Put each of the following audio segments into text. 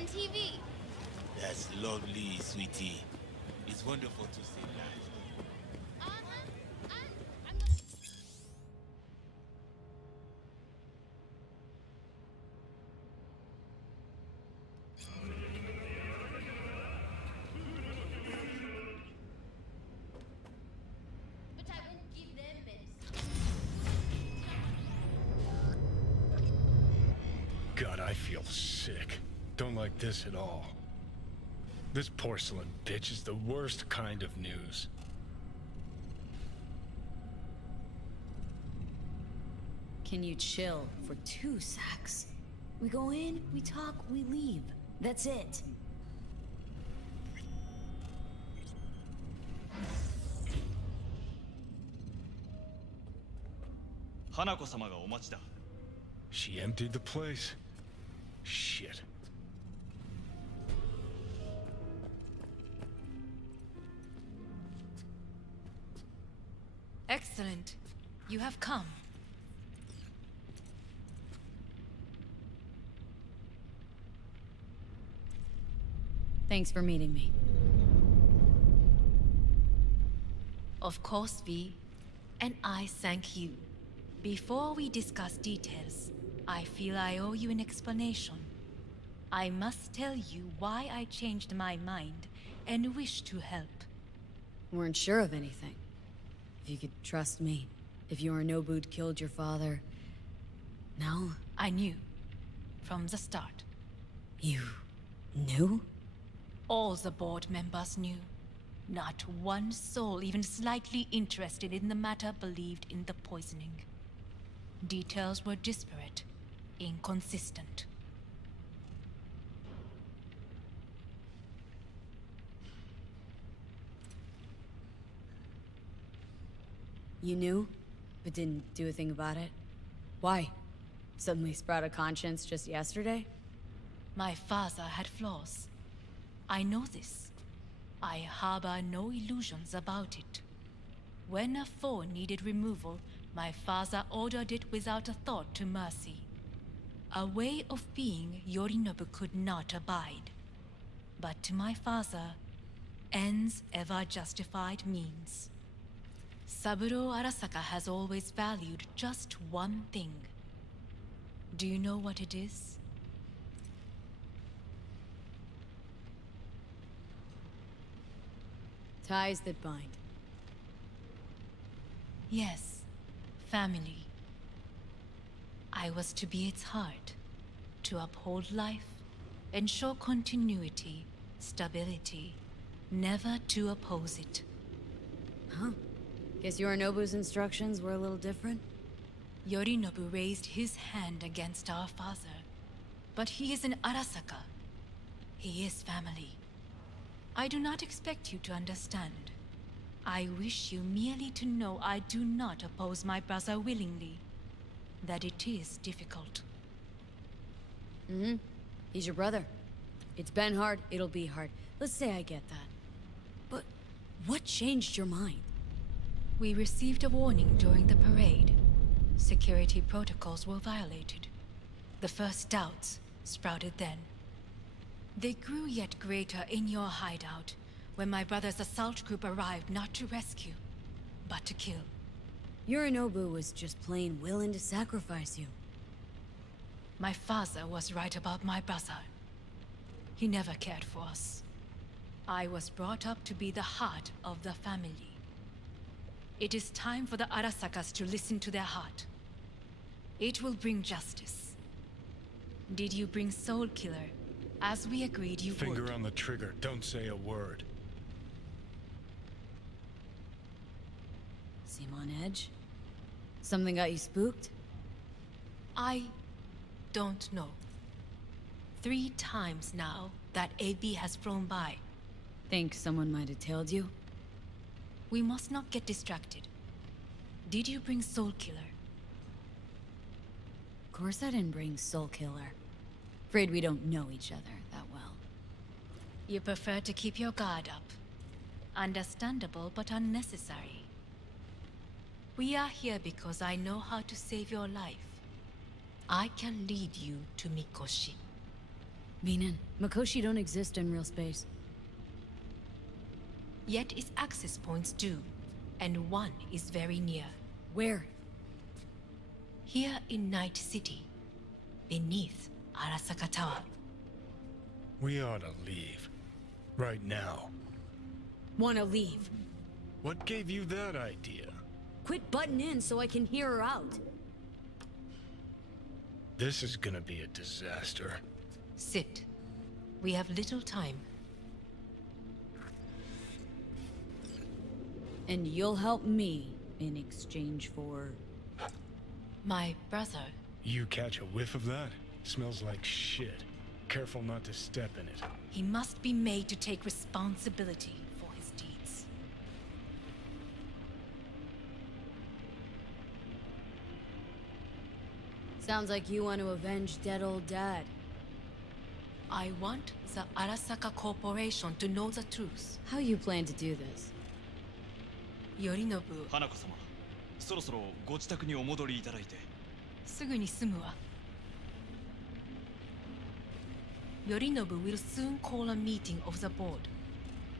on TV. That's lovely, sweetie. It's wonderful to see live. I'm not... But I won't give them medicine. God, I feel sick. Don't like this at all. This porcelain bitch is the worst kind of news. Can you chill for 2 secs? We go in, we talk, we leave. That's it. Hanako-sama ga omachi da. She emptied the place? Shit. Excellent. You have come. Thanks for meeting me. Of course, V. And I thank you. Before we discuss details, I feel I owe you an explanation. I must tell you why I changed my mind and wish to help. Weren't sure of anything. If you could trust me. If Yorinobu'd killed your father... No? I knew. From the start. You... knew? All the board members knew. Not one soul even slightly interested in the matter believed in the poisoning. Details were disparate, inconsistent. You knew, but didn't do a thing about it? Why? Suddenly sprout a conscience just yesterday? My father had flaws. I know this. I harbor no illusions about it. When a foe needed removal, my father ordered it without a thought to mercy. A way of being Yorinobu could not abide. But to my father, ends ever justified means. Saburo Arasaka has always valued just one thing. Do you know what it is? Ties that bind. Yes, family. I was to be its heart, to uphold life, ensure continuity, stability, never to oppose it. Huh? Guess Yorinobu's instructions were a little different? Yorinobu raised his hand against our father, but he is an Arasaka. He is family. I do not expect you to understand. I wish you merely to know I do not oppose my brother willingly. That it is difficult. Mm-hmm. He's your brother. It's been hard, it'll be hard. Let's say I get that. But what changed your mind? We received a warning during the parade. Security protocols were violated. The first doubts sprouted then. They grew yet greater in your hideout, when my brother's assault group arrived not to rescue, but to kill. Yorinobu was just plain willing to sacrifice you. My father was right about my brother. He never cared for us. I was brought up to be the heart of the family. It is time for the Arasakas to listen to their heart. It will bring justice. Did you bring Soul Killer, as we agreed you would? Finger on the trigger, don't say a word. Seem on edge? Something got you spooked? I don't know. 3 times now that AB has flown by. Think someone might have tailed you? We must not get distracted. Did you bring Soul Killer? Of course I didn't bring Soul Killer. Afraid we don't know each other that well. You prefer to keep your guard up. Understandable but unnecessary. We are here because I know how to save your life. I can lead you to Mikoshi. Meaning, Mikoshi don't exist in real space. Yet its access points do, and one is very near. Where? Here in Night City, beneath Arasaka Tower. We ought to leave. Right now. Wanna leave? What gave you that idea? Quit butting in so I can hear her out. This is gonna be a disaster. Sit. We have little time. And you'll help me in exchange for... My brother. You catch a whiff of that? Smells like shit. Careful not to step in it. He must be made to take responsibility for his deeds. Sounds like you want to avenge dead old dad. I want the Arasaka Corporation to know the truth. How you plan to do this? Yorinobu, 花子様、そろそろご自宅にお戻りいただいて。すぐに済むわ。Yorinobu will soon call a meeting of the board.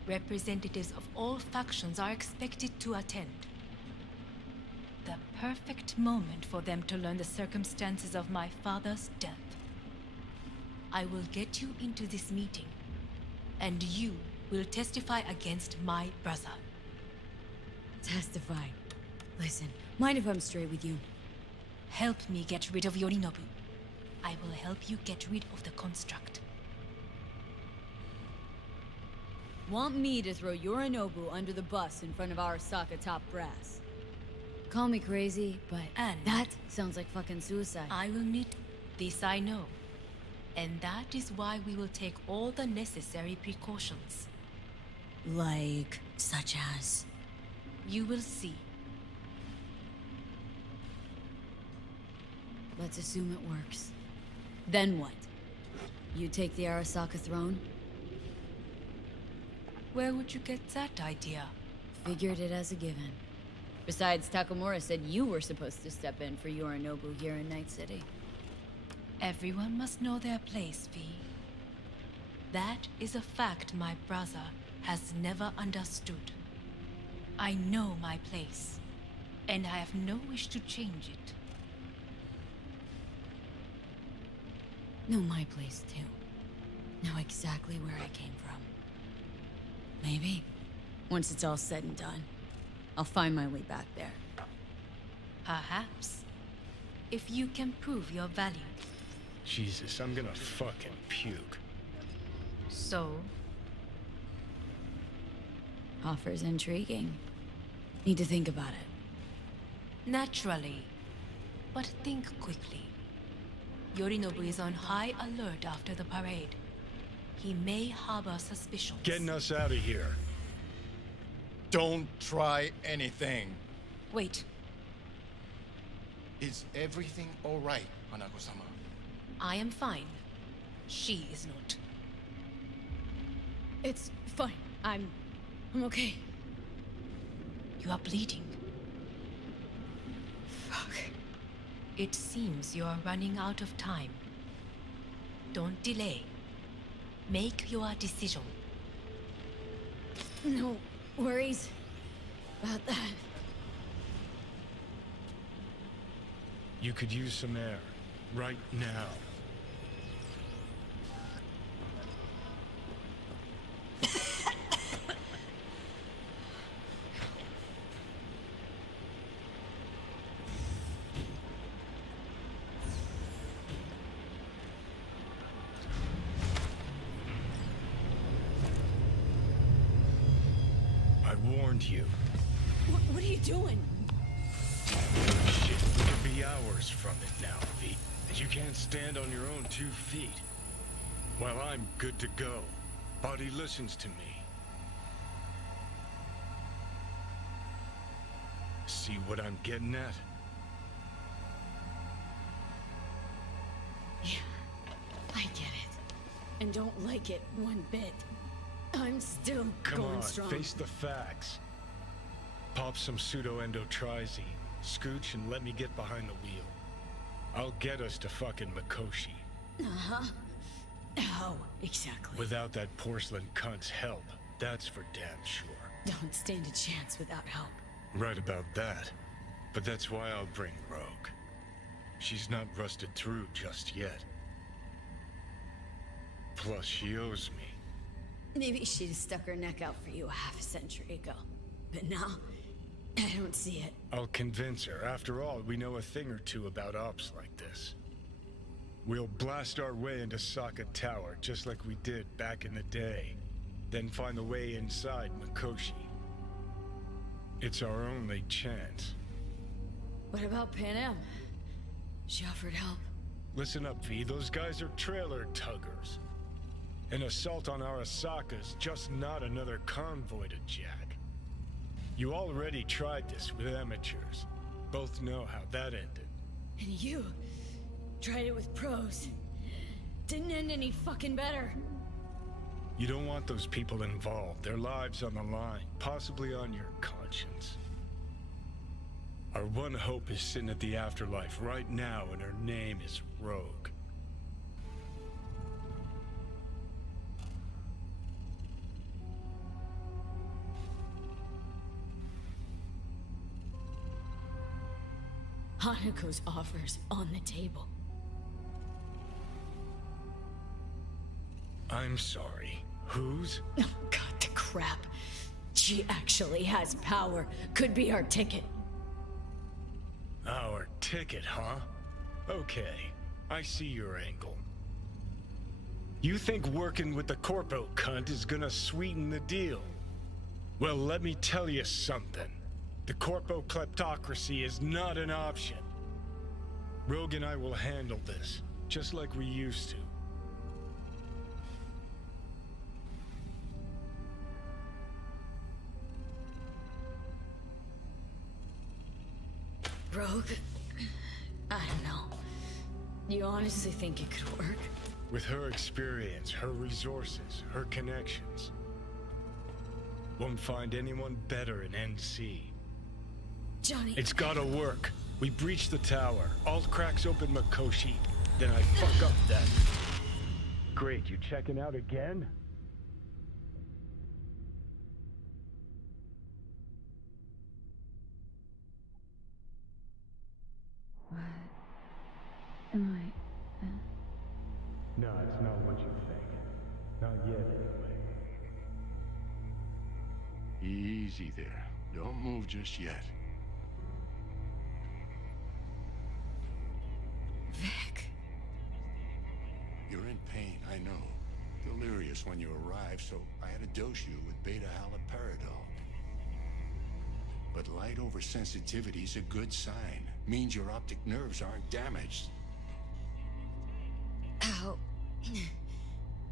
Representatives of all factions are expected to attend. The perfect moment for them to learn the circumstances of my father's death. I will get you into this meeting, and you will testify against my brother. Testify. Listen, mind if I'm straight with you? Help me get rid of Yorinobu. I will help you get rid of the construct. Want me to throw Yorinobu under the bus in front of Arasaka top brass? Call me crazy, but And that sounds like fucking suicide. I will need this, I know. And that is why we will take all the necessary precautions. Like, such as... You will see. Let's assume it works. Then what? You take the Arasaka throne? Where would you get that idea? Figured it as a given. Besides, Takamura said you were supposed to step in for Yorinobu here in Night City. Everyone must know their place, V. That is a fact my brother has never understood. I know my place, and I have no wish to change it. Know my place, too. Know exactly where I came from. Maybe, once it's all said and done, I'll find my way back there. Perhaps. If you can prove your value. Jesus, I'm gonna fucking puke. So, Offer's intriguing. Need to think about it. naturally. But think quickly. Yorinobu is on high alert after the parade. He may harbor suspicions. Getting us out of here. Don't try anything. Wait, Is everything all right, Hanako-sama? I am fine. She is not. It's fine. I'm okay. You are bleeding. Fuck. It seems you are running out of time. Don't delay. Make your decision. No worries about that. You could use some air. Right now. I warned you. What are you doing? Shit, we could be hours from it now, V. And you can't stand on your own 2 feet. Well, I'm good to go. Body listens to me. See what I'm getting at? Yeah, I get it. And don't like it one bit. I'm still Come going on, strong. face the facts. Pop some pseudo-endotrizine, scooch, and let me get behind the wheel. I'll get us to fucking Mikoshi. Uh-huh. How, exactly? Without that porcelain cunt's help, that's for damn sure. Don't stand a chance without help. Right about that. But that's why I'll bring Rogue. She's not rusted through just yet. Plus, she owes me. Maybe she'd have stuck her neck out for you a half a century ago. But now, I don't see it. I'll convince her. After all, we know a thing or two about ops like this. We'll blast our way into Sokka Tower, just like we did back in the day. Then find the way inside Mikoshi. It's our only chance. What about Pan Am? She offered help. Listen up, V. Those guys are trailer tuggers. An assault on Arasaka's just not another convoy to jack. You already tried this with amateurs. Both know how that ended. And you tried it with pros. Didn't end any fucking better. You don't want those people involved, their lives on the line, possibly on your conscience. Our one hope is sitting at the afterlife right now, and her name is Rogue. Hanako's offers on the table. I'm sorry. Whose? Oh, God, the crap. She actually has power. Could be our ticket. Our ticket, huh? Okay, I see your angle. You think working with the corpo cunt is gonna sweeten the deal? Well, let me tell you something. The corpo kleptocracy is not an option. Rogue and I will handle this, just like we used to. Rogue? I don't know. You honestly think it could work? With her experience, her resources, her connections. Won't find anyone better in NC. Johnny... It's gotta work. We breach the tower. All cracks open Mikoshi. Then I fuck up that. Great, you checking out again? What am I... No, it's not what you think. Not yet, anyway. Easy there. Don't move just yet. Vic... You're in pain, I know. Delirious when you arrived, so I had to dose you with beta-haloperidol. But light oversensitivity is a good sign. Means your optic nerves aren't damaged. How...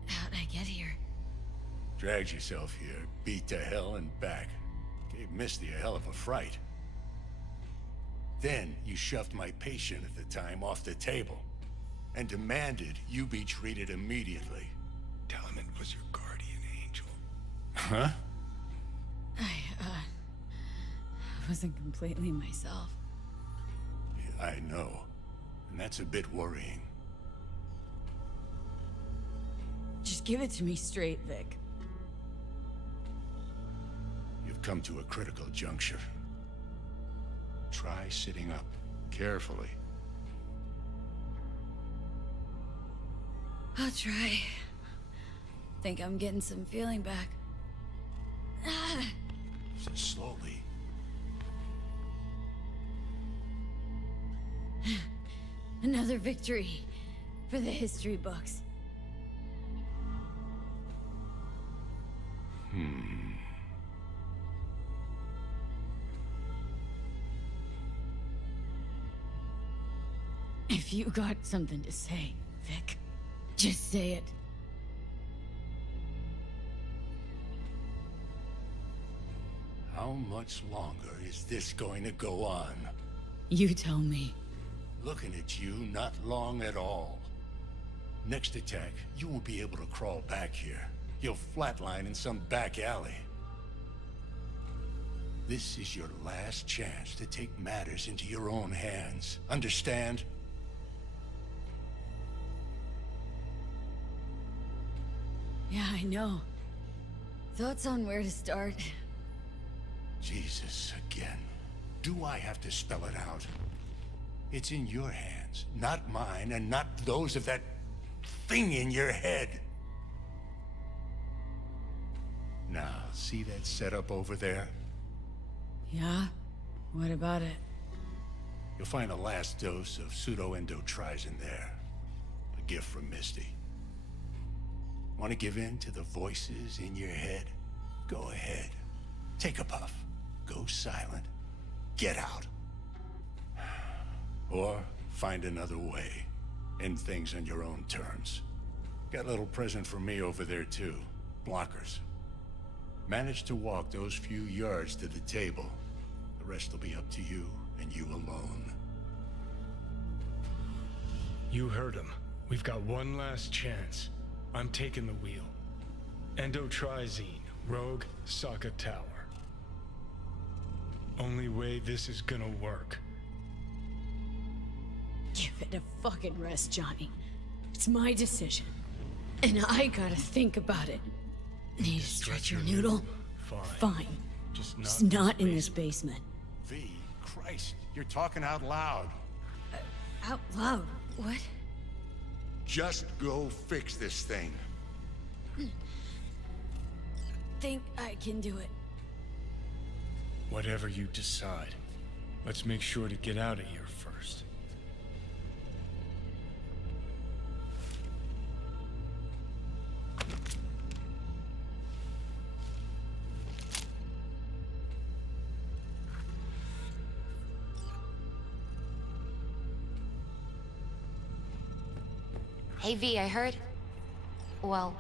How'd I get here? Dragged yourself here, beat to hell and back. Gave Misty a hell of a fright. Then you shoved my patient at the time off the table and demanded you be treated immediately. Tell him it was your guardian angel. Huh? I wasn't completely myself. Yeah, I know. And that's a bit worrying. Just give it to me straight, Vic. You've come to a critical juncture. Try sitting up, carefully. I'll try. Think I'm getting some feeling back. So slowly. Another victory for the history books. If you got something to say, Vic, just say it. How much longer is this going to go on? You tell me. Looking at you, not long at all. Next attack, you won't be able to crawl back here. You'll flatline in some back alley. This is your last chance to take matters into your own hands. Understand? Yeah, I know. Thoughts on where to start? Jesus, again. Do I have to spell it out? It's in your hands, not mine, and not those of that thing in your head. Now, see that setup over there? Yeah? What about it? You'll find a last dose of pseudo-endotrizin there. A gift from Misty. Want to give in to the voices in your head? Go ahead. Take a puff. Go silent. Get out. Or find another way. End things on your own terms. Got a little present for me over there too. Blockers. Manage to walk those few yards to the table. The rest will be up to you and you alone. You heard him. We've got one last chance. I'm taking the wheel. Endotrizine, Rogue, Sokka Tower. Only way this is gonna work. Give it a fucking rest, Johnny. It's my decision. And I gotta think about it. Need to stretch your noodle? Fine. Just not in this basement. V, Christ, you're talking out loud. Out loud? What? Just go fix this thing. Think I can do it. Whatever you decide. Let's make sure to get out of here first. Hey V, I heard. Well,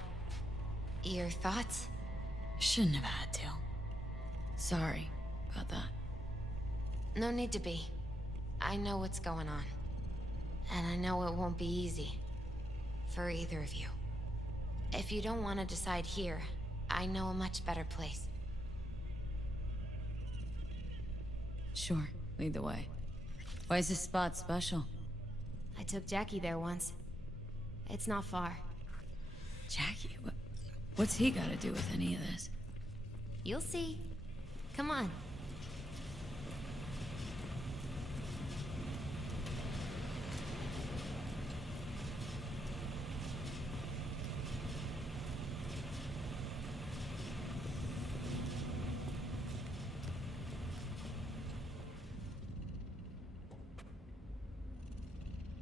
your thoughts? Shouldn't have had to. Sorry about that. No need to be. I know what's going on. And I know it won't be easy. For either of you. If you don't want to decide here, I know a much better place. Sure, lead the way. Why is this spot special? I took Jackie there once. It's not far. Jackie? What's he got to do with any of this? You'll see. Come on.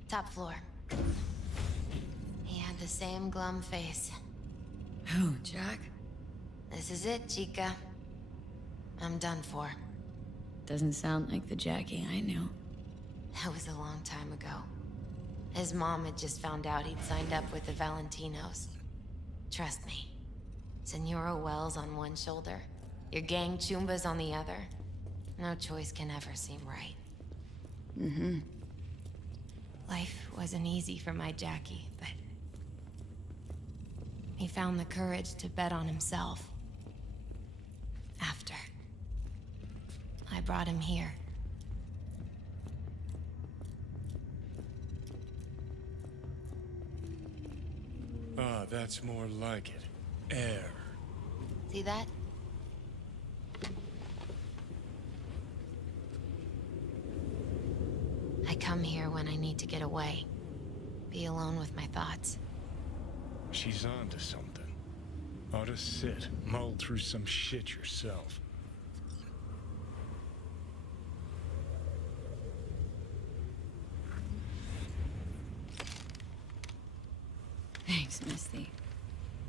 Top floor. He had the same glum face. Who, Jack? This is it, Chica. I'm done for. Doesn't sound like the Jackie I knew. That was a long time ago. His mom had just found out he'd signed up with the Valentinos. Trust me. Senora Wells on one shoulder, your gang Chumbas on the other. No choice can ever seem right. Mm-hmm. Life wasn't easy for my Jackie, but he found the courage to bet on himself. After I brought him here. Ah, that's more like it. Air. See that? I come here when I need to get away. Be alone with my thoughts. She's on to something. Ought to sit, mull through some shit yourself. Thanks, Misty.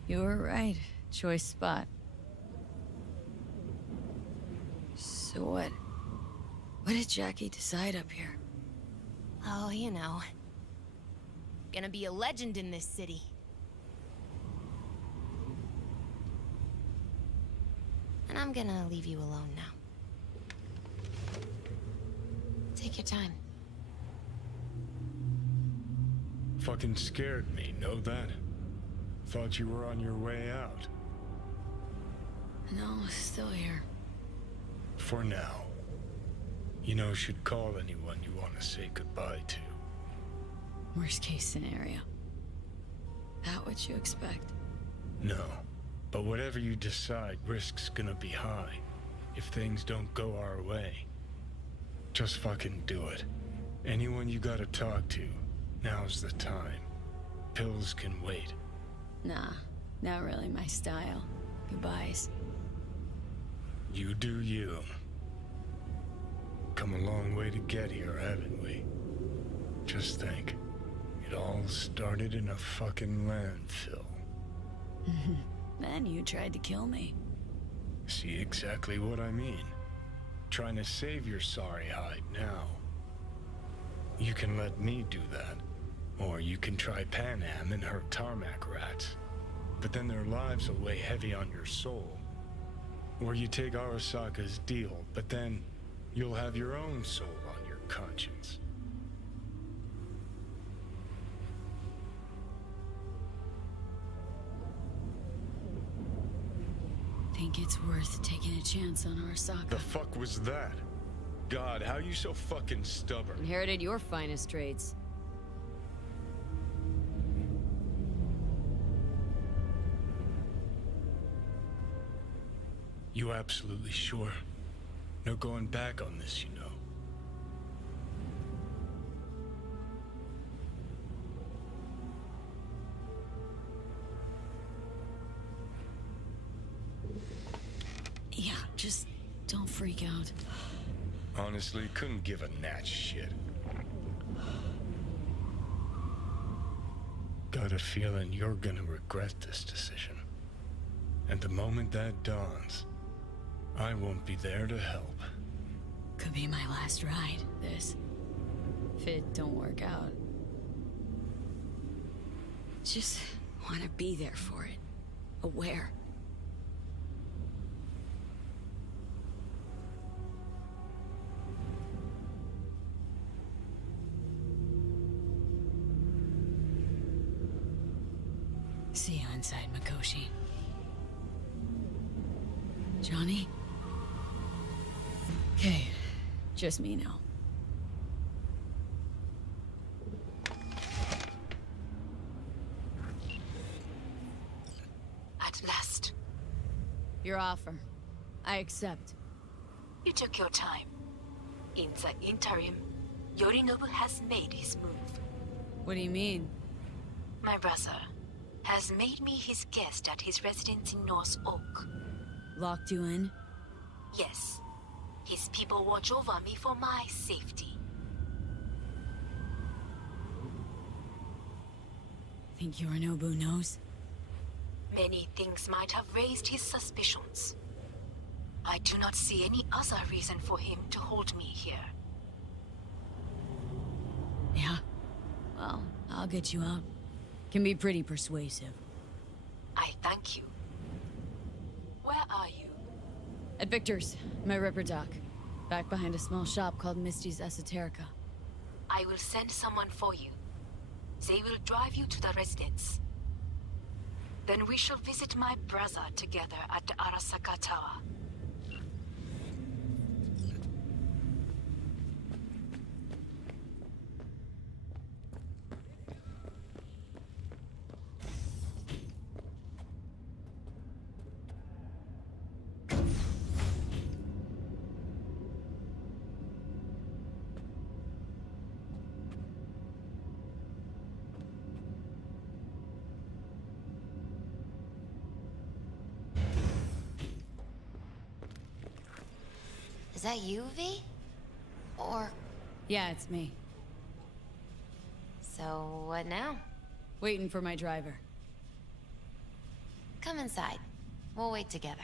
You were right. Choice spot. So what? What did Jackie decide up here? Oh, you know. Gonna be a legend in this city. And I'm gonna leave you alone now. Take your time. Fucking scared me, know that? Thought you were on your way out. No, still here. For now. You know, should call anyone you want to say goodbye to. Worst case scenario. That what you expect? No. But whatever you decide, risk's gonna be high. If things don't go our way. Just fucking do it. Anyone you gotta talk to, now's the time. Pills can wait. Nah, not really my style. Goodbyes. You do you. Come a long way to get here, haven't we? Just think. It all started in a fucking landfill. Then you tried to kill me. See exactly what I mean? Trying to save your sorry hide now. You can let me do that. Or you can try Pan Am and her tarmac rats. But then their lives will weigh heavy on your soul. Or you take Arasaka's deal, but then you'll have your own soul on your conscience. Think it's worth taking a chance on Arasaka. The fuck was that? God, how you so fucking stubborn? Inherited your finest traits. You absolutely sure? No going back on this, you know. Yeah, just don't freak out. Honestly, couldn't give a gnat's shit. Got a feeling you're gonna regret this decision. And the moment that dawns, I won't be there to help. Could be my last ride, this. If it don't work out. Just want to be there for it. Aware. See you inside, Mikoshi. Johnny? Okay, just me now. At last. Your offer. I accept. You took your time. In the interim, Yorinobu has made his move. What do you mean? My brother has made me his guest at his residence in North Oak. Locked you in? Yes. His people watch over me for my safety. Think Yorinobu knows? Many things might have raised his suspicions. I do not see any other reason for him to hold me here. Yeah. Well, I'll get you out. Can be pretty persuasive. I thank you. Where are you? At Victor's, my ripper dock. Back behind a small shop called Misty's Esoterica. I will send someone for you. They will drive you to the residence. Then we shall visit my brother together at the Arasaka Tower. Is that you, V? Or... Yeah, it's me. So, what now? Waiting for my driver. Come inside. We'll wait together.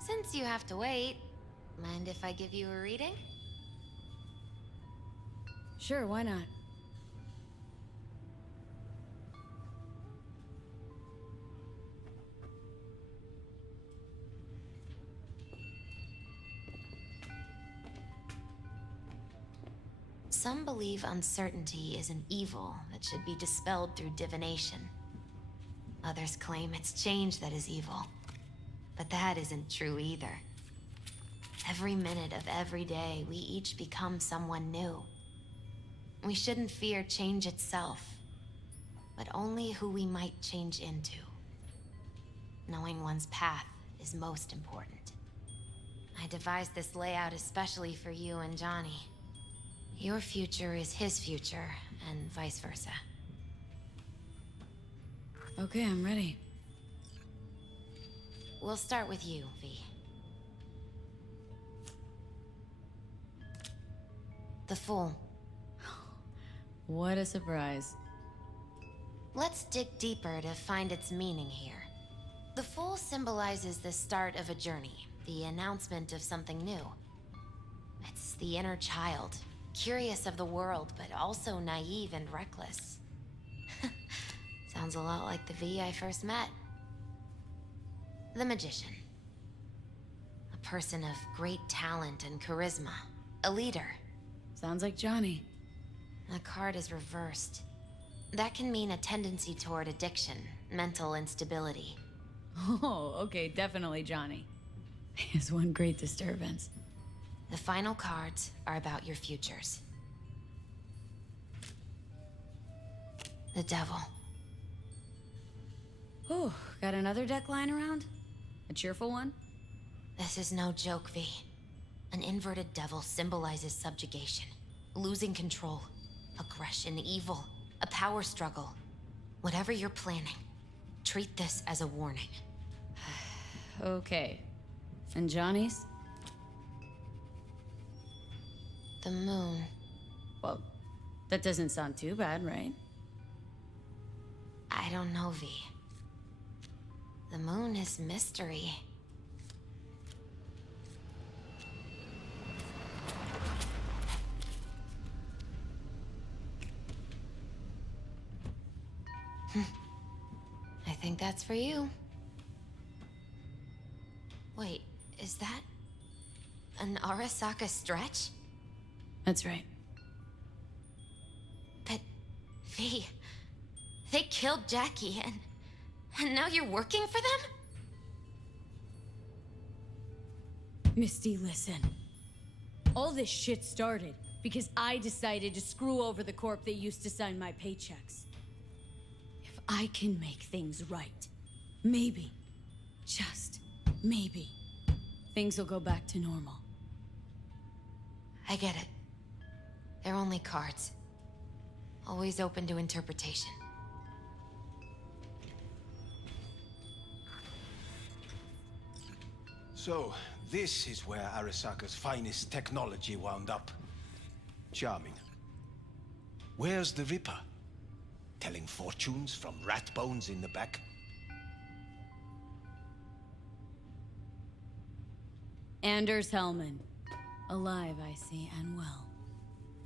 Since you have to wait, mind if I give you a reading? Sure, why not? Some believe uncertainty is an evil that should be dispelled through divination. Others claim it's change that is evil. But that isn't true either. Every minute of every day, we each become someone new. We shouldn't fear change itself, but only who we might change into. Knowing one's path is most important. I devised this layout especially for you and Johnny. Your future is his future, and vice versa. Okay, I'm ready. We'll start with you, V. The Fool. What a surprise. Let's dig deeper to find its meaning here. The Fool symbolizes the start of a journey, the announcement of something new. It's the inner child, curious of the world, but also naive and reckless. Sounds a lot like the V I first met. The Magician. A person of great talent and charisma. A leader. Sounds like Johnny. The card is reversed. That can mean a tendency toward addiction, mental instability. Oh, okay, definitely Johnny. He has one great disturbance. The final cards are about your futures. The Devil. Oh, got another deck lying around? A cheerful one? This is no joke, V. An inverted devil symbolizes subjugation, losing control, aggression, evil, a power struggle. Whatever you're planning, treat this as a warning. Okay. And Johnny's? The Moon. Well, that doesn't sound too bad, right? I don't know, V. The Moon is mystery. I think that's for you. Wait, is that an Arasaka stretch? That's right. But, V, they killed Jackie and now you're working for them? Misty, listen. All this shit started because I decided to screw over the corp that used to sign my paychecks. If I can make things right, maybe, just maybe, things will go back to normal. I get it. They're only cards. Always open to interpretation. So, this is where Arasaka's finest technology wound up. Charming. Where's the Ripper? Telling fortunes from rat bones in the back? Anders Hellman. Alive, I see, and well.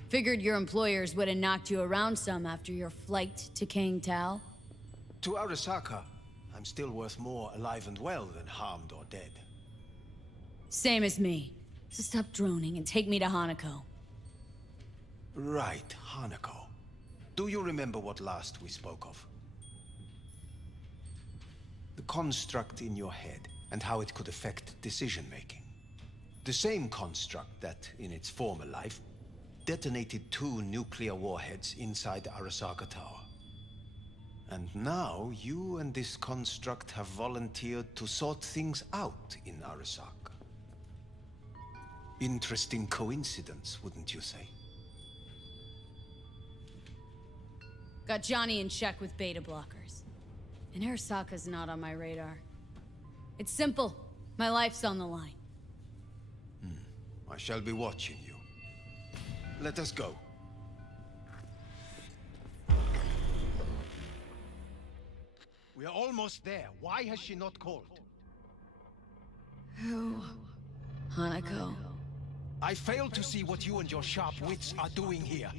Figured your employers would have knocked you around some after your flight to Kang Tao. To Arasaka, I'm still worth more alive and well than harmed or dead. Same as me. So stop droning and take me to Hanako. Right, Hanako. Do you remember what last we spoke of? The construct in your head and how it could affect decision-making. The same construct that, in its former life, detonated 2 nuclear warheads inside Arasaka Tower. And now, you and this construct have volunteered to sort things out in Arasaka. Interesting coincidence, wouldn't you say? Got Johnny in check with beta blockers. And Arasaka's not on my radar. It's simple. My life's on the line. I shall be watching you. Let us go. We are almost there. Why has she not called? Who? Hanako. I fail to see what you and your sharp wits are doing here.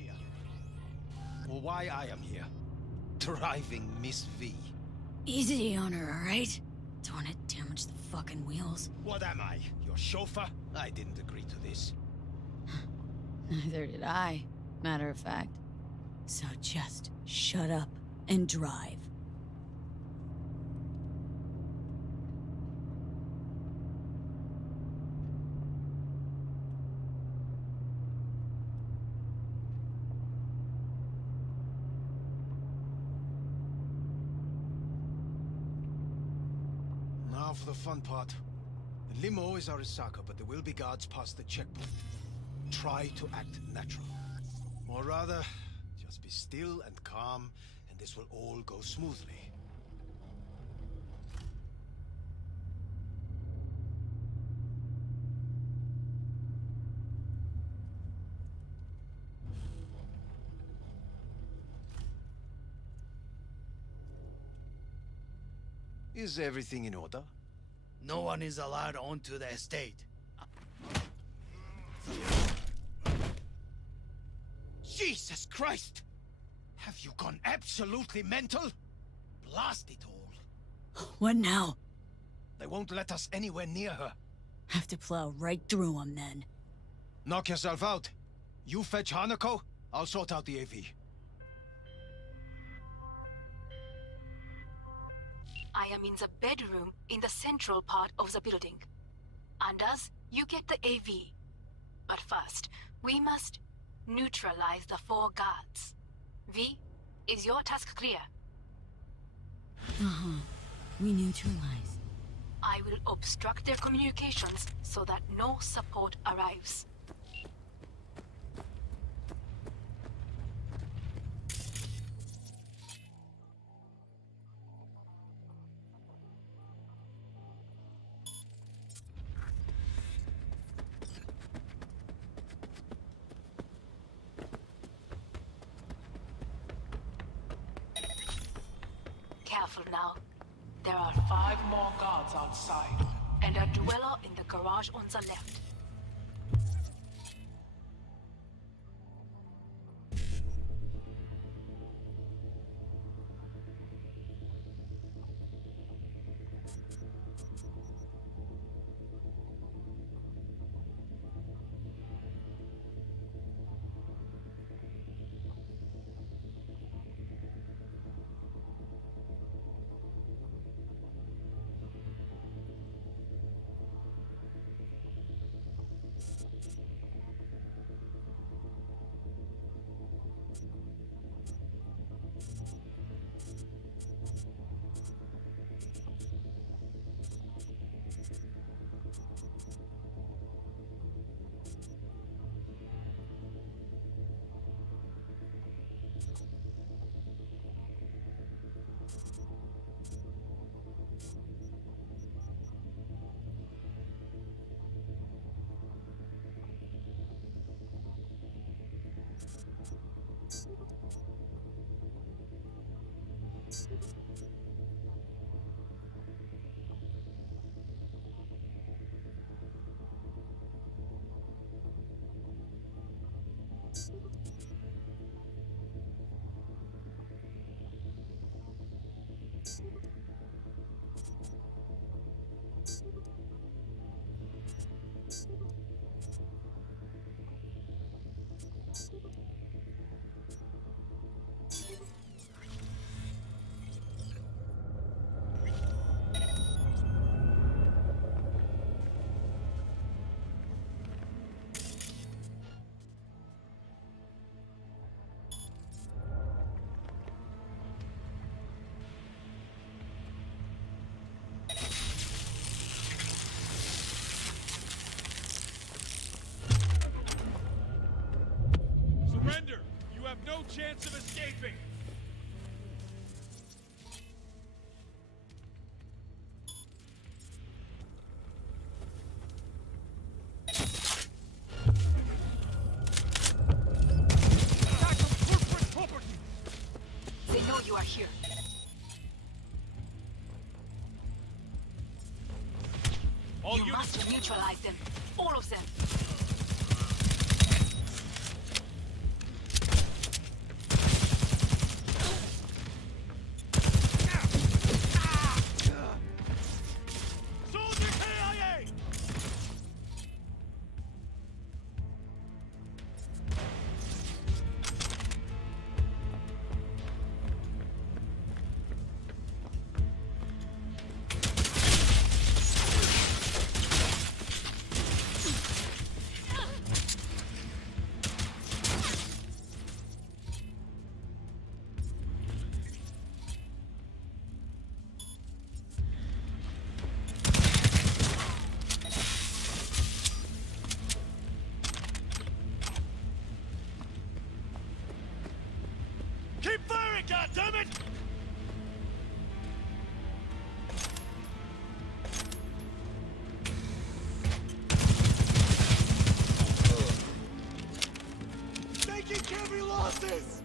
Or why I am here. Driving Miss V. Easy on her, alright? Don't want to damage the fucking wheels. What am I? Your chauffeur? I didn't agree to this. Neither did I. matter of fact. So just shut up and drive. Now for the fun part. The limo is Arisaka, but there will be guards past the checkpoint. Try to act natural. Or rather, just be still and calm, and this will all go smoothly. Is everything in order? No one is allowed onto the estate. Jesus Christ! Have you gone absolutely mental? Blast it all. What now? They won't let us anywhere near her. Have to plow right through them then. Knock yourself out. You fetch Hanako, I'll sort out the AV. I am in the bedroom in the central part of the building. Anders, you get the AV. But first, we must neutralize the 4 guards. V, is your task clear? Uh-huh. We neutralize. I will obstruct their communications so that no support arrives. Careful now. There are 5 more guards outside, and a dweller in the garage on the left. Surrender! You have no chance of escaping! They know you are here. You must neutralize them. All of them. Keep firing, goddammit! Taking heavy losses!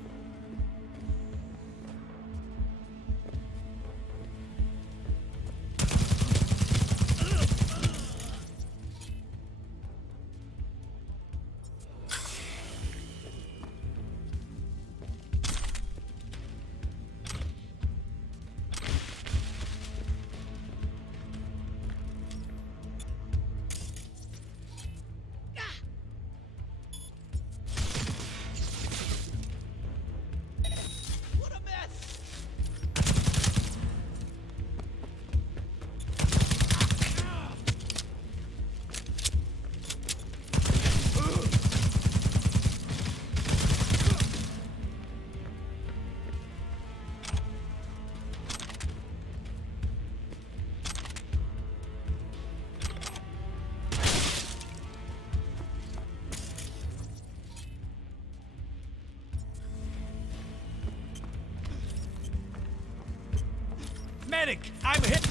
Medic, I'm hit.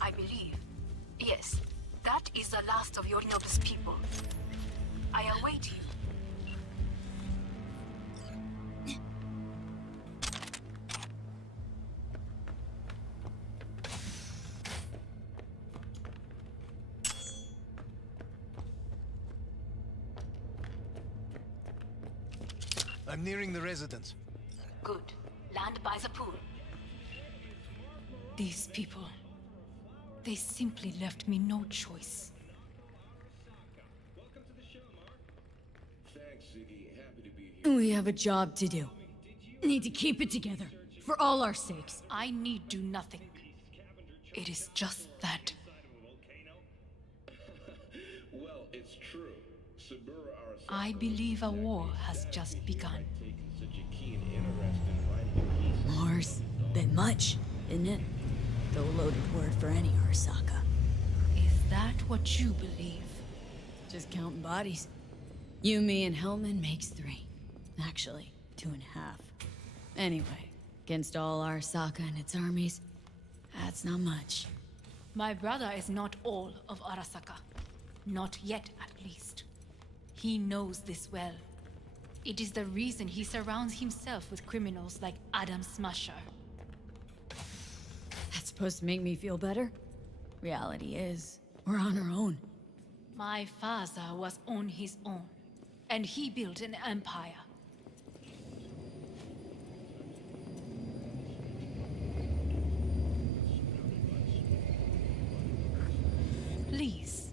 I believe. Yes, that is the last of your noblest people. I await you. I'm nearing the residence. Good. Land by the pool. These people, they simply left me no choice. We have a job to do. Need to keep it together. For all our sakes. I need do nothing. It is just that. Well, it's true. Sabura I believe a war has just begun. such a keen interest in writing a piece. War's bit much, isn't it? The loaded word for any Arasaka. Is that what you believe? Just counting bodies. You, me, and Hellman makes 3. Actually, 2.5. Anyway, against all Arasaka and its armies, that's not much. My brother is not all of Arasaka. Not yet, at least. He knows this well. It is the reason he surrounds himself with criminals like Adam Smasher. That's supposed to make me feel better? Reality is, we're on our own. My father was on his own, and he built an empire. Please.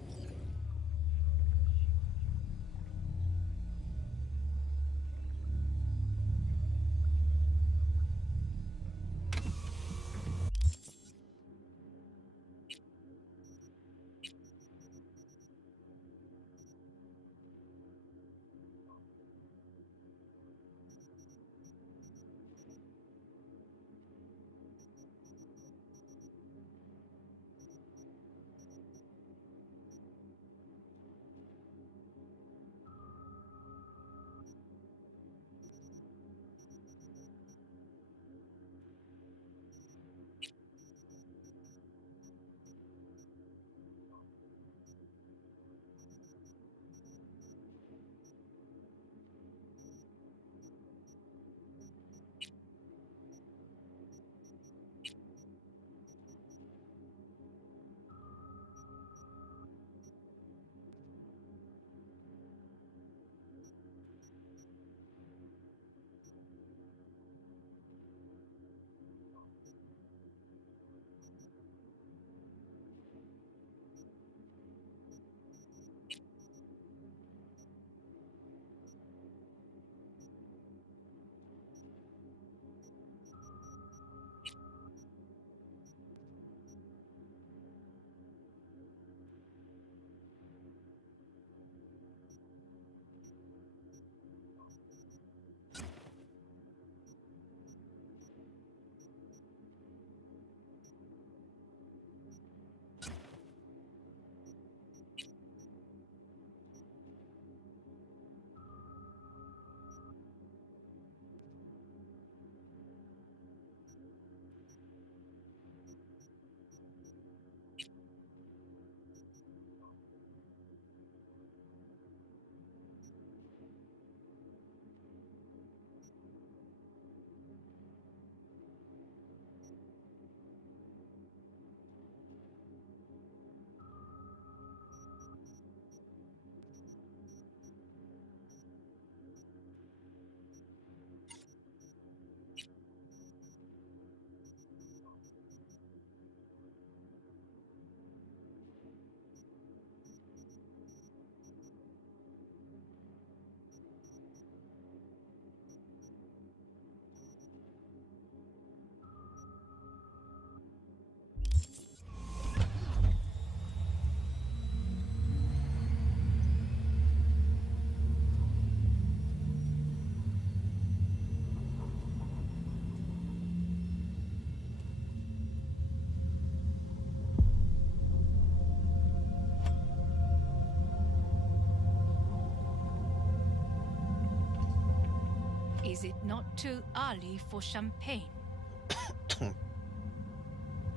Is it not too early for champagne?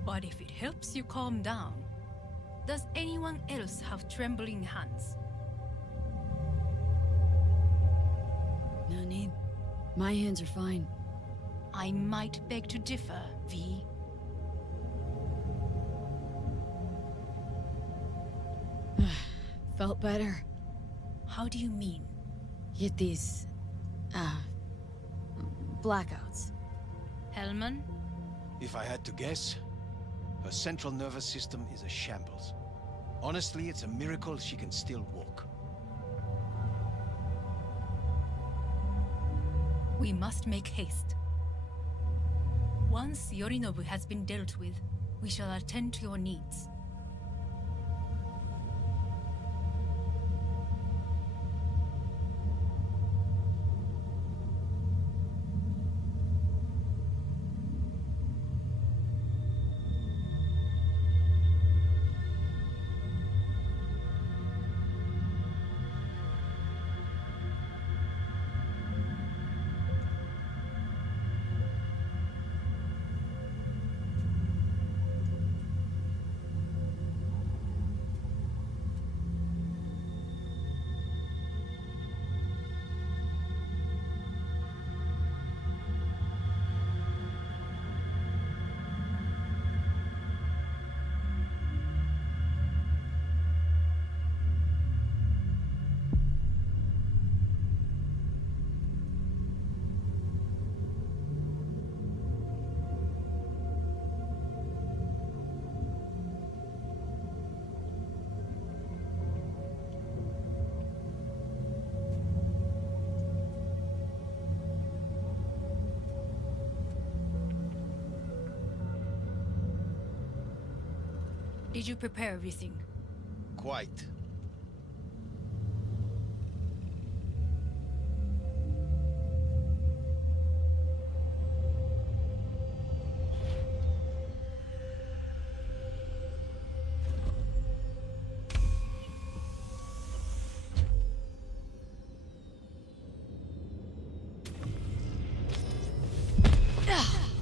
But if it helps you calm down, does anyone else have trembling hands? No need. My hands are fine. I might beg to differ, V. Felt better. How do you mean? Get these... blackouts. Hellman? If I had to guess, her central nervous system is a shambles. Honestly, it's a miracle she can still walk. We must make haste. Once Yorinobu has been dealt with, we shall attend to your needs. Did you prepare everything? Quite.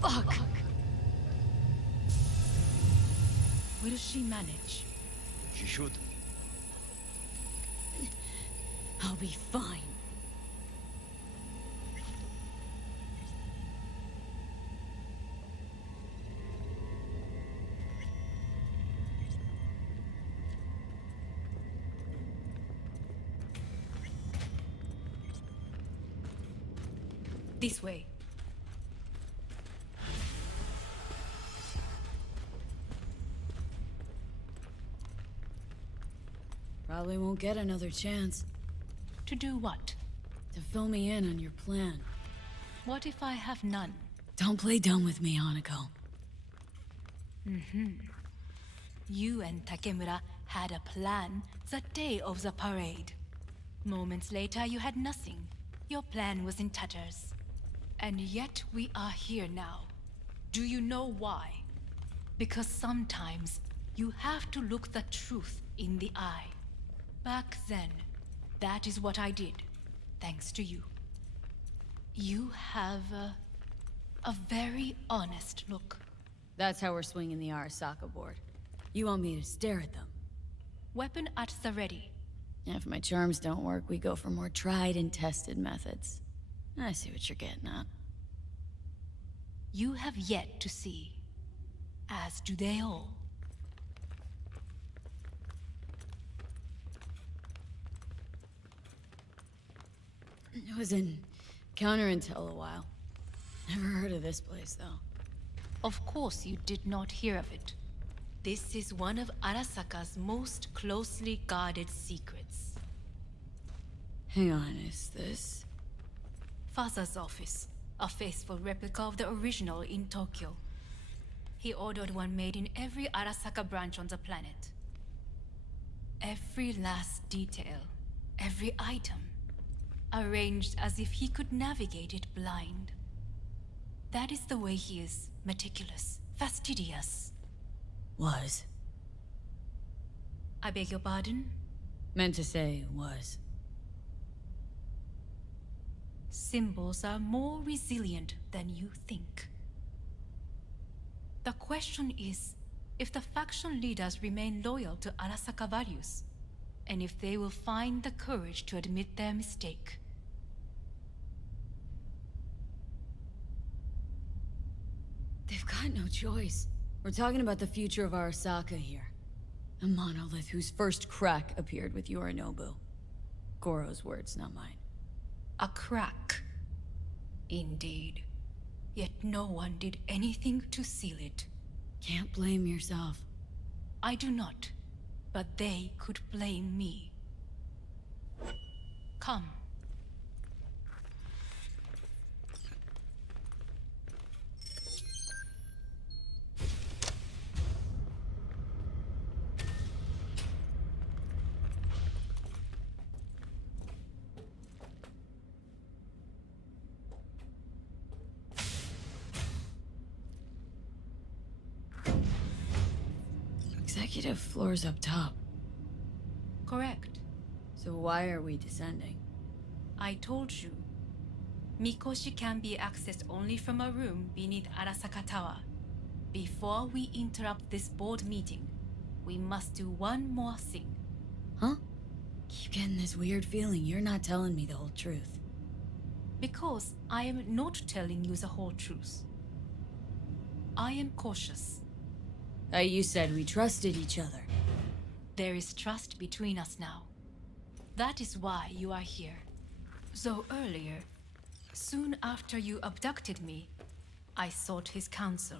Fuck! Will she manage? She should. I'll be fine. This way. Probably won't get another chance. To do what? To fill me in on your plan. What if I have none? Don't play dumb with me, Hanako. You and Takemura had a plan the day of the parade. Moments later, you had nothing. Your plan was in tatters. And yet we are here now. Do you know why? Because sometimes you have to look the truth in the eye. Back then, that is what I did, thanks to you. You have a very honest look. That's how we're swinging the Arasaka board. You want me to stare at them? Weapon at the ready. If my charms don't work, we go for more tried and tested methods. I see what you're getting at. You have yet to see, as do they all. I was in Counterintel a while. Never heard of this place, though. Of course you did not hear of it. This is one of Arasaka's most closely guarded secrets. Hang on, is this... Father's office. A faithful replica of the original in Tokyo. He ordered one made in every Arasaka branch on the planet. Every last detail, every item, arranged as if he could navigate it blind. That is the way he is, meticulous, fastidious. Was. I beg your pardon? Meant to say was. Symbols are more resilient than you think. The question is if the faction leaders remain loyal to Arasaka values, and if they will find the courage to admit their mistake. They've got no choice. We're talking about the future of Arasaka here. A monolith whose first crack appeared with Yorinobu. Goro's words, not mine. A crack. Indeed. Yet no one did anything to seal it. Can't blame yourself. I do not, but they could blame me. Come. Executive floor's up top. Correct. So why are we descending? I told you. Mikoshi can be accessed only from a room beneath Arasaka Tower. Before we interrupt this board meeting, we must do one more thing. Huh? Keep getting this weird feeling you're not telling me the whole truth. Because I am not telling you the whole truth. I am cautious. You said we trusted each other. There is trust between us now. That is why you are here. Though earlier, soon after you abducted me, I sought his counsel.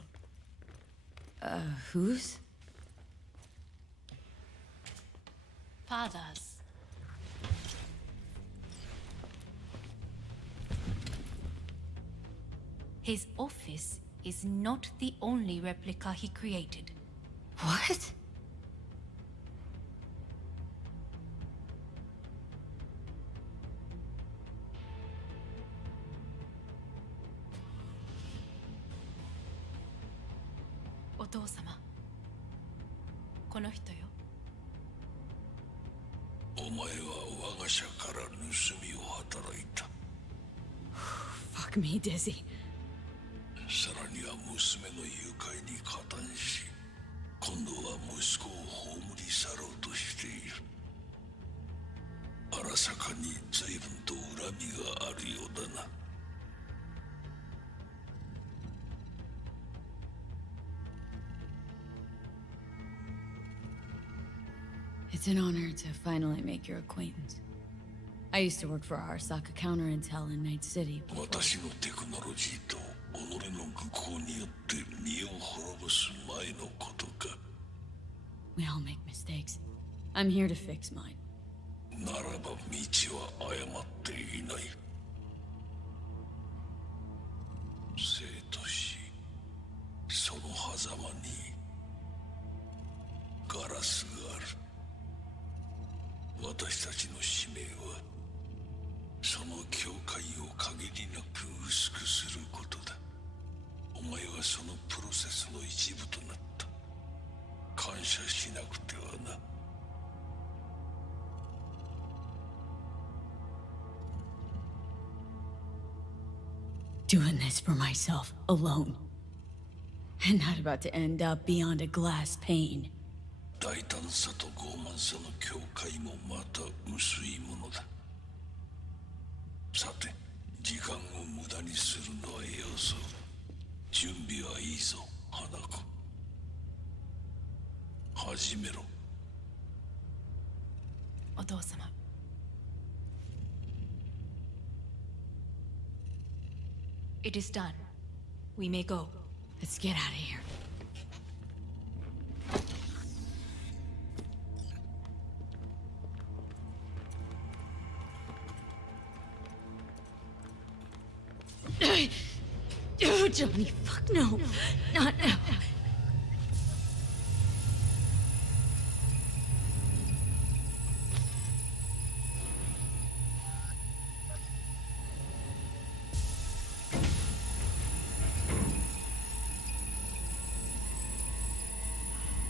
Whose? Father's. His office is not the only replica he created. What? Otou-sama. この人よ。お前は我が社から盗みを働いた。Fuck me, Dizzy. さらには娘の誘拐に加担し、今度は息子を葬り去ろうとしている。荒坂に随分と恨みがあるようだな。It's an honor to finally make your acquaintance. I used to work for Arasaka Counterintel in Night City. 私のテクノロジーと己の愚行によって身を滅ぼす前のことか。We all make mistakes. I'm here to fix mine. ならば道は誤っていない。生と死、その狭間にガラスがある。私たちの使命はその境界を限りなく薄くすることだ。お前はそのプロセスの一部となった。感謝しなくてはな。Doing this for myself, alone. And not about to end up beyond a glass pane. 大胆さと傲慢さの境界もまた薄いものだ。さて、時間を無駄にするのはよそう。準備はいいぞ、花子。始めろ。お父様。It is done. We may go. Let's get out of here. Oh, Johnny, fuck no. Not now.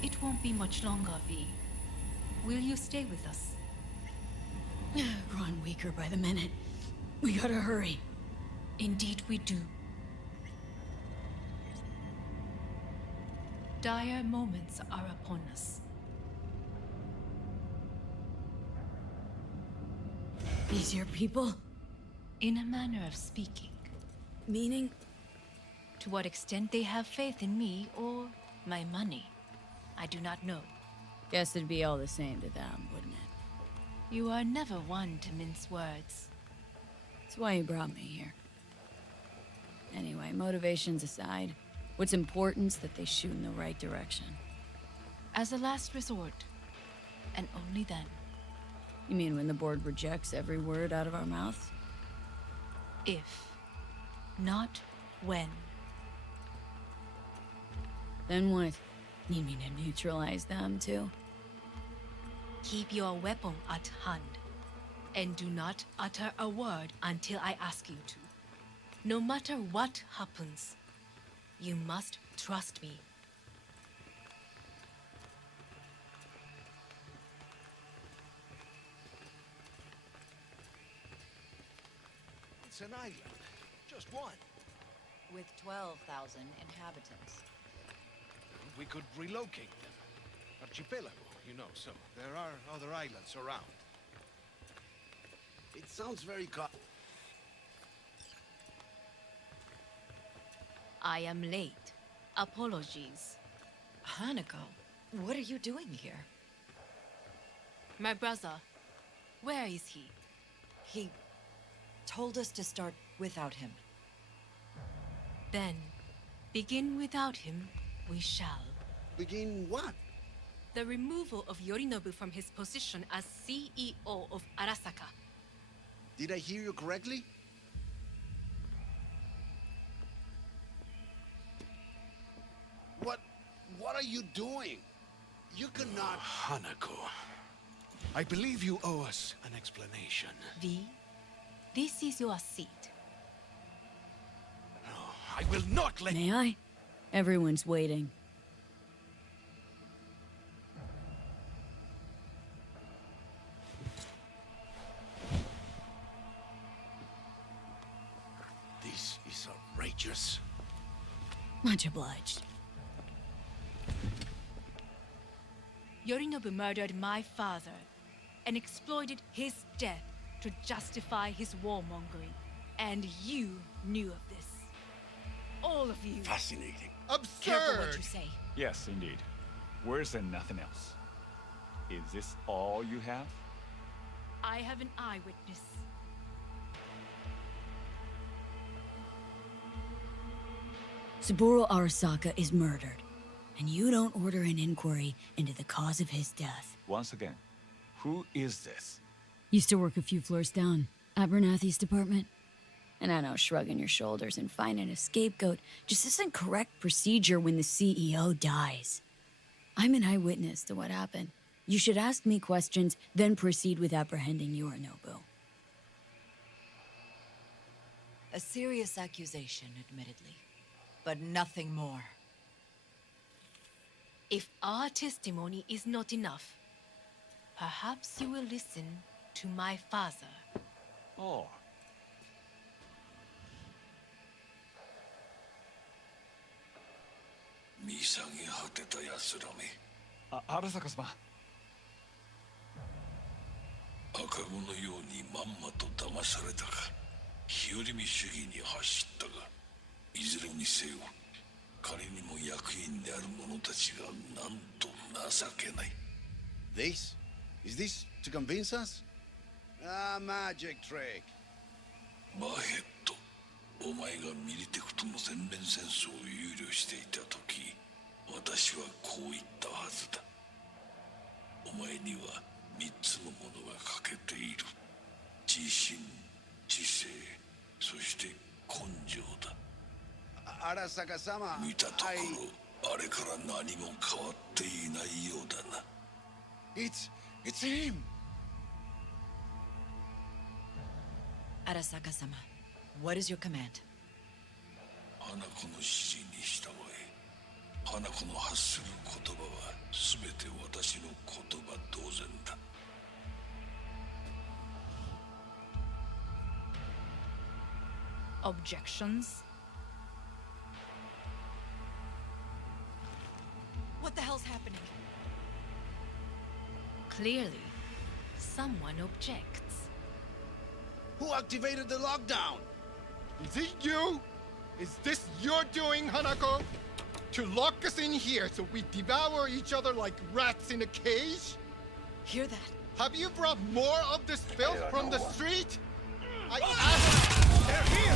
It won't be much longer, V. Will you stay with us? Growing weaker by the minute. We gotta hurry. Indeed we do. Dire moments are upon us. These your people? In a manner of speaking. Meaning? To what extent they have faith in me or my money, I do not know. Guess it'd be all the same to them, wouldn't it? You are never one to mince words. That's why you brought me here. Anyway, motivations aside, what's important's that they shoot in the right direction. As a last resort, and only then. You mean when the board rejects every word out of our mouths? If, not when. Then what? Need me to neutralize them, too? Keep your weapon at hand, and do not utter a word until I ask you to. No matter what happens, you must trust me. It's an island. Just one. With 12,000 inhabitants. We could relocate them. Archipelago, you know, so there are other islands around. It sounds very I am late. Apologies. Hanako, what are you doing here? My brother, where is he? He told us to start without him. Then, begin without him, we shall. Begin what? The removal of Yorinobu from his position as CEO of Arasaka. Did I hear you correctly? What are you doing? You cannot... Hanako, I believe you owe us an explanation. V, this is your seat. No, I will not let... May I? Everyone's waiting. This is outrageous. Much obliged. Yorinobu murdered my father and exploited his death to justify his warmongering. And you knew of this. All of you. Fascinating. Careful what you say. Yes, indeed. Worse than nothing else. Is this all you have? I have an eyewitness. Saburo Arasaka is murdered, and you don't order an inquiry into the cause of his death. Once again, who is this? Used to work a few floors down, Abernathy's department. And I know shrugging your shoulders and finding a scapegoat just isn't correct procedure when the CEO dies. I'm an eyewitness to what happened. You should ask me questions, then proceed with apprehending Yorinobu. A serious accusation, admittedly. But nothing more. If our testimony is not enough, perhaps you will listen to my father. Oh. Arasaka-sama. 赤子のようにまんまと騙されたか、日和見主義に走ったが、いずれにせよ、彼にも役員である者たちがなんと情けない。This? Is this to convince us? Ah, magic trick. マヘッド、お前がミリテクとの全面戦争を憂慮していた時、私はこう言ったはずだ。お前には3つのものが欠けている。自信、知性、そして根性だ。Arasaka-sama, 見たところ、あれから何も変わっていないようだな。It's him! Arasaka-sama, what is your command? 花子の指示に従え。花子の発する言葉は全て私の言葉同然だ。Objections? What the hell's happening? Clearly, someone objects. Who activated the lockdown? Is it you? Is this your doing, Hanako? To lock us in here so we devour each other like rats in a cage? Hear that? Have you brought more of this filth from the street? I asked... They're here!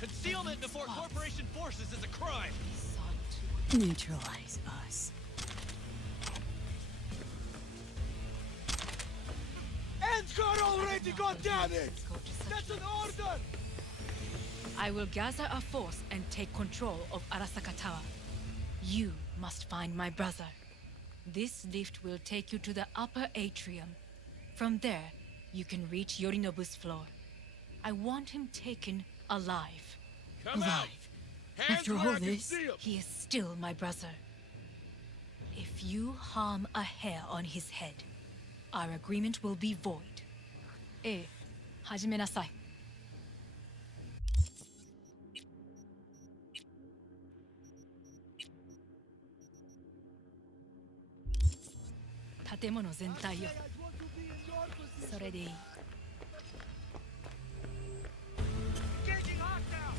Concealment before corporation forces is a crime. Neutralize us. Edgar already, goddammit! That's an order! I will gather a force and take control of Arasaka Tower. You must find my brother. This lift will take you to the upper atrium. From there, you can reach Yorinobu's floor. I want him taken alive. Come out! Hands After where all I can this, see 'em. He is still my brother. If you harm a hair on his head, our agreement will be void. 始めなさい。建物全体よ。それでいい。Engaging lockdown!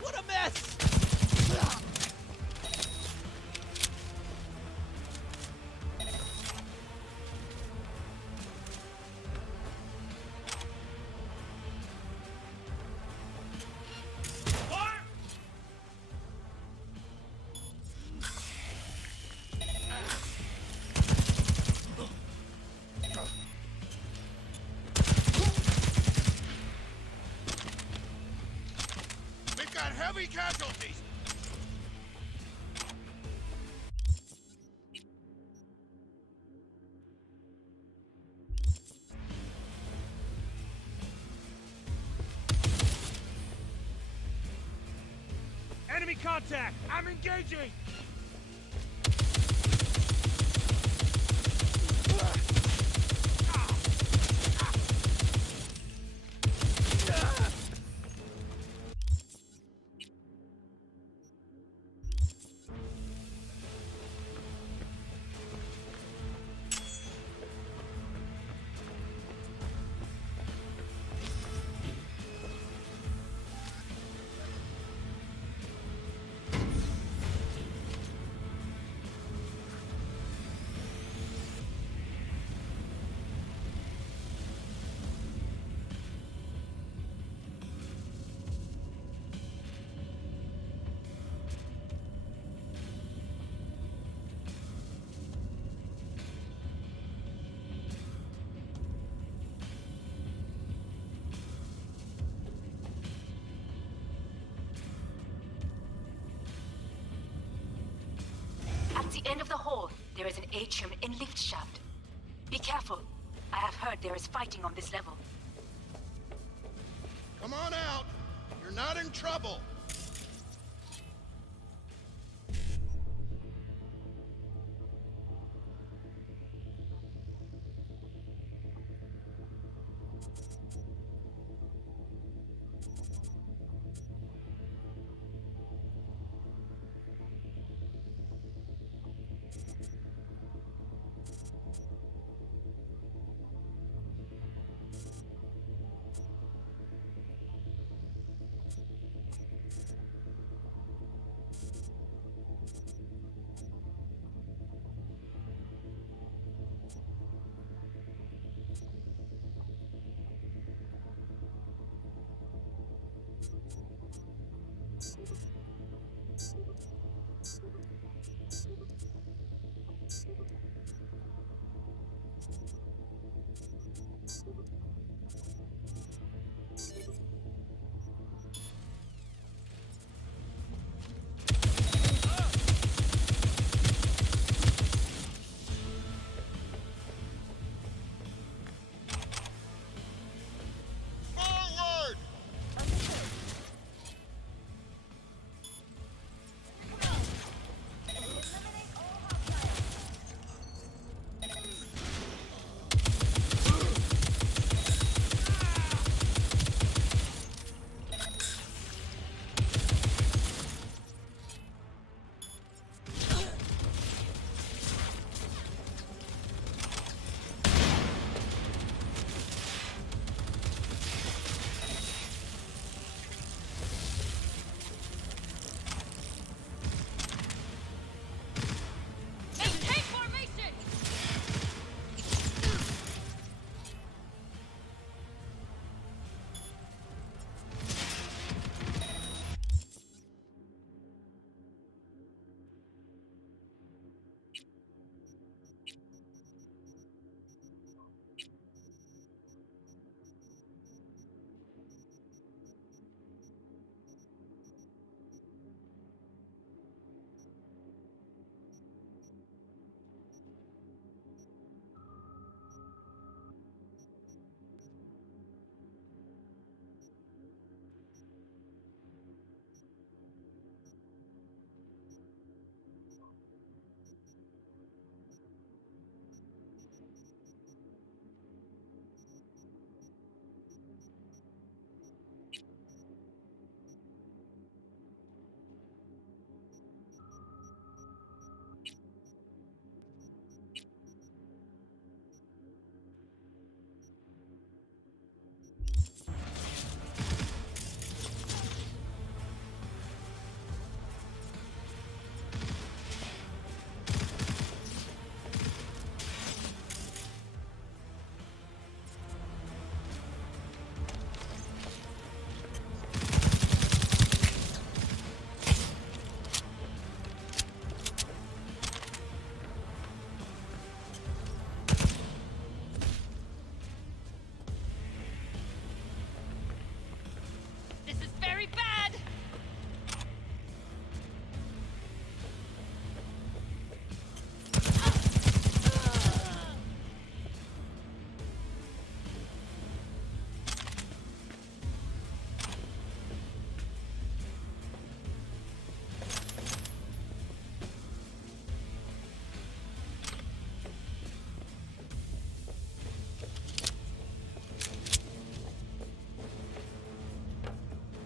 What a mess! We've got heavy casualties! Enemy contact! I'm engaging! Towards the end of the hall, there is an atrium and lift shaft. Be careful. I have heard there is fighting on this level. Come on out! You're not in trouble!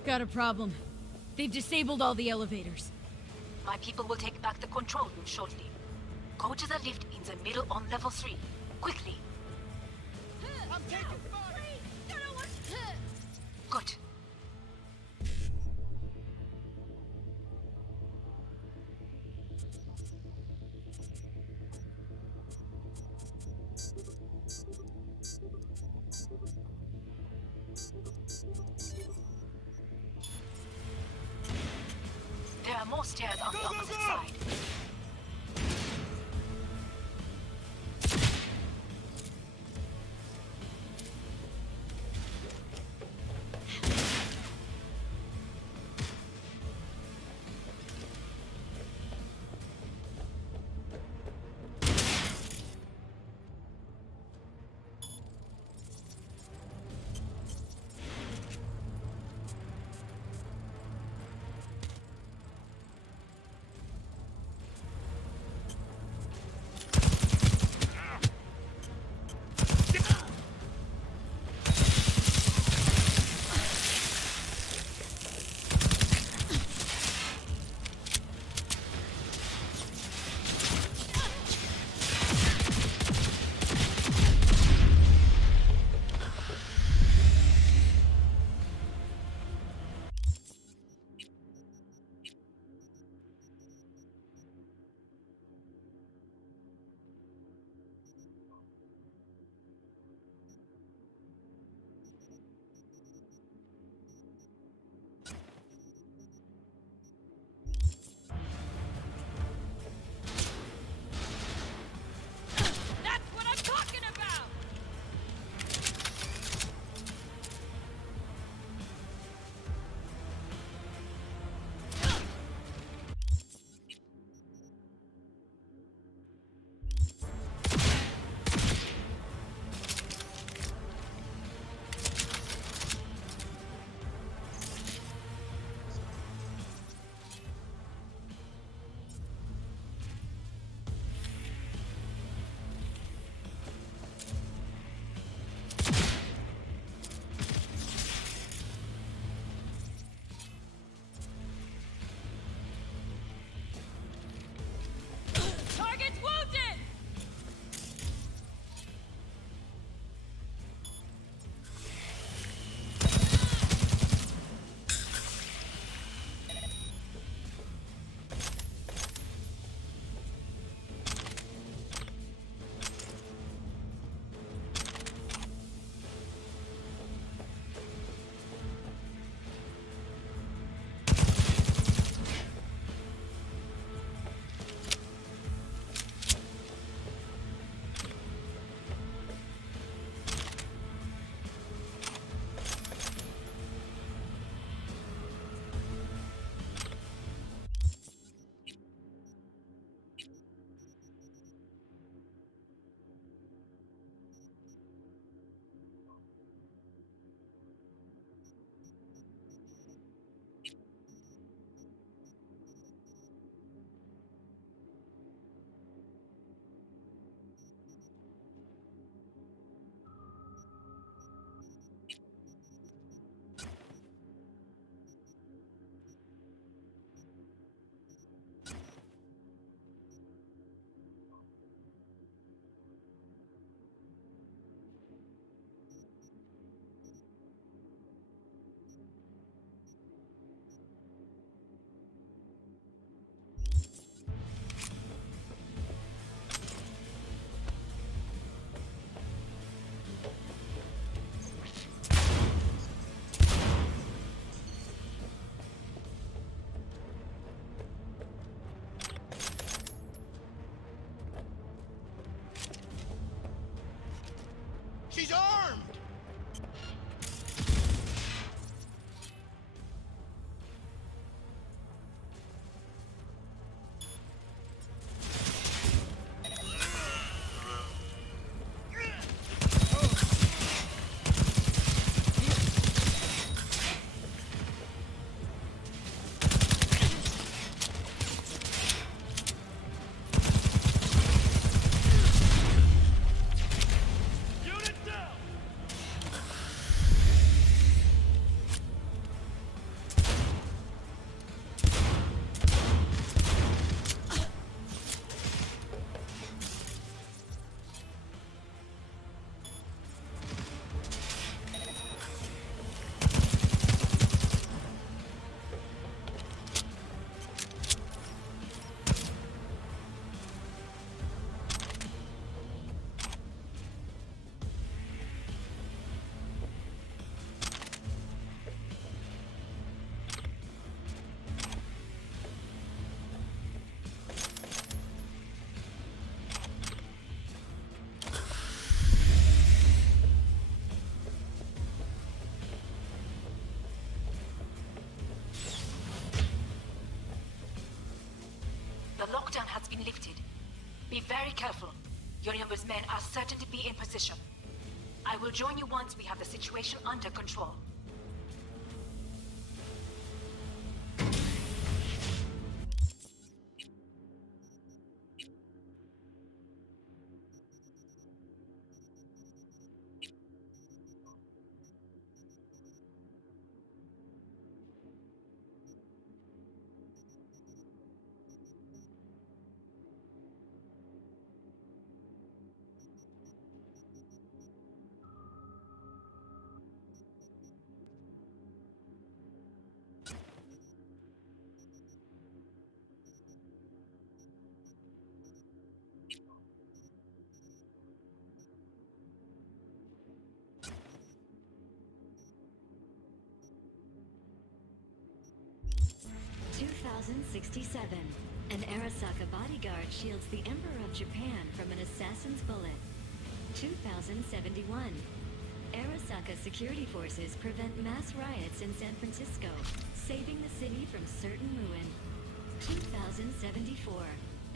Got a problem. They've disabled all the elevators. My people will take back the control room shortly. Go to the lift in the middle on level 3. Quickly. I'm taking fire! Good. There are more stairs on the opposite side. She's armed! The lockdown has been lifted. Be very careful. Yorinobu's men are certain to be in position. I will join you once we have the situation under control. (2067). An Arasaka bodyguard shields the Emperor of Japan from an assassin's bullet. 2071. Arasaka security forces prevent mass riots in San Francisco, saving the city from certain ruin. 2074.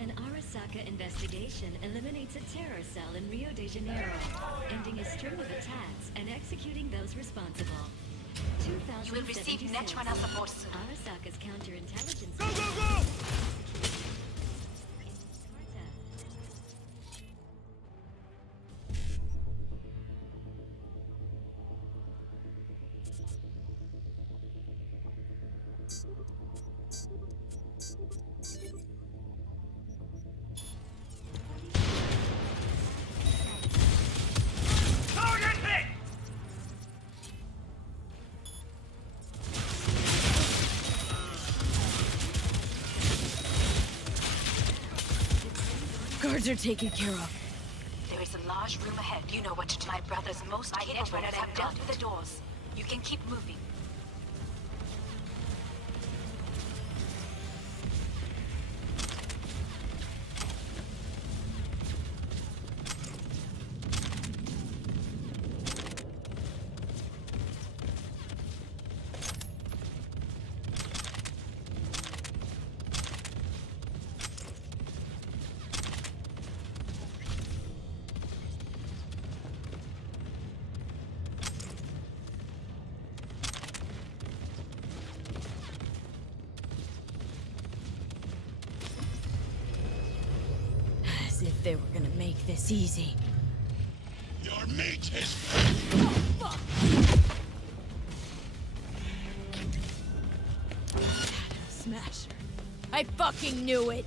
An Arasaka investigation eliminates a terror cell in Rio de Janeiro, ending a string of attacks and executing those responsible. You will receive Netrunner support soon. Arasaka's counterintelligence... Go, go, go! Guards are taken care of. There is a large room ahead. You know what to do. My brother's most Netrunners have dealt with the doors. You can keep moving. As if they were gonna make this easy. Your mate is... Oh, fuck! Shadow Smasher. I fucking knew it!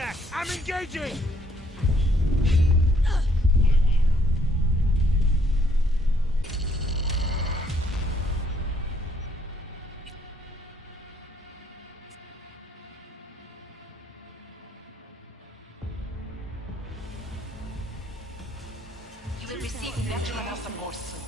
contact! I'm engaging! You will receive electrical support soon.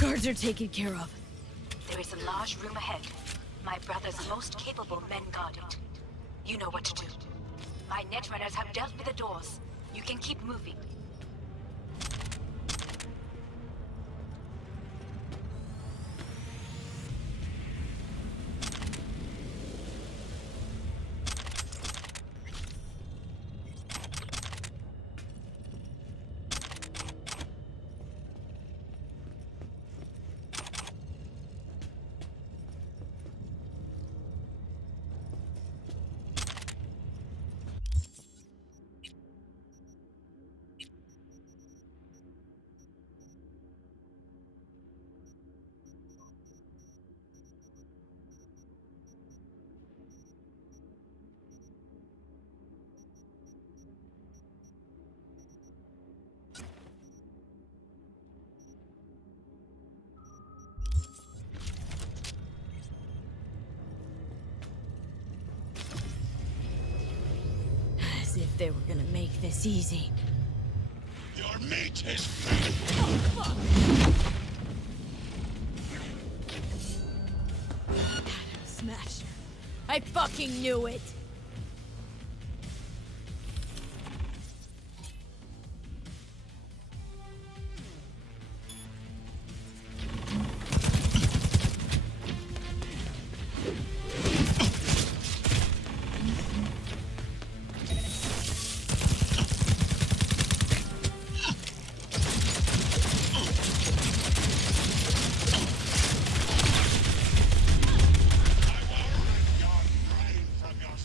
Guards are taken care of. There is a large room ahead. My brother's most capable men guard it. You know what to do. My netrunners have dealt with the doors. You can keep moving. As if they were gonna make this easy. Your mate has Smasher. I fucking knew it! from your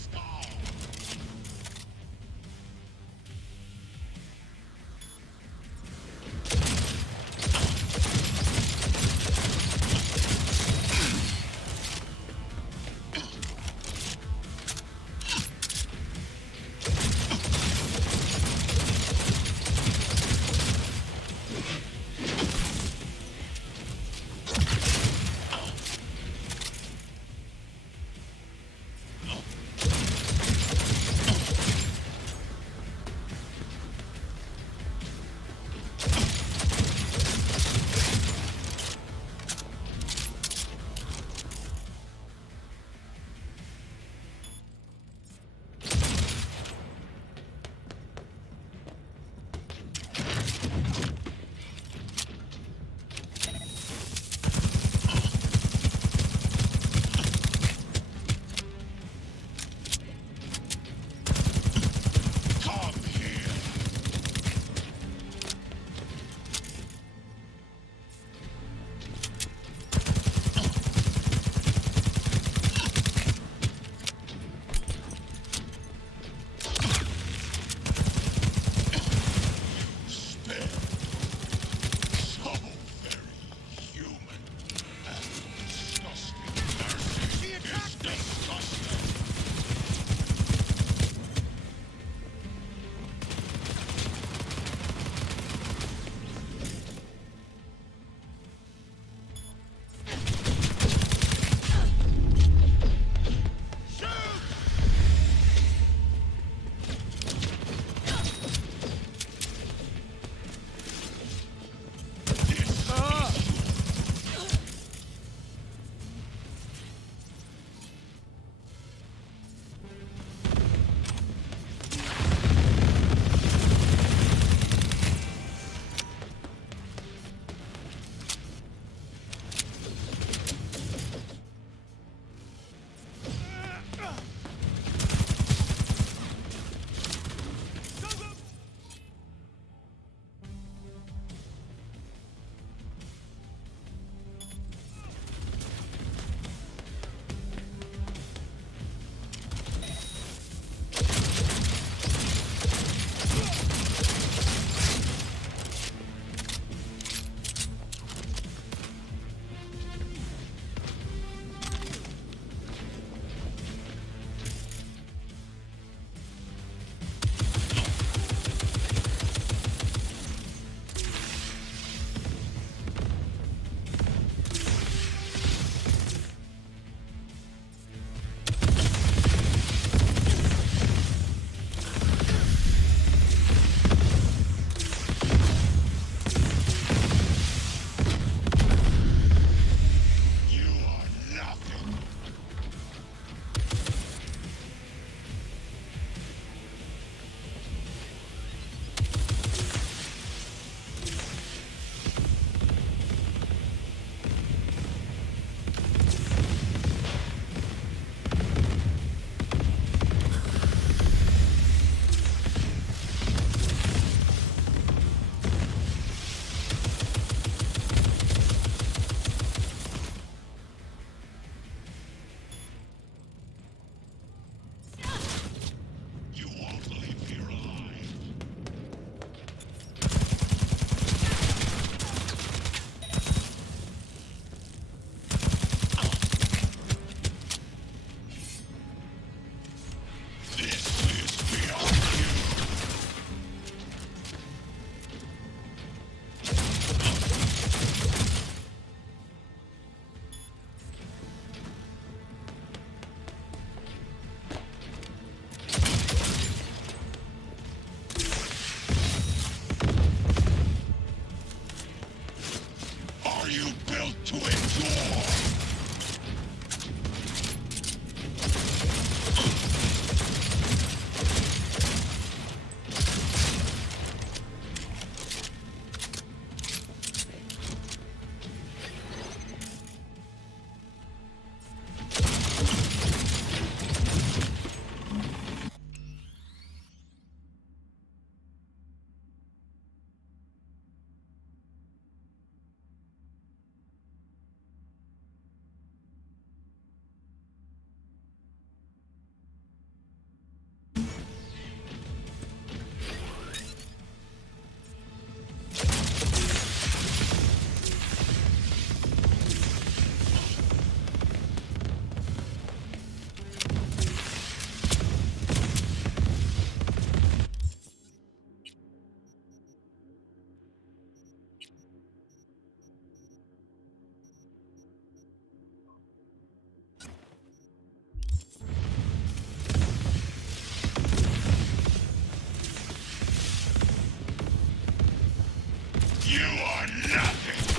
You are nothing!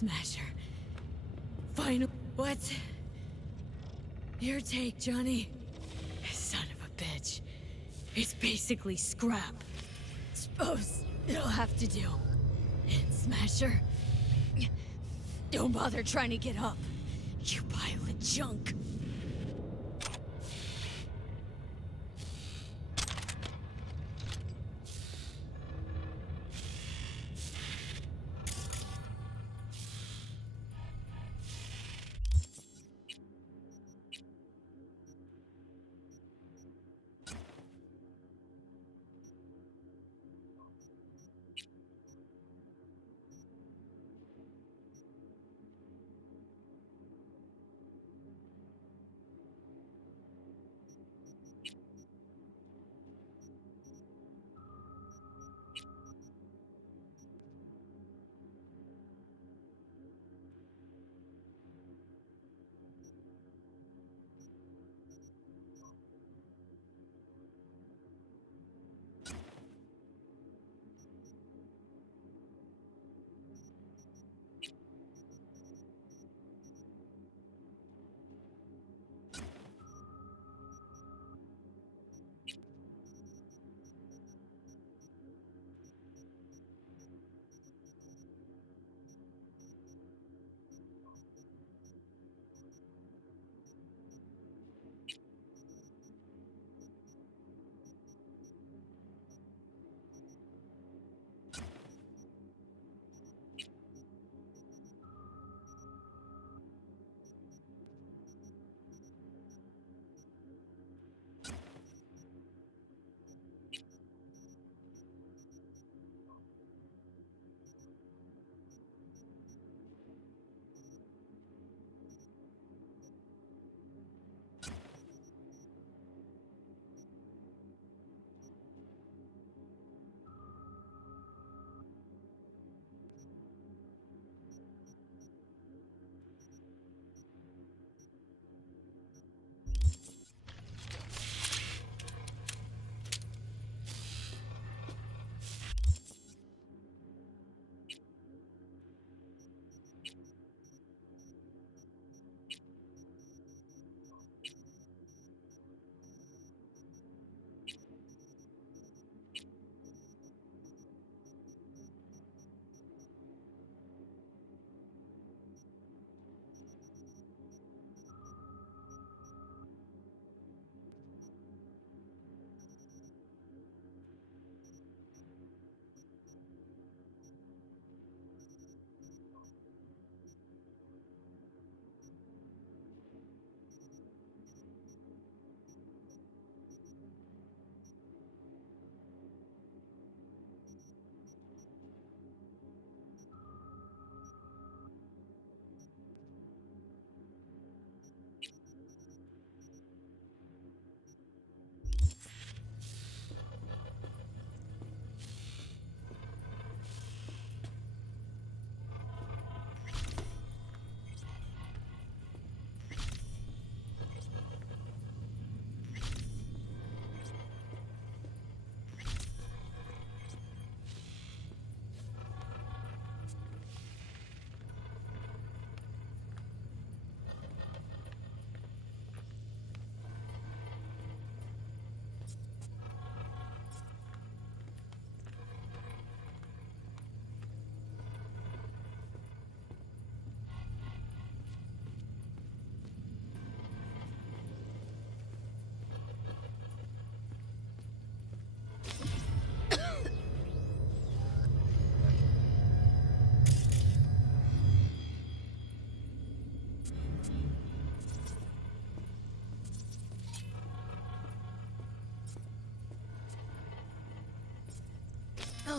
Smasher. Final. What? Your take, Johnny? Son of a bitch. It's basically scrap. Suppose it'll have to do. And Smasher? Don't bother trying to get up. You pile of junk.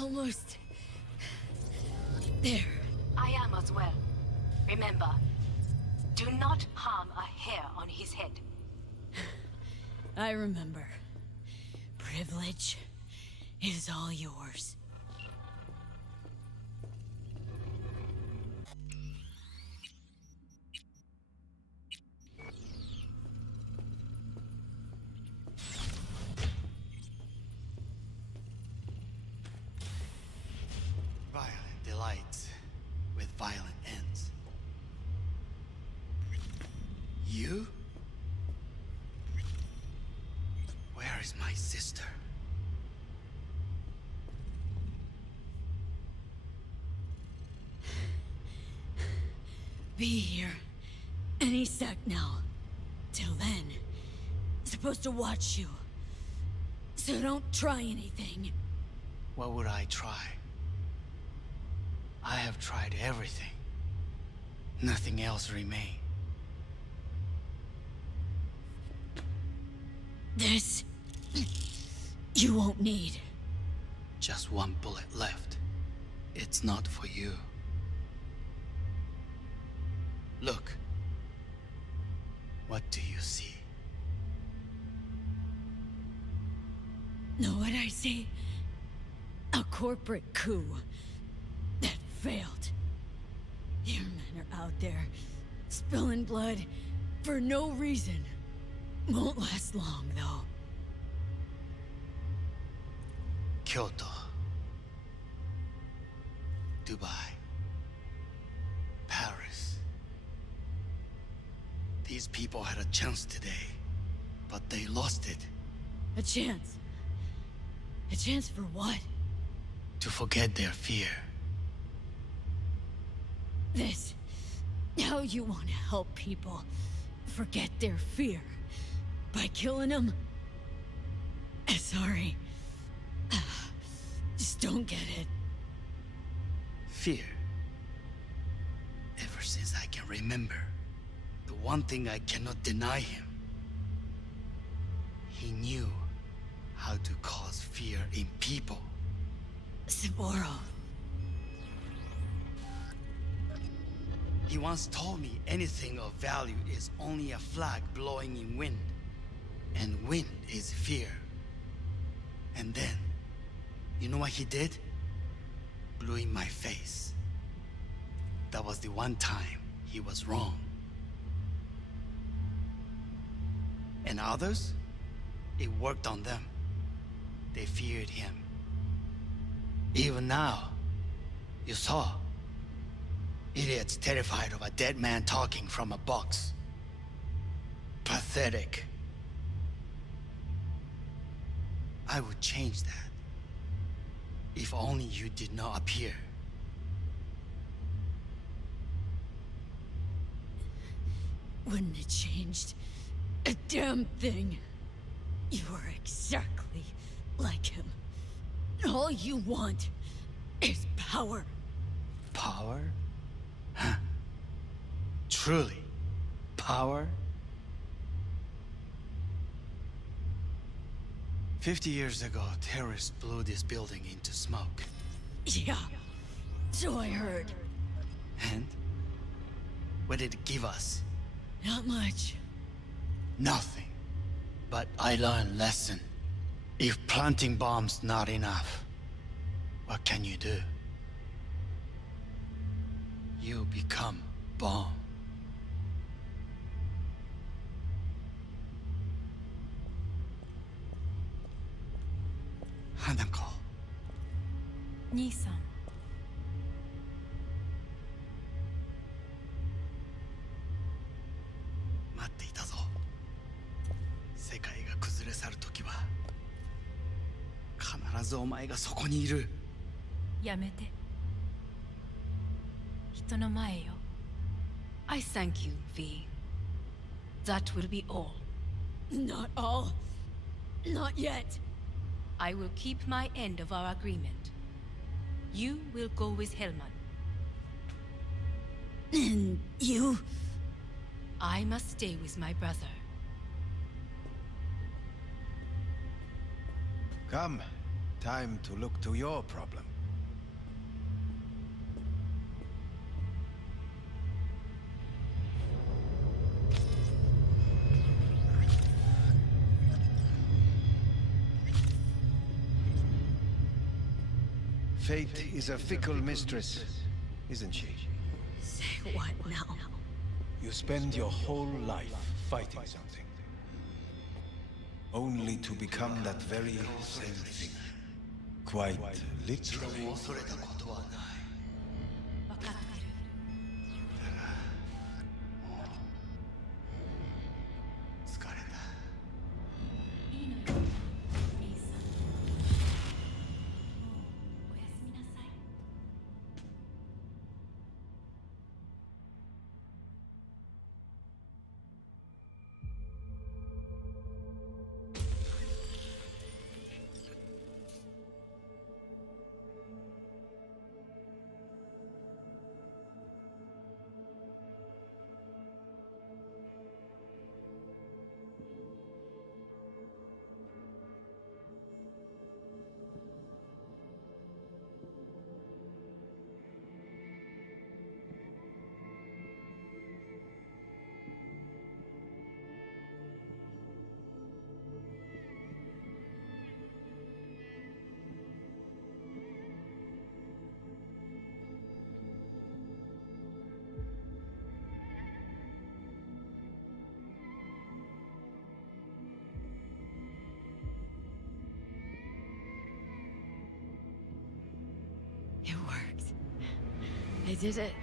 almost... there. I am as well. Remember, do not harm a hair on his head. I remember. Privilege is all yours. Violent delights with violent ends. You? Where is my sister? Be here any sec now. Till then, supposed to watch you. So don't try anything. What would I try? I have tried everything. Nothing else remains. This... you won't need. Just one bullet left. It's not for you. Look. What do you see? Know what I see? A corporate coup that failed. Your men are out there, spilling blood for no reason. Won't last long, though. Kyoto. Dubai. Paris. These people had a chance today, but they lost it. A chance? A chance for what? To forget their fear. This... how you want to help people forget their fear? By killing them? Sorry. Just don't get it. Fear. Ever since I can remember, the one thing I cannot deny him. He knew how to cause fear in people. Saburo. He once told me anything of value is only a flag blowing in wind. And wind is fear. And then, you know what he did? Blew in my face. That was the one time he was wrong. And others? It worked on them. They feared him. Even now, you saw. Idiots terrified of a dead man talking from a box. Pathetic. I would change that. If only you did not appear. Wouldn't have changed a damn thing. You are exactly like him. All you want is power. Power? Huh. Truly, power? 50 years ago, terrorists blew this building into smoke. Yeah, so I heard. And? What did it give us? Not much. Nothing. But I learned a lesson. If planting bombs not enough, what can you do? You become bomb. Hanako. 兄さん。待っていたぞ。世界が崩れ去る時は必ずお前がそこにいる。やめて。人の前よ。I thank you, V. That will be all. Not all. Not yet. I will keep my end of our agreement. You will go with Hellman. And you? I must stay with my brother. Come. Time to look to your problem. Fate is a fickle mistress, isn't she? Say what now? You spend your whole life fighting something, only to become that very same thing. Quite literally. 恐れたことはない。分かっている。疲れた。いいのよ、メイさん。もうおやすみなさい。It worked. I did it.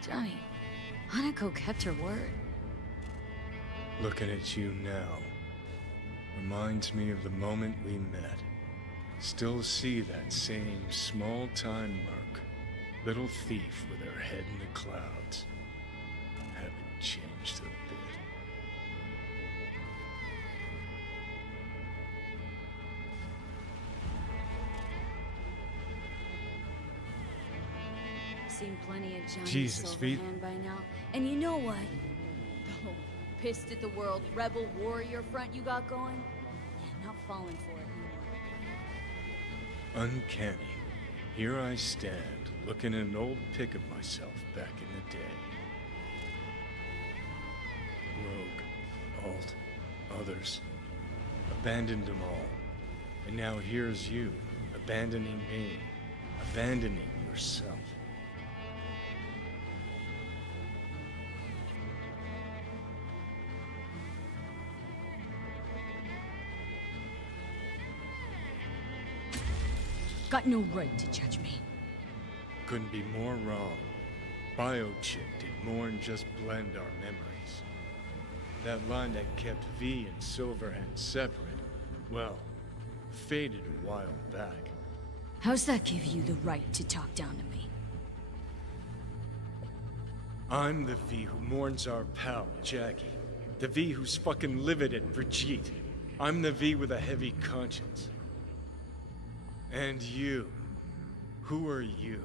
Johnny, Hanako kept her word. Looking at you now reminds me of the moment we met. Still see that same small-time merc. Little thief with her head in the clouds. Haven't changed a bit. Seen plenty of Johnny Jesus, V. Silverhand by now. And you know what? The whole pissed at the world rebel warrior front you got going? Yeah, not falling for it anymore. Uncanny. Here I stand, looking at an old pic of myself back in the day. Rogue, Alt, others. Abandoned them all. And now here's you, abandoning me. Abandoning yourself. Got no right to judge me. Couldn't be more wrong. Biochip did more than just blend our memories. That line that kept V and Silverhand separate, well, faded a while back. How's that give you the right to talk down to me? I'm the V who mourns our pal, Jackie. The V who's fucking livid at Brigitte. I'm the V with a heavy conscience. And you. Who are you?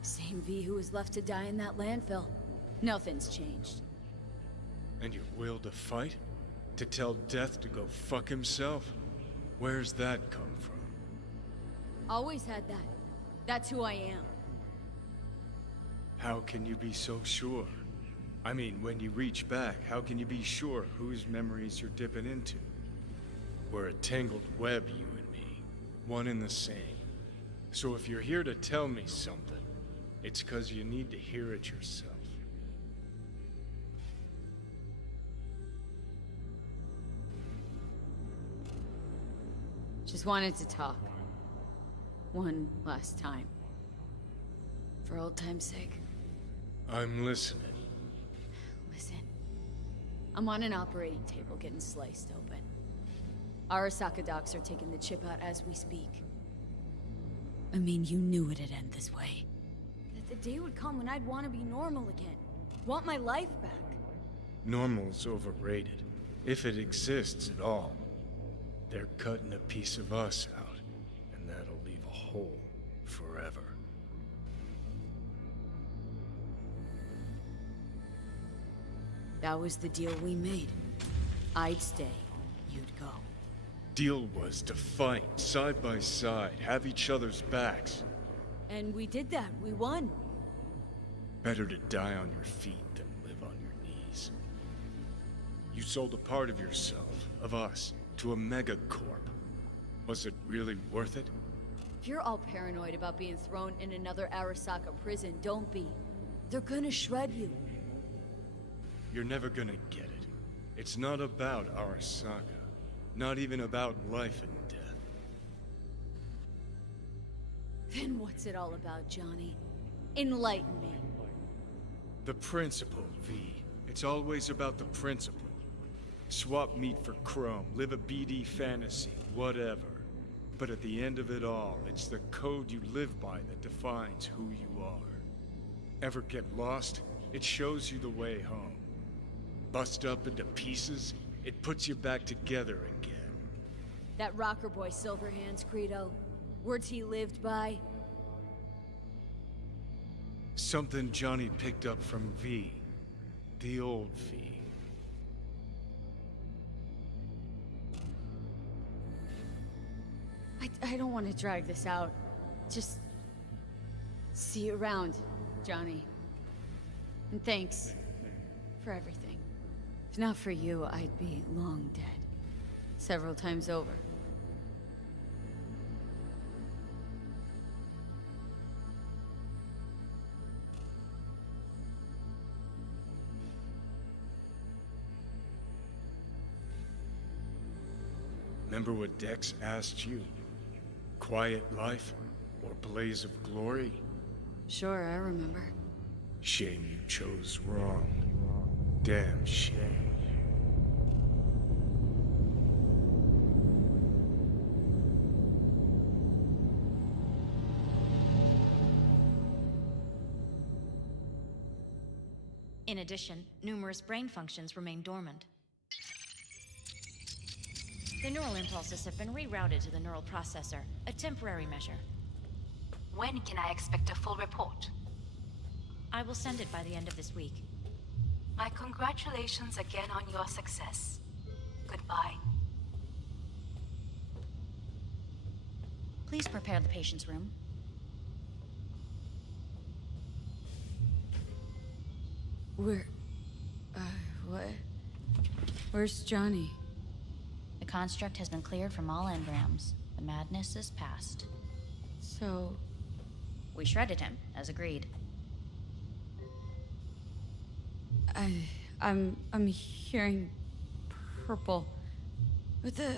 Same V who was left to die in that landfill. Nothing's changed. And your will to fight? To tell Death to go fuck himself? Where's that come from? Always had that. That's who I am. How can you be so sure? I mean, when you reach back, how can you be sure whose memories you're dipping into? We're a tangled web, you and me. One and the same. So if you're here to tell me something, it's 'cause you need to hear it yourself. Just wanted to talk. One last time. For old time's sake. I'm listening. Listen. I'm on an operating table getting sliced open. Arasaka docs are taking the chip out as we speak. I mean, you knew it'd end this way. That the day would come when I'd want to be normal again. Want my life back. Normal's overrated. If it exists at all. They're cutting a piece of us out, and that'll leave a hole forever. That was the deal we made. I'd stay, you'd go. Deal was to fight, side by side, have each other's backs. And we did that, we won. Better to die on your feet than live on your knees. You sold a part of yourself, of us, to a megacorp. Was it really worth it? If you're all paranoid about being thrown in another Arasaka prison, don't be. They're gonna shred you. You're never gonna get it. It's not about Arasaka. Not even about life and death. Then what's it all about, Johnny? Enlighten me. The principle, V. It's always about the principle. Swap meat for chrome, live a BD fantasy, whatever. But at the end of it all, it's the code you live by that defines who you are. Ever get lost? It shows you the way home. Bust up into pieces, it puts you back together again. That rocker boy Silverhand's credo. Words he lived by. Something Johnny picked up from V. The old V. I don't want to drag this out. Just... see you around, Johnny. And thanks for everything. If not for you, I'd be long dead. Several times over. Remember what Dex asked you? Quiet life or blaze of glory? Sure, I remember. Shame you chose wrong. Damn shame. In addition, numerous brain functions remain dormant. The neural impulses have been rerouted to the neural processor, a temporary measure. When can I expect a full report? I will send it by the end of this week. My congratulations again on your success. Goodbye. Please prepare the patient's room. What? Where's Johnny? The construct has been cleared from all engrams. The madness is past. So... we shredded him, as agreed. I'm hearing purple. What the...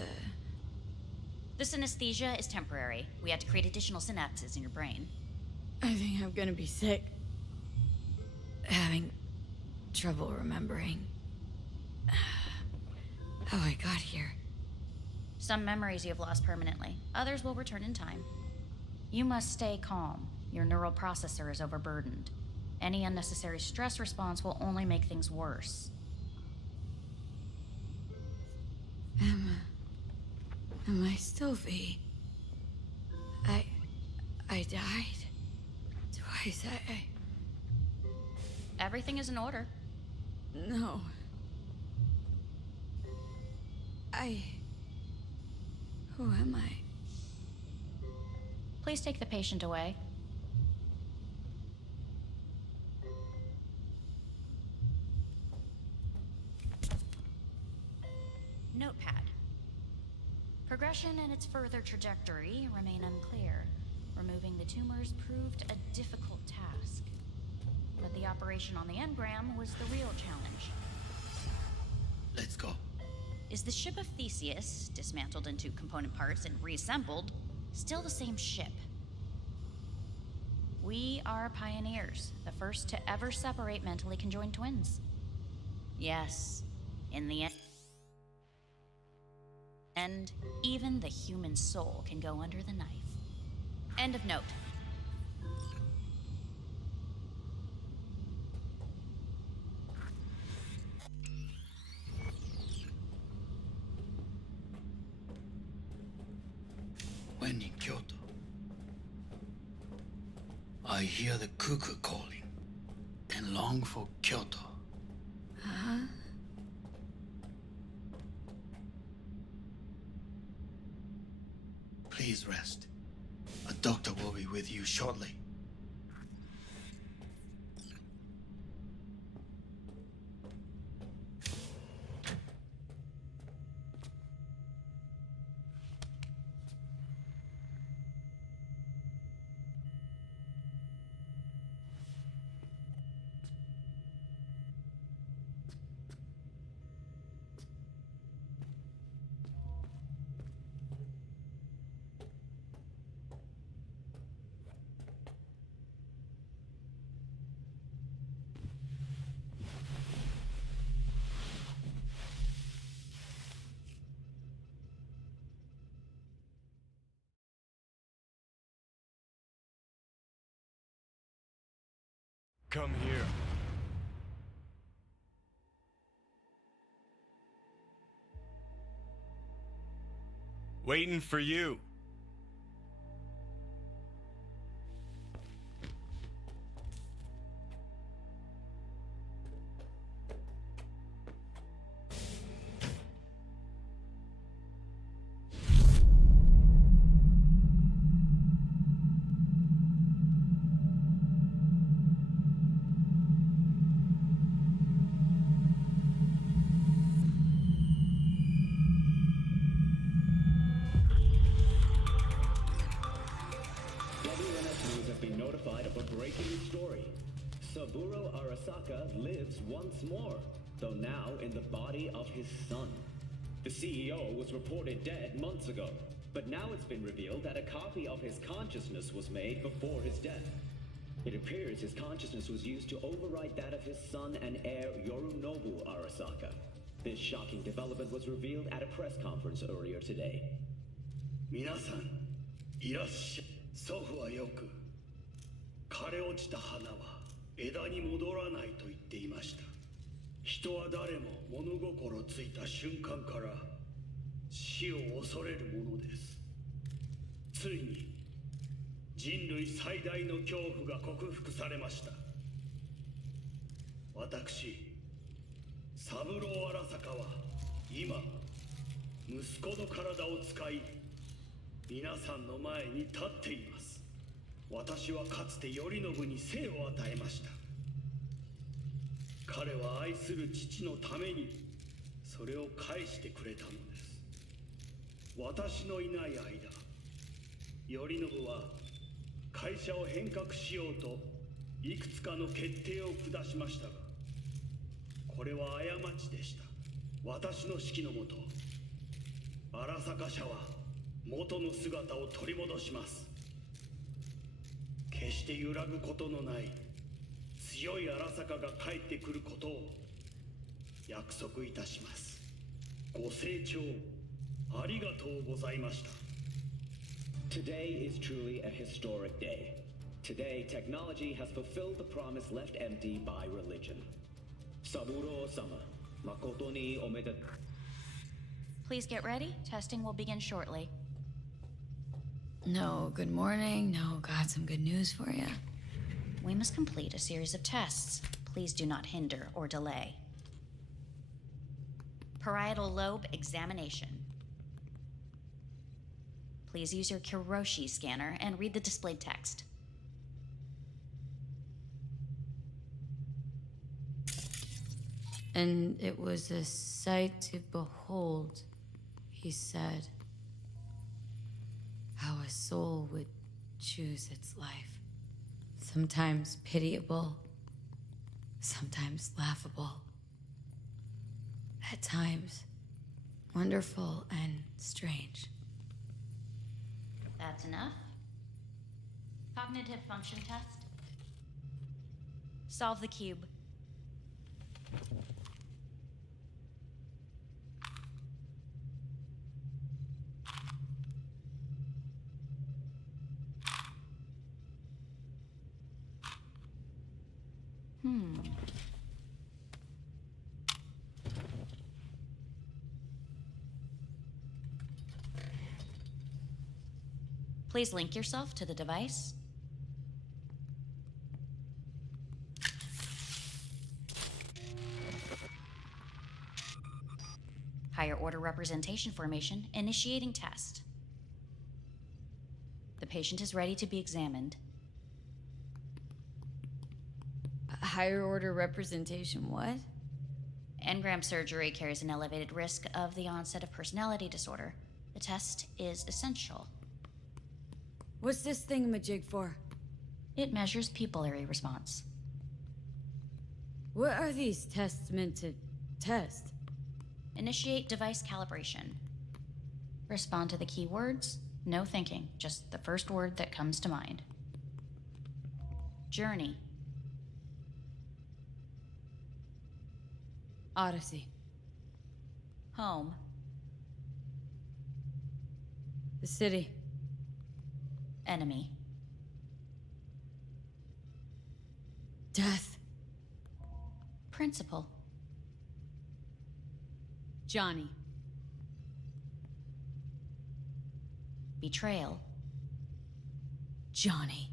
The synesthesia is temporary. We had to create additional synapses in your brain. I think I'm gonna be sick. Having trouble remembering how I got here. Some memories you have lost permanently. Others will return in time. You must stay calm. Your neural processor is overburdened. Any unnecessary stress response will only make things worse. Am I still V? I died twice. Everything is in order. No. Who am I? Please take the patient away. Notepad. Progression and its further trajectory remain unclear. Removing the tumors proved a difficult task. But the operation on the engram was the real challenge. Let's go. Is the ship of Theseus, dismantled into component parts and reassembled, still the same ship? We are pioneers, the first to ever separate mentally conjoined twins. Yes, in the end, even the human soul can go under the knife. End of note. When in Kyoto, I hear the cuckoo calling and long for Kyoto. Huh? Please rest. A doctor will be with you shortly. Come here. Waiting for you. Saburo Arasaka lives once more, though now in the body of his son. The CEO was reported dead months ago, but now it's been revealed that a copy of his consciousness was made before his death. It appears his consciousness was used to override that of his son and heir Yorinobu Arasaka. This shocking development was revealed at a press conference earlier today. 皆さん、いらっしゃい。祖父はよく、枯れ落ちた花は枝に戻らないと言っていました。人は誰も物心ついた瞬間から死を恐れるものです。ついに人類最大の恐怖が克服されました。私、三郎荒坂は今、息子の体を使い、皆さんの前に立っています。私はかつて頼信に生を与えました。彼は愛する父のためにそれを返してくれたのです。私のいない間、頼信は会社を変革しようといくつかの決定を下しましたが、これは過ちでした。私の指揮のもと、荒坂社は元の姿を取り戻します。決して揺らぐことのない強い荒坂が帰ってくることを約束いたします。ご清聴ありがとうございました。 Today is truly a historic day. Today, technology has fulfilled the promise left empty by religion. Saburo-sama, makoto ni omedetou. Please get ready. Testing will begin shortly. No, good morning. No, got some good news for you. We must complete a series of tests. Please do not hinder or delay. Parietal lobe examination. Please use your Kiroshi scanner and read the displayed text. And it was a sight to behold, he said, how a soul would choose its life. Sometimes pitiable, sometimes laughable. At times, wonderful and strange. That's enough. Cognitive function test. Solve the cube. Please link yourself to the device. Higher order representation formation, initiating test. The patient is ready to be examined. Higher order representation, what? Engram surgery carries an elevated risk of the onset of personality disorder. The test is essential. What's this thingamajig for? It measures pupillary response. What are these tests meant to test? Initiate device calibration. Respond to the keywords. No thinking, just the first word that comes to mind. Journey. Odyssey. Home. The city. Enemy. Death. Principle. Johnny. Betrayal. Johnny.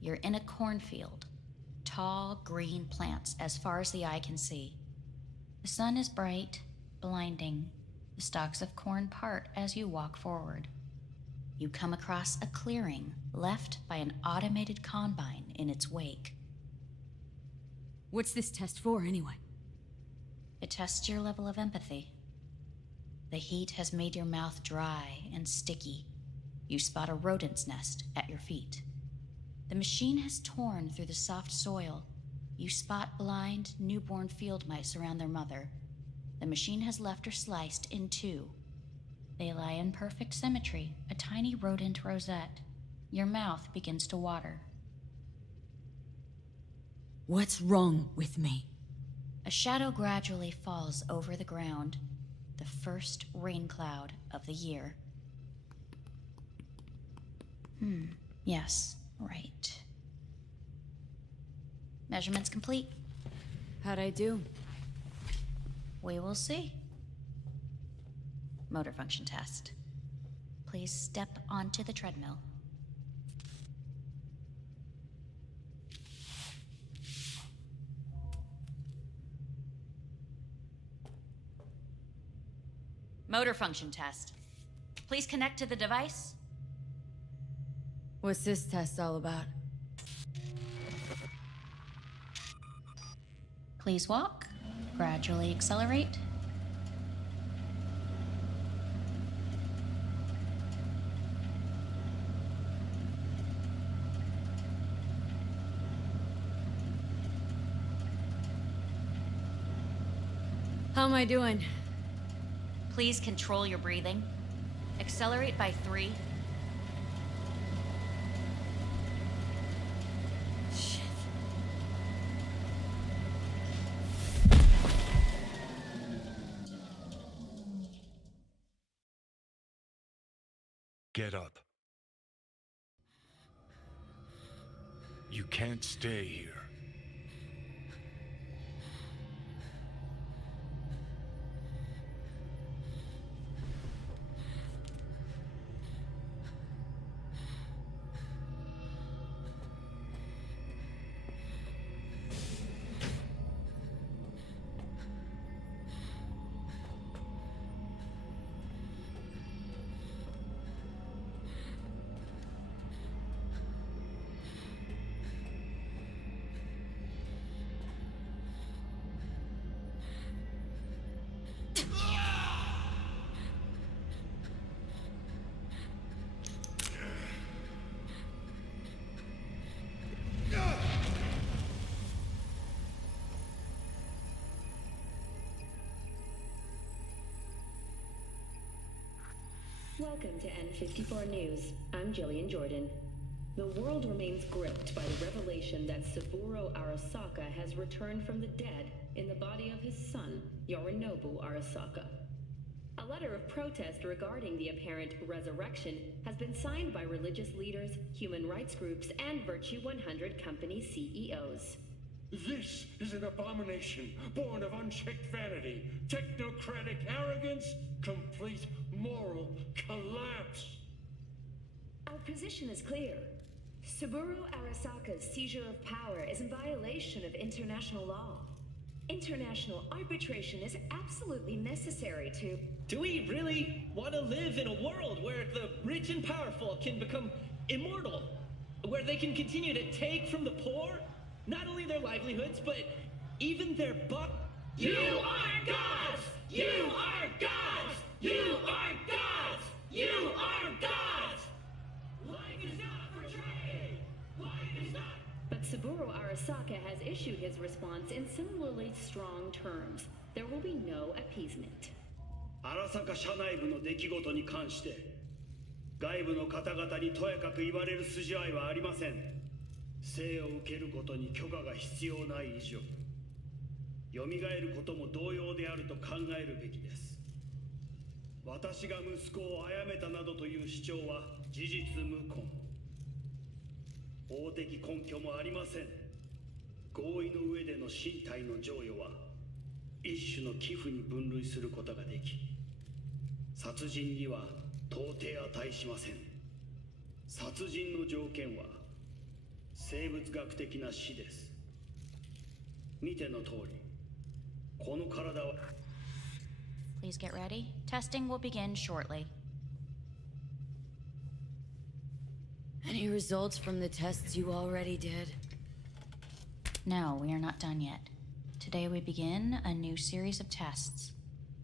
You're in a cornfield. Tall, green plants as far as the eye can see. The sun is bright, blinding. The stalks of corn part as you walk forward. You come across a clearing left by an automated combine in its wake. What's this test for, anyway? It tests your level of empathy. The heat has made your mouth dry and sticky. You spot a rodent's nest at your feet. The machine has torn through the soft soil. You spot blind, newborn field mice around their mother. The machine has left her sliced in two. They lie in perfect symmetry, a tiny rodent rosette. Your mouth begins to water. What's wrong with me? A shadow gradually falls over the ground, the first rain cloud of the year. Yes, right. Measurements complete. How'd I do? We will see. Motor function test. Please step onto the treadmill. Motor function test. Please connect to the device. What's this test all about? Please walk. Gradually accelerate. How am I doing? Please control your breathing. Accelerate by 3. Shit. Get up. You can't stay here. Welcome to N54 News. I'm Jillian Jordan. The world remains gripped by the revelation that Saburo Arasaka has returned from the dead in the body of his son, Yorinobu Arasaka. A letter of protest regarding the apparent resurrection has been signed by religious leaders, human rights groups, and Virtue 100 company CEOs. This is an abomination born of unchecked vanity, technocratic arrogance, complete moral collapse. Our position is clear. Saburo Arasaka's seizure of power is in violation of international law. International arbitration is absolutely necessary to... Do we really want to live in a world where the rich and powerful can become immortal? Where they can continue to take from the poor? Not only their livelihoods, but even their buck... You are gods! You are gods! You are gods! You are gods! Life is not for trade! Life is not... But Saburo Arasaka has issued his response in similarly strong terms. There will be no appeasement. 荒坂社内部の出来事に関して外部の方々にとやかく言われる筋合いはありません。生を受けることに許可が必要ない以上、蘇ることも同様であると考えるべきです。私が息子を殺めたなどという主張は事実無根。法的根拠もありません。合意の上での身体の贈与は一種の寄付に分類することができ、殺人には到底値しません。殺人の条件は生物学的な死です。見ての通り、この体は。 Please get ready. Testing will begin shortly. Any results from the tests you already did? No, we are not done yet. Today we begin a new series of tests.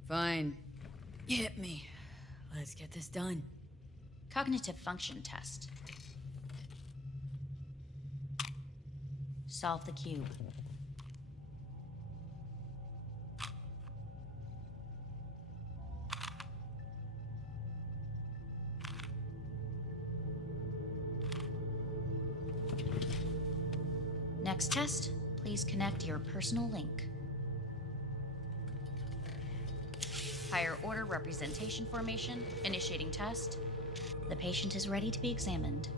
Fine. Hit me. Let's get this done. Cognitive function test. Solve the cube. Next test, please connect your personal link. Higher order representation formation, initiating test. The patient is ready to be examined.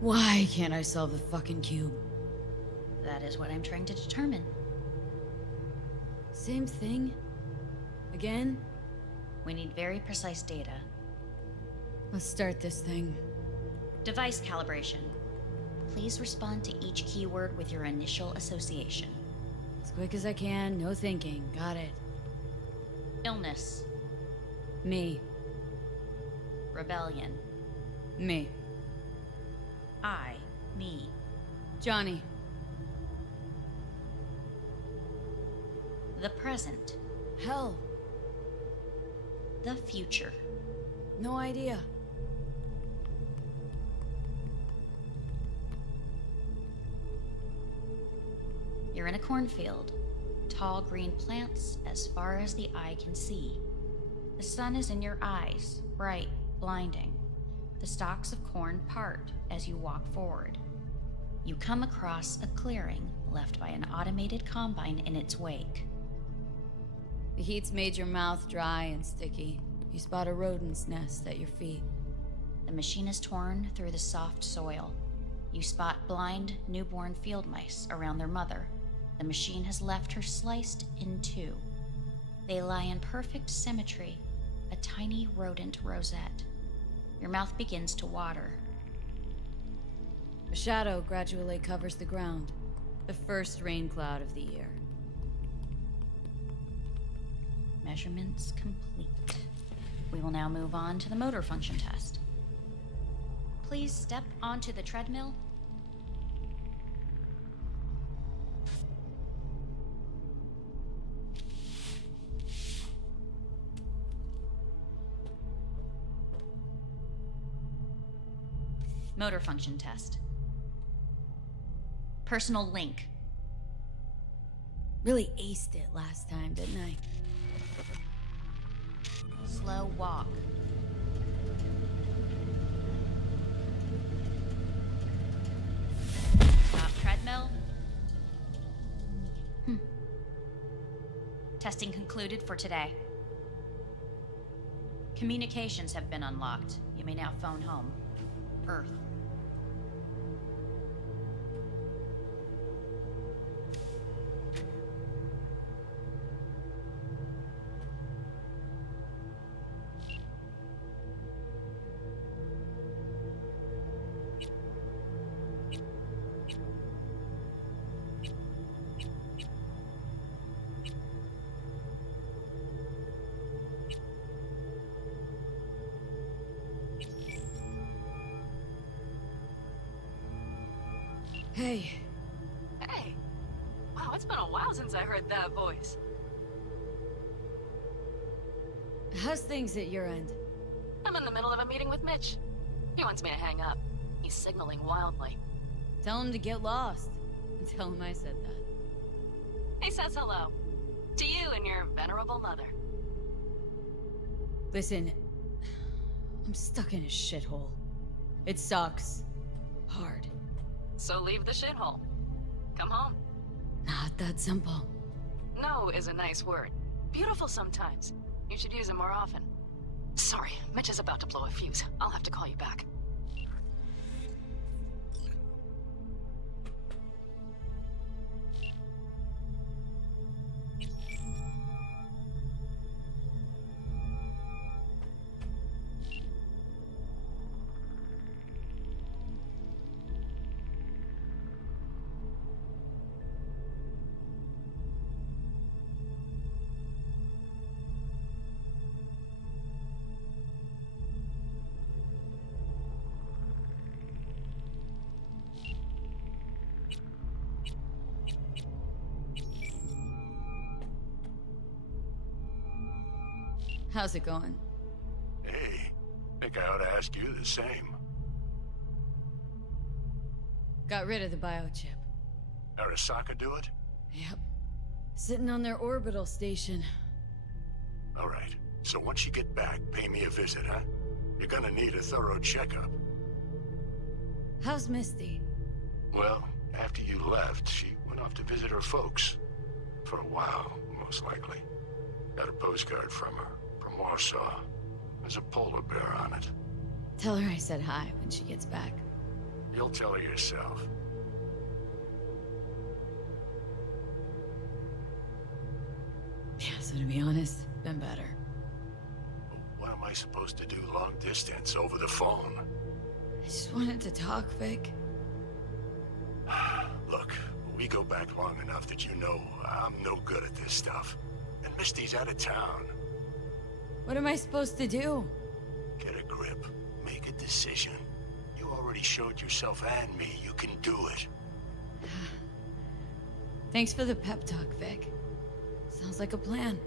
Why can't I solve the fucking cube? That is what I'm trying to determine. Same thing? Again? We need very precise data. Let's start this thing. Device calibration. Please respond to each keyword with your initial association. As quick as I can, no thinking. Got it. Illness. Me. Rebellion. Me. Me. Johnny. The present. Hell. The future. No idea. You're in a cornfield. Tall green plants as far as the eye can see. The sun is in your eyes, bright, blinding. The stalks of corn part as you walk forward. You come across a clearing left by an automated combine in its wake. The heat's made your mouth dry and sticky. You spot a rodent's nest at your feet. The machine is torn through the soft soil. You spot blind, newborn field mice around their mother. The machine has left her sliced in two. They lie in perfect symmetry, a tiny rodent rosette. Your mouth begins to water. A shadow gradually covers the ground, the first rain cloud of the year. Measurements complete. We will now move on to the motor function test. Please step onto the treadmill. Motor function test. Personal link. Really aced it last time, didn't I? Slow walk. Stop treadmill. Testing concluded for today. Communications have been unlocked. You may now phone home. Earth. Hey. Hey. Wow, it's been a while since I heard that voice. How's things at your end? I'm in the middle of a meeting with Mitch. He wants me to hang up. He's signaling wildly. Tell him to get lost. Tell him I said that. He says hello. To you and your venerable mother. Listen, I'm stuck in a shithole. It sucks. Hard. So leave the shithole. Come home. Not that simple. No is a nice word. Beautiful sometimes. You should use it more often. Sorry, Mitch is about to blow a fuse. I'll have to call you back. How's it going? Hey, think I ought to ask you the same. Got rid of the biochip. Arasaka do it? Yep. Sitting on their orbital station. All right. So once you get back, pay me a visit, huh? You're gonna need a thorough checkup. How's Misty? Well, after you left, she went off to visit her folks. For a while, most likely. Got a postcard from her, from Warsaw. There's a polar bear on it. Tell her I said hi when she gets back. You'll tell her yourself. Yeah, so to be honest, been better. What am I supposed to do long distance over the phone? I just wanted to talk, Vic. Look, we go back long enough that you know I'm no good at this stuff. And Misty's out of town. What am I supposed to do? Get a grip. Make a decision. You already showed yourself and me you can do it. Thanks for the pep talk, Vic. Sounds like a plan.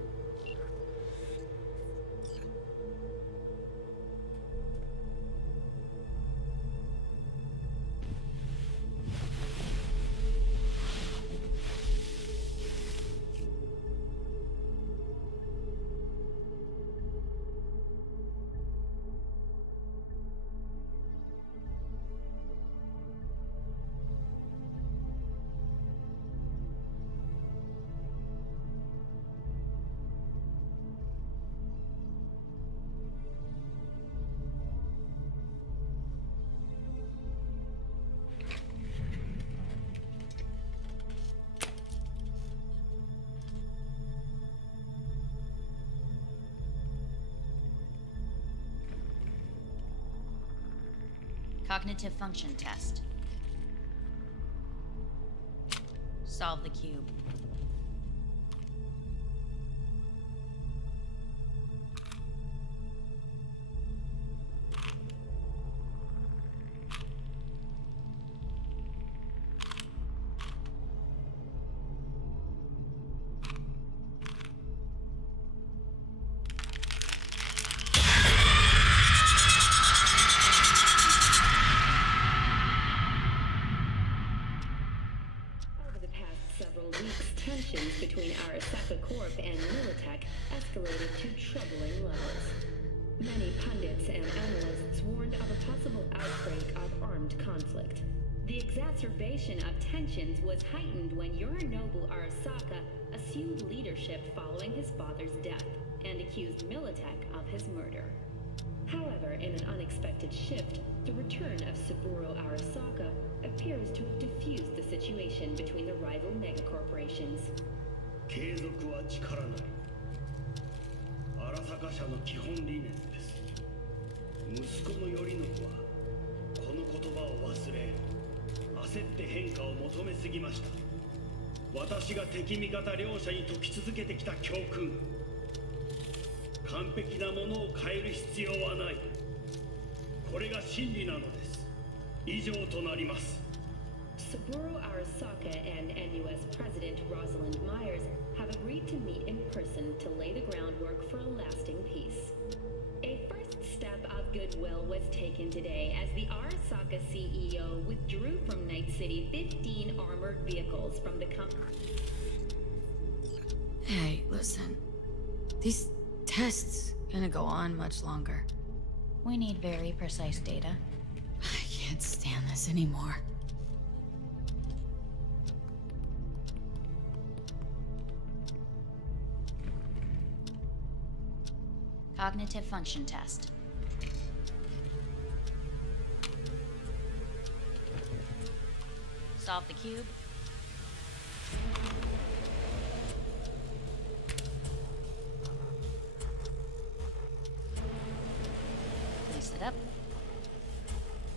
Cognitive function test. Solve the cube. Tensions between Arasaka Corp and Militech escalated to troubling levels. Many pundits and analysts warned of a possible outbreak of armed conflict. The exacerbation of tensions was heightened when Yorinobu Arasaka assumed leadership following his father's death and accused Militech of his murder. However, in an unexpected shift, the return of Saburo Arasaka appears to have diffused the situation between the rival megacorporations. 継続は力なり。荒坂社の基本理念です。息子の頼信はこの言葉を忘れ、焦って変化を求めすぎました。私が敵味方両者に説き続けてきた教訓。完璧なものを変える必要はない。これが真理なのです。以上となります。Saburo Arasaka and NUS President Rosalind Myers have agreed to meet in person to lay the groundwork for a lasting peace. A first step of goodwill was taken today as the Arasaka CEO withdrew from Night City 15 armored vehicles from the company. Hey, listen. These tests gonna go on much longer. We need very precise data. I can't stand this anymore. Cognitive function test. Solve the cube. Place it up.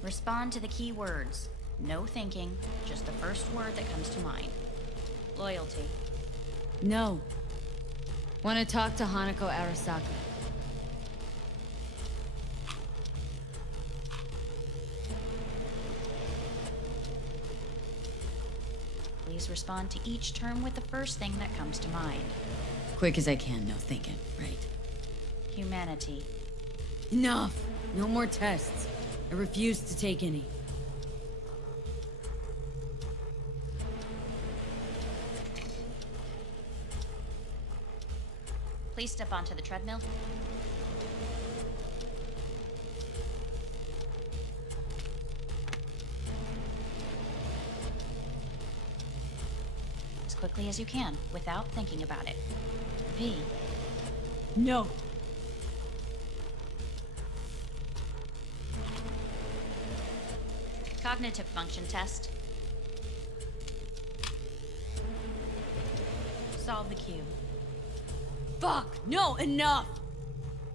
Respond to the key words. No thinking, just the first word that comes to mind. Loyalty. No. Want to talk to Hanako Arasaka. Please respond to each term with the first thing that comes to mind. Quick as I can, no thinking, right? Humanity. Enough! No more tests. I refuse to take any. Please step onto the treadmill. As quickly as you can, without thinking about it. V. No. Cognitive function test. Solve the cube. Fuck! No, enough!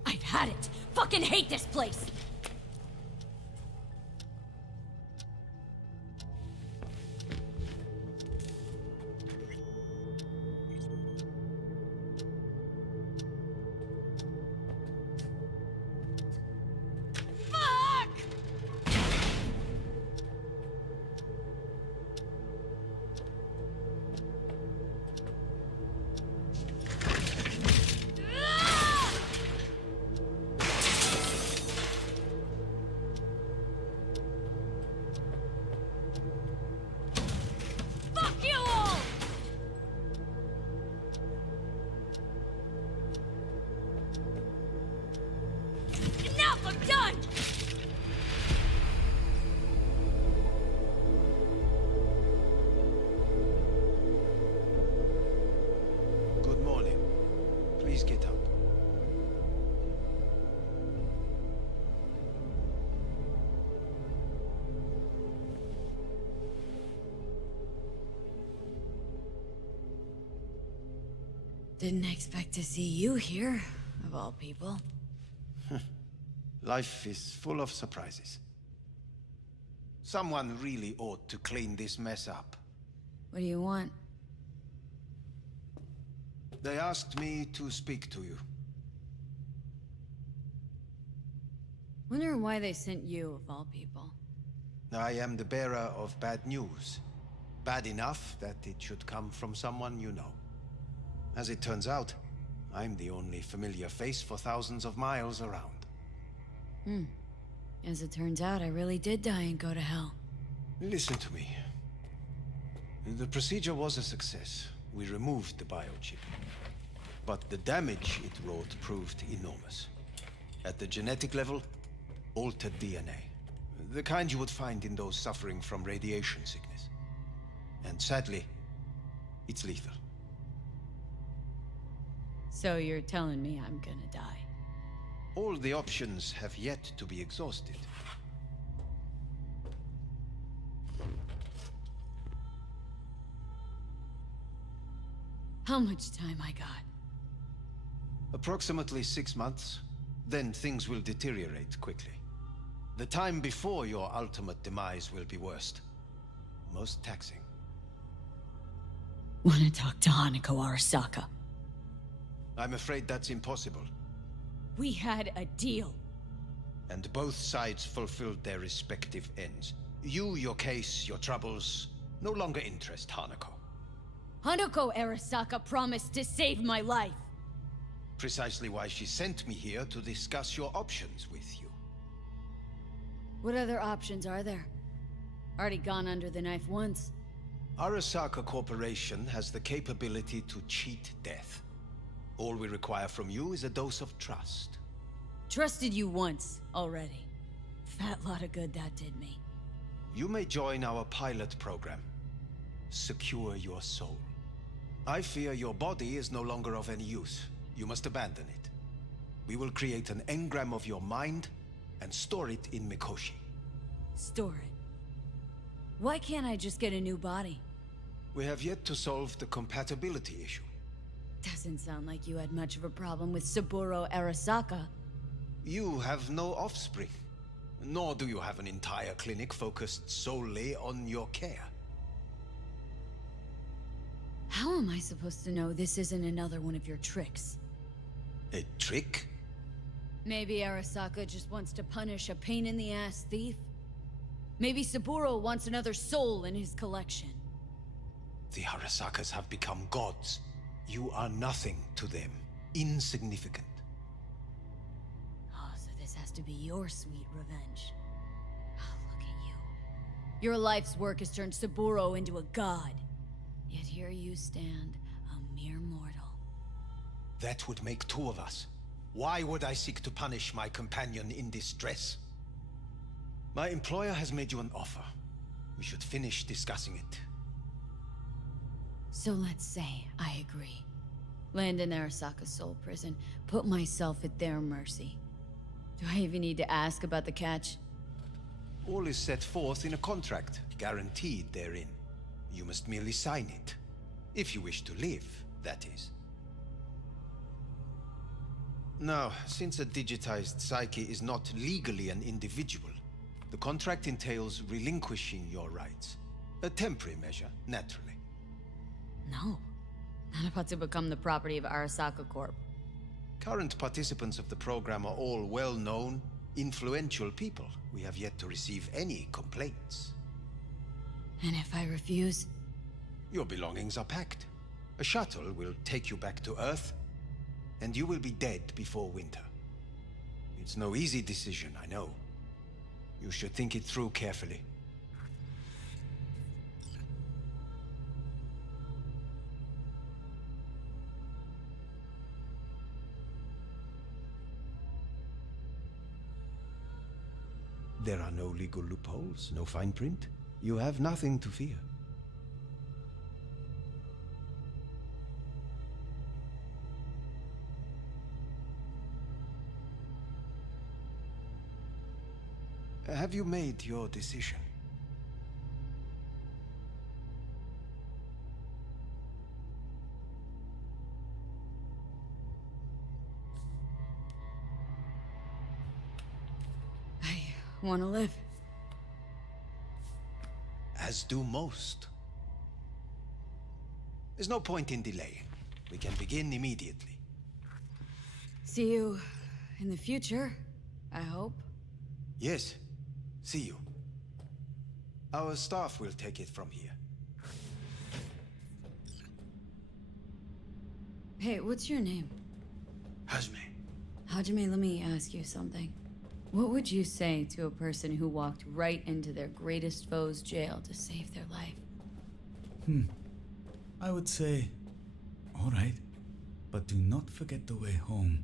I've had it! Fucking hate this place! Please get up. Didn't expect to see you here, of all people. Life is full of surprises. Someone really ought to clean this mess up. What do you want? They asked me to speak to you. Wonder why they sent you, of all people. I am the bearer of bad news. Bad enough that it should come from someone you know. As it turns out, I'm the only familiar face for thousands of miles around. As it turns out, I really did die and go to hell. Listen to me. The procedure was a success. We removed the biochip. But the damage it wrought proved enormous. At the genetic level, altered DNA. The kind you would find in those suffering from radiation sickness. And sadly, it's lethal. So you're telling me I'm gonna die? All the options have yet to be exhausted. How much time I got? Approximately 6 months. Then things will deteriorate quickly. The time before your ultimate demise will be worst. Most taxing. Wanna talk to Hanako Arasaka? I'm afraid that's impossible. We had a deal. And both sides fulfilled their respective ends. You, your case, your troubles, no longer interest Hanako. Hanako Arasaka promised to save my life. Precisely why she sent me here to discuss your options with you. What other options are there? Already gone under the knife once. Arasaka Corporation has the capability to cheat death. All we require from you is a dose of trust. Trusted you once, already. Fat lot of good that did me. You may join our pilot program. Secure your soul. I fear your body is no longer of any use. You must abandon it. We will create an engram of your mind and store it in Mikoshi. Store it. Why can't I just get a new body? We have yet to solve the compatibility issue. Doesn't sound like you had much of a problem with Saburo Arasaka. You have no offspring, nor do you have an entire clinic focused solely on your care. How am I supposed to know this isn't another one of your tricks? A trick? Maybe Arasaka just wants to punish a pain-in-the-ass thief? Maybe Saburo wants another soul in his collection. The Arasakas have become gods. You are nothing to them. Insignificant. Oh, so this has to be your sweet revenge. Oh, look at you. Your life's work has turned Saburo into a god. Yet here you stand, a mere mortal. That would make two of us. Why would I seek to punish my companion in distress? My employer has made you an offer. We should finish discussing it. So let's say I agree. Land in Arasaka's soul prison, put myself at their mercy. Do I even need to ask about the catch? All is set forth in a contract, guaranteed therein. You must merely sign it. If you wish to live, that is. Now, since a digitized psyche is not legally an individual, the contract entails relinquishing your rights. A temporary measure, naturally. No. Not about to become the property of Arasaka Corp. Current participants of the program are all well-known, influential people. We have yet to receive any complaints. And if I refuse? Your belongings are packed. A shuttle will take you back to Earth, and you will be dead before winter. It's no easy decision, I know. You should think it through carefully. There are no legal loopholes, no fine print. You have nothing to fear. Have you made your decision? I want to live. As do most. There's no point in delaying. We can begin immediately. See you in the future, I hope. Yes. See you. Our staff will take it from here. Hey, what's your name? Hajime. Hajime, let me ask you something. What would you say to a person who walked right into their greatest foe's jail to save their life? I would say, all right, but do not forget the way home.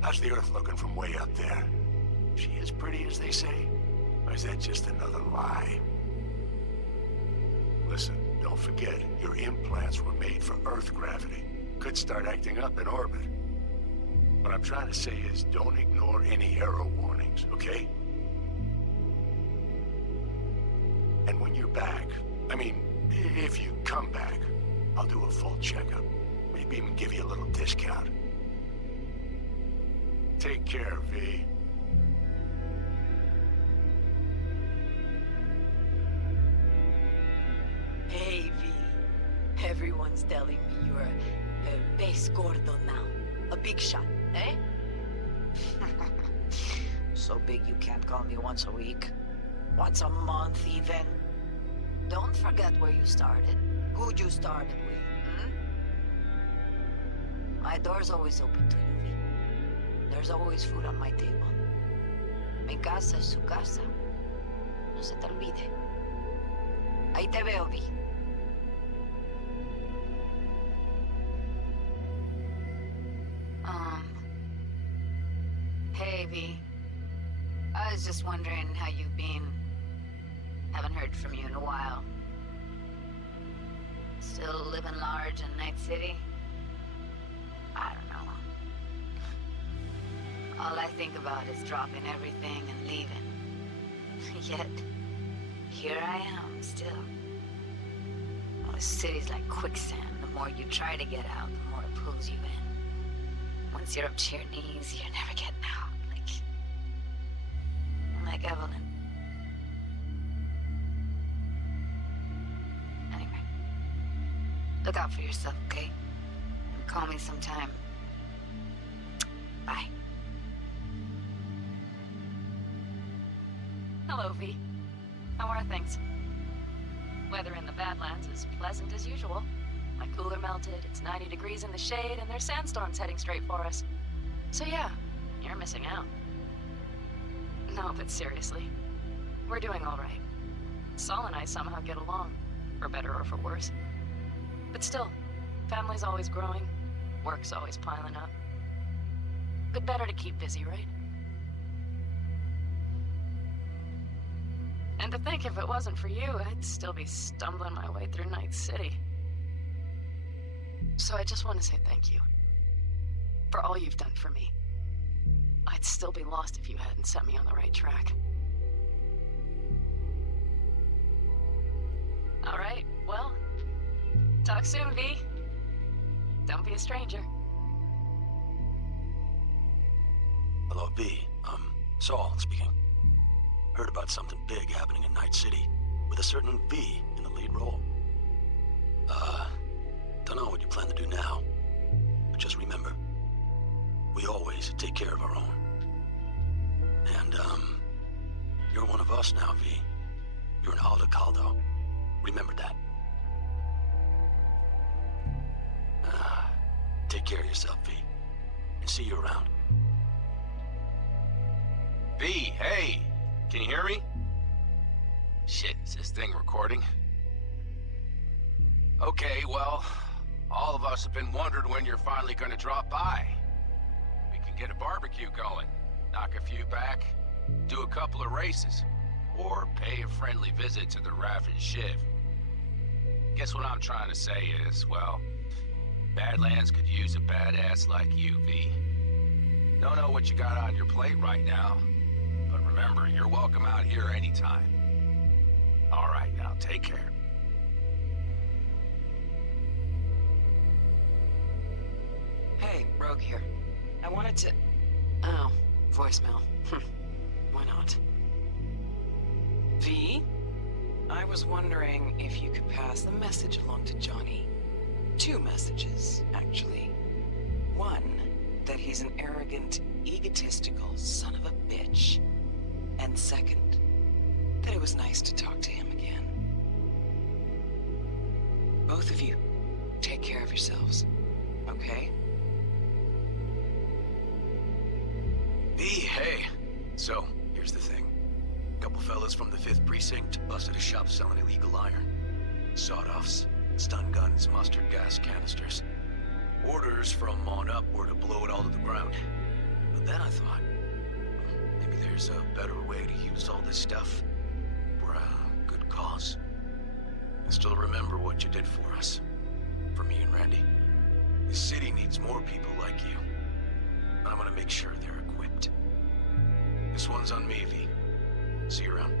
How's the Earth looking from way up there? She as pretty as they say? Or is that just another lie? Listen, don't forget, your implants were made for Earth gravity. Could start acting up in orbit. What I'm trying to say is, don't ignore any error warnings, okay? And when you're back, I mean, if you come back, I'll do a full checkup. Maybe even give you a little discount. Take care, V. Hey, V. Everyone's telling me you're a base gordo now. A big shot, eh? So big you can't call me once a week. Once a month, even. Don't forget where you started. Who'd you started with, My door's always open to you, V. There's always food on my table. Mi casa es su casa. No se te olvide. Ahí te veo, V. Hey, V. I was just wondering how you've been. Haven't heard from you in a while. Still living large in Night City? I don't know. All I think about is dropping everything and leaving. Yet, here I am, still. Oh, the city's like quicksand. The more you try to get out, the more it pulls you in. Once you're up to your knees, you're never getting out. Like Evelyn. Anyway, look out for yourself, okay? And call me sometime. Bye. Hello, V. How are things? Weather in the Badlands is pleasant as usual. My cooler melted, it's 90 degrees in the shade, and there's sandstorms heading straight for us. So yeah, you're missing out. No, but seriously, we're doing all right. Saul and I somehow get along, for better or for worse. But still, family's always growing, work's always piling up. But better to keep busy, right? And to think if it wasn't for you, I'd still be stumbling my way through Night City. So I just want to say thank you. For all you've done for me. I'd still be lost if you hadn't set me on the right track. All right, well, talk soon, V. Don't be a stranger. Hello, V. Saul speaking. Heard about something big happening in Night City, with a certain V in the lead role. Don't know what you plan to do now, but just remember, we always take care of our own. And, you're one of us now, V. You're an Aldecaldo. Remember that. Take care of yourself, V. And see you around. V, hey! Can you hear me? Shit, is this thing recording? Okay, well, all of us have been wondering when you're finally gonna drop by. We can get a barbecue going, knock a few back, do a couple of races, or pay a friendly visit to the Raff and Shiv. Guess what I'm trying to say is, well, Badlands could use a badass like you, V. Don't know what you got on your plate right now, but remember, you're welcome out here anytime. All right, now take care. Hey, Rogue here. I wanted to... Oh, voicemail. Why not? V? I was wondering if you could pass the message along to Johnny. 2 messages, actually. One, that he's an arrogant, egotistical son of a bitch. And second, that it was nice to talk to him again. Both of you, take care of yourselves, okay? V, hey. So, here's the thing. A couple fellas from the 5th Precinct busted a shop selling illegal iron. Sawed-offs, stun guns, mustard gas canisters. Orders from on up were to blow it all to the ground. there's a better way to use all this stuff for a good cause. And still remember what you did for us. For me and Randy. The city needs more people like you. And I'm gonna make sure they're equipped. This one's on me, V. See you around.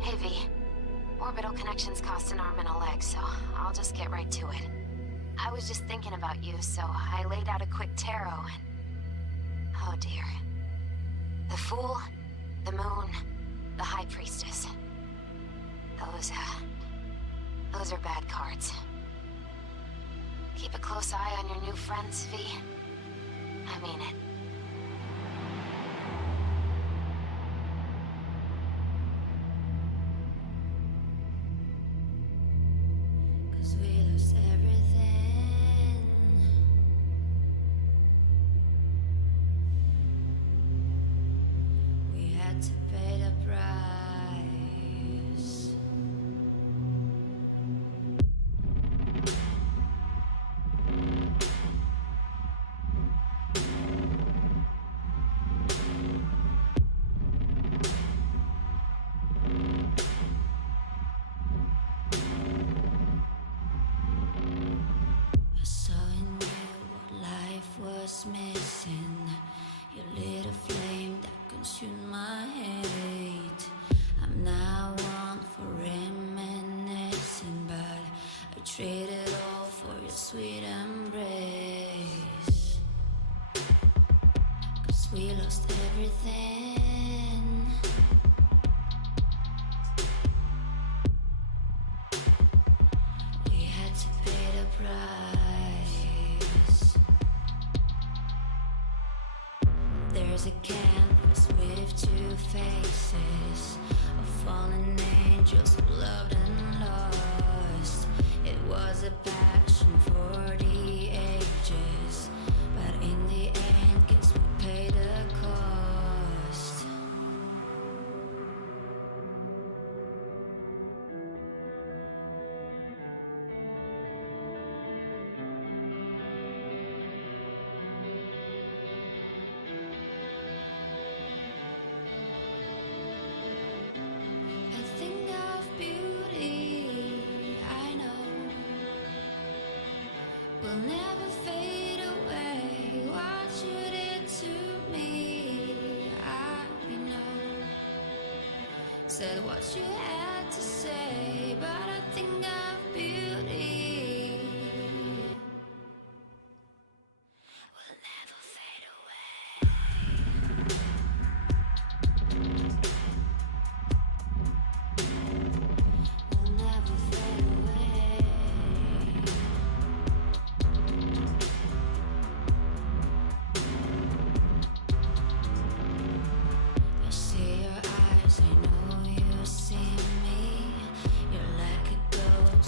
Hey, V. Orbital connections cost an arm and a leg, so I'll just get right to it. I was just thinking about you, so I laid out a quick tarot and... oh dear. The Fool, the Moon, the High Priestess. Those are bad cards. Keep a close eye on your new friends, V. I mean it. Missing your little flame that consumed my hate. I'm now one for reminiscing, but I trade it all for your sweet embrace. 'Cause we lost everything. We had to pay the price. There's a canvas with two faces of fallen angels who loved and lost. It was a passion for the ages, but in the end, guess we paid the cost. Will never fade away. What you did to me, I know. Said what you had to say, but I think of beauty. Will never fade away. Will never fade away. I see your eyes, I know you see me. You're like a goat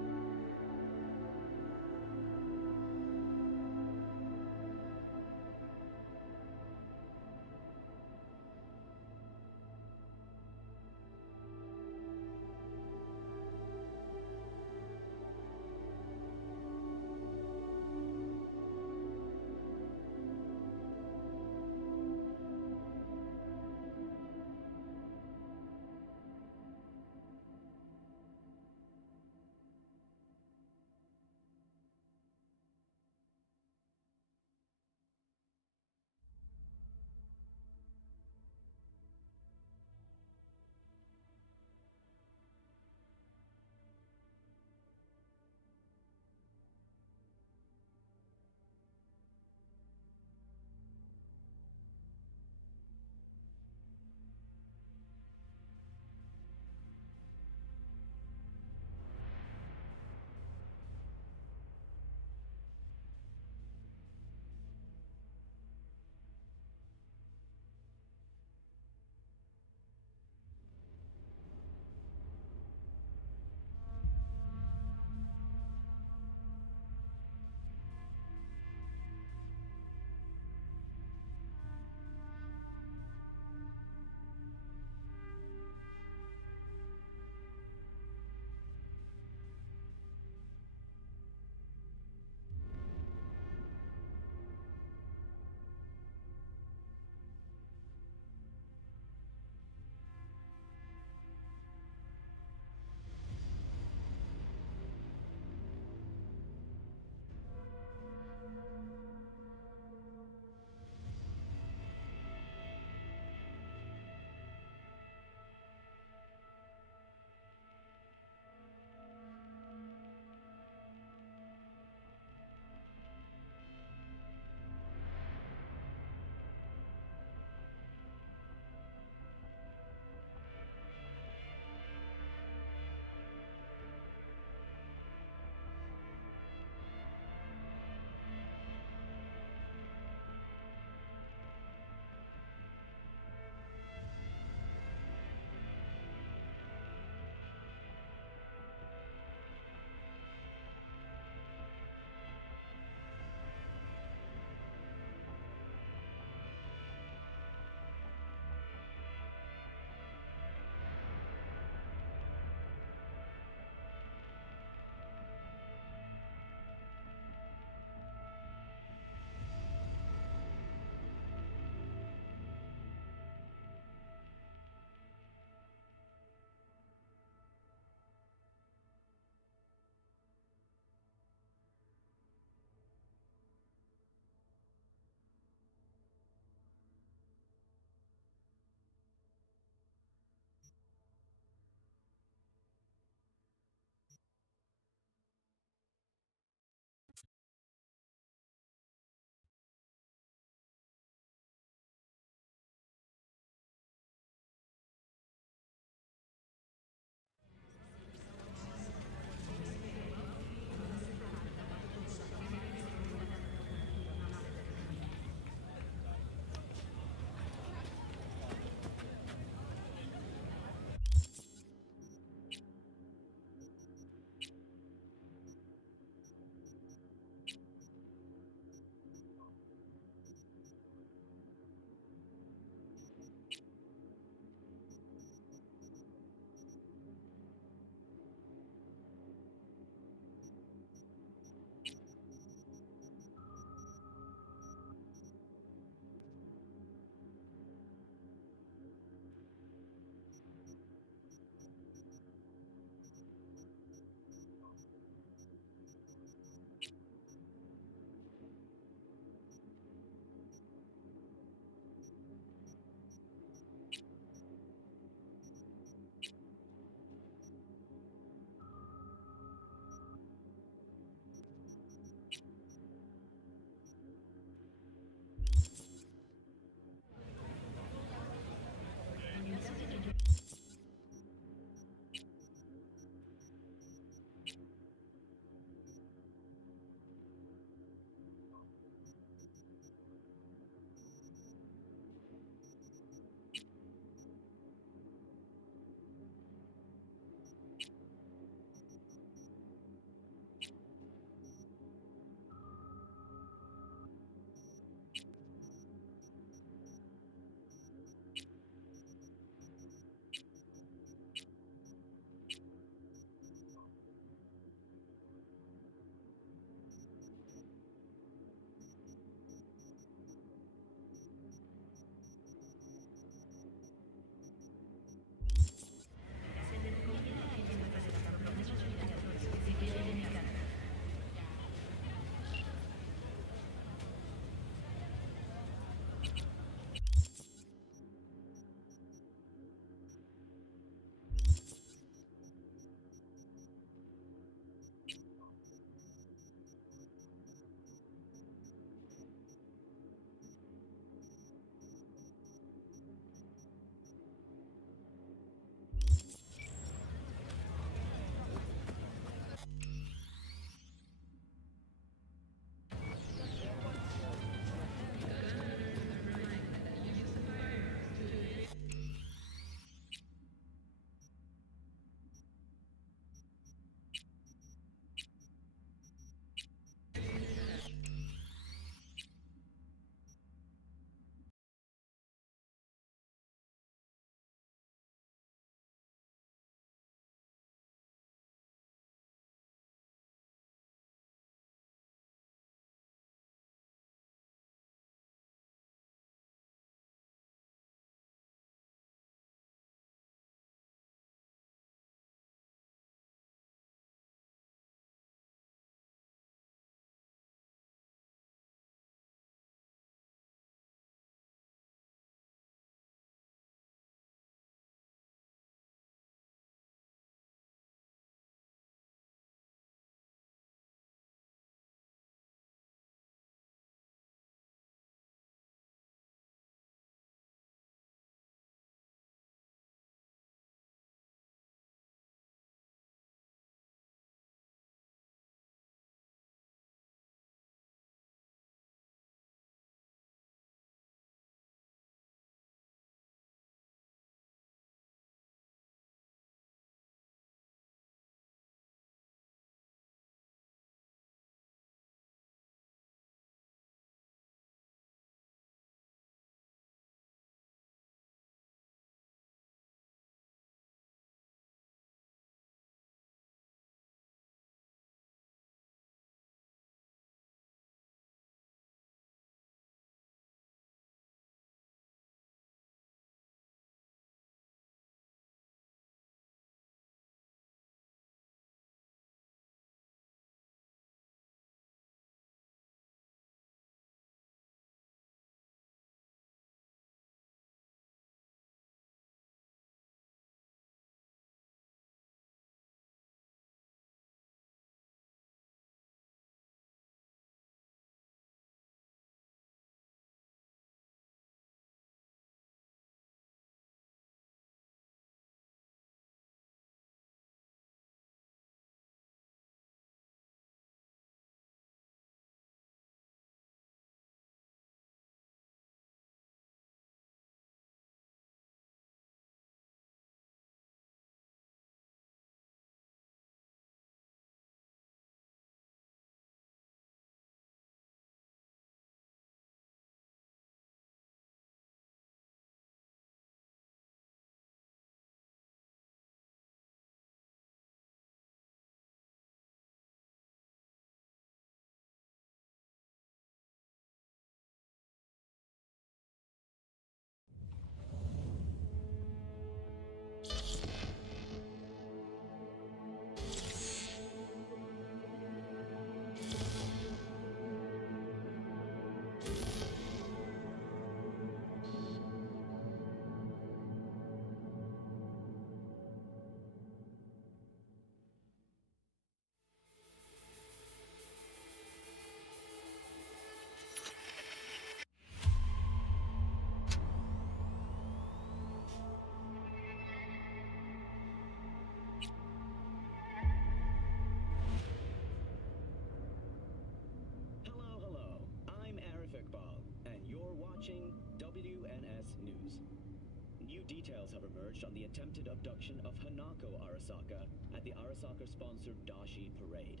emerged on the attempted abduction of Hanako Arasaka at the Arasaka-sponsored Dashi Parade.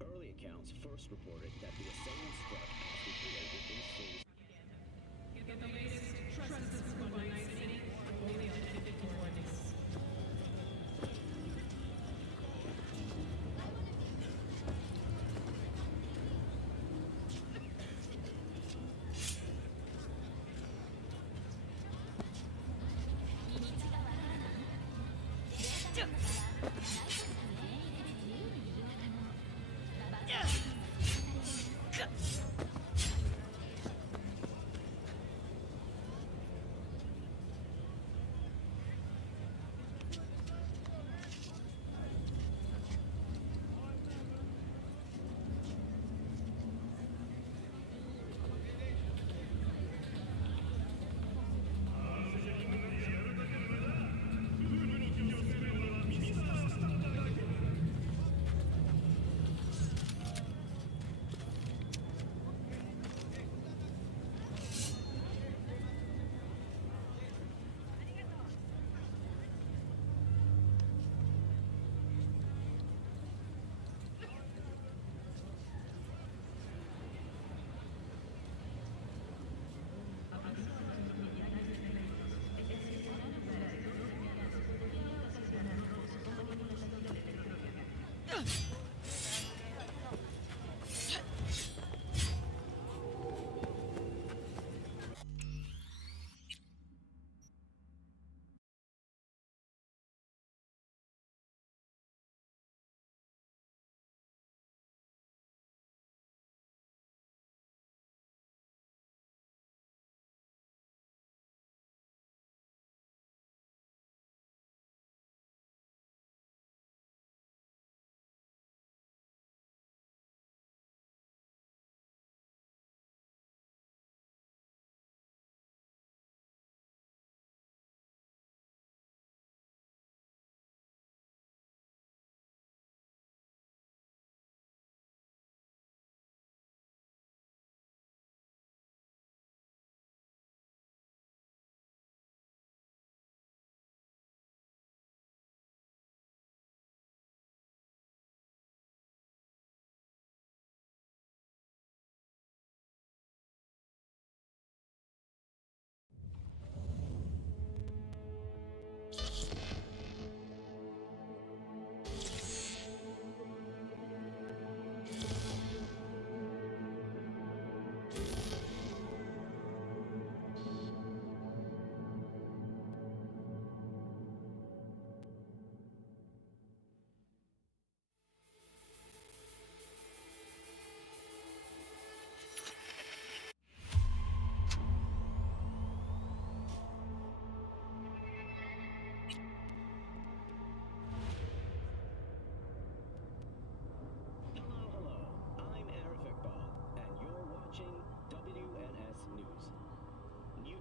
Early accounts first reported that the assailant struck after paraded in full. Get the latest trusted from Night City, only on 54 Mondays.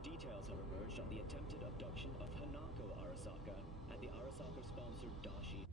Details have emerged on the attempted abduction of Hanako Arasaka at the Arasaka-sponsored Dashi.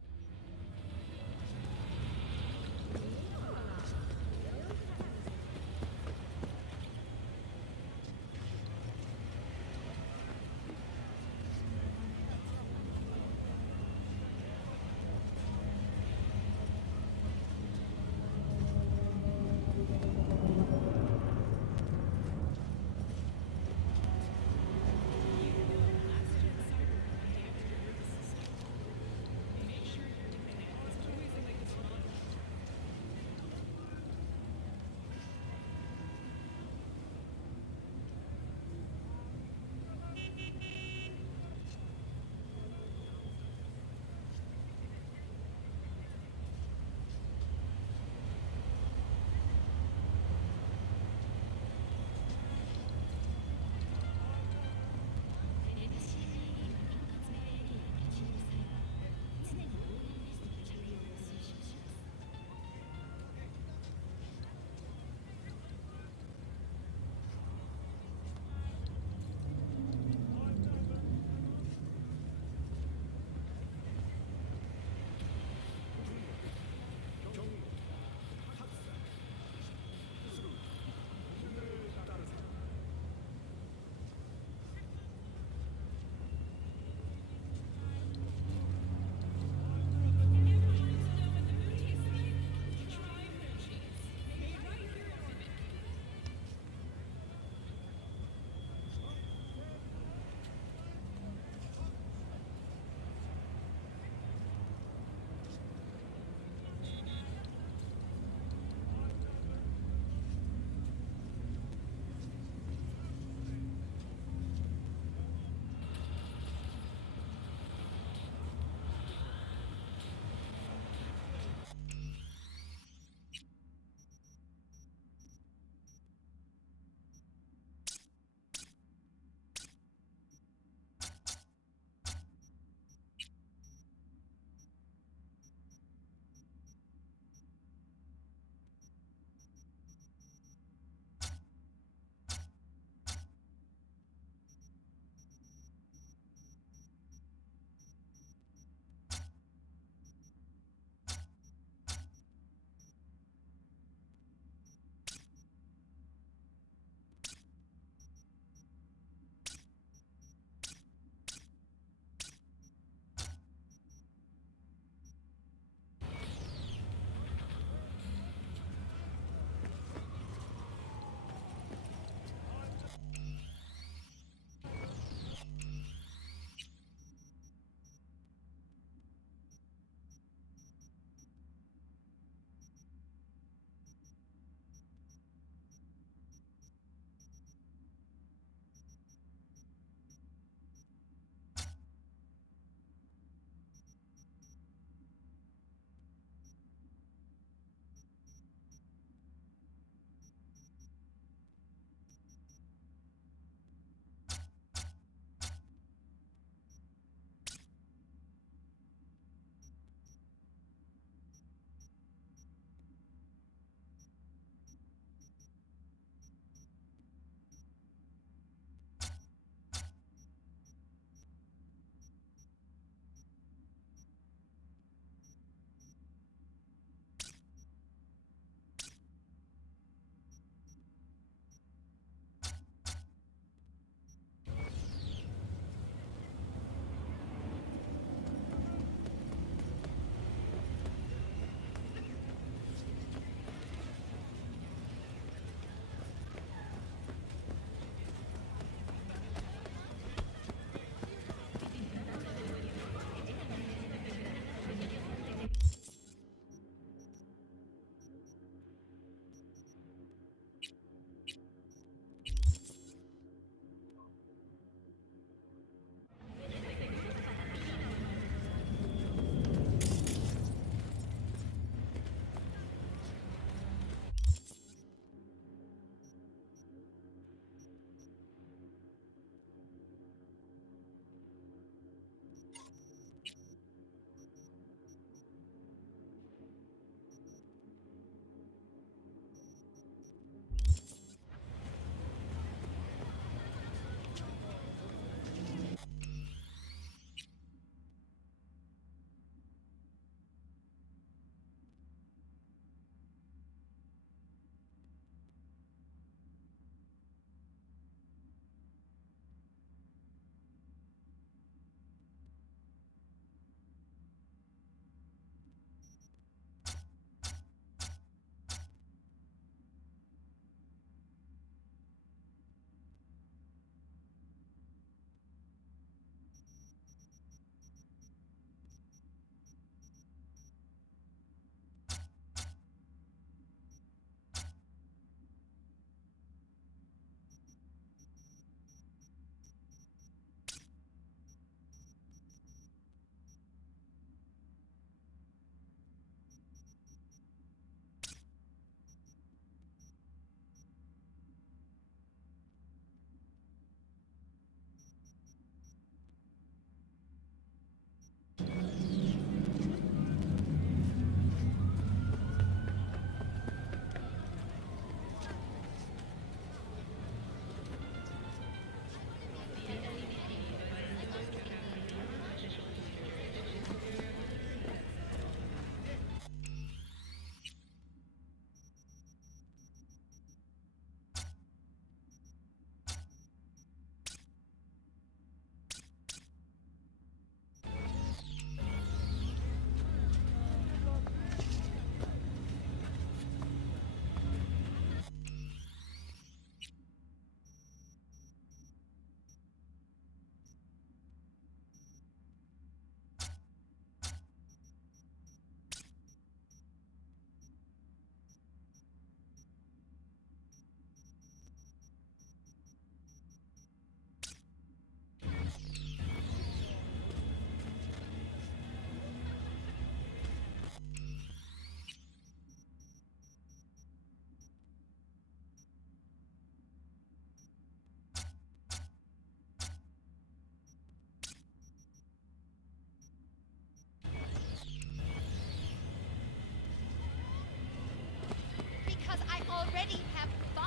already have 5.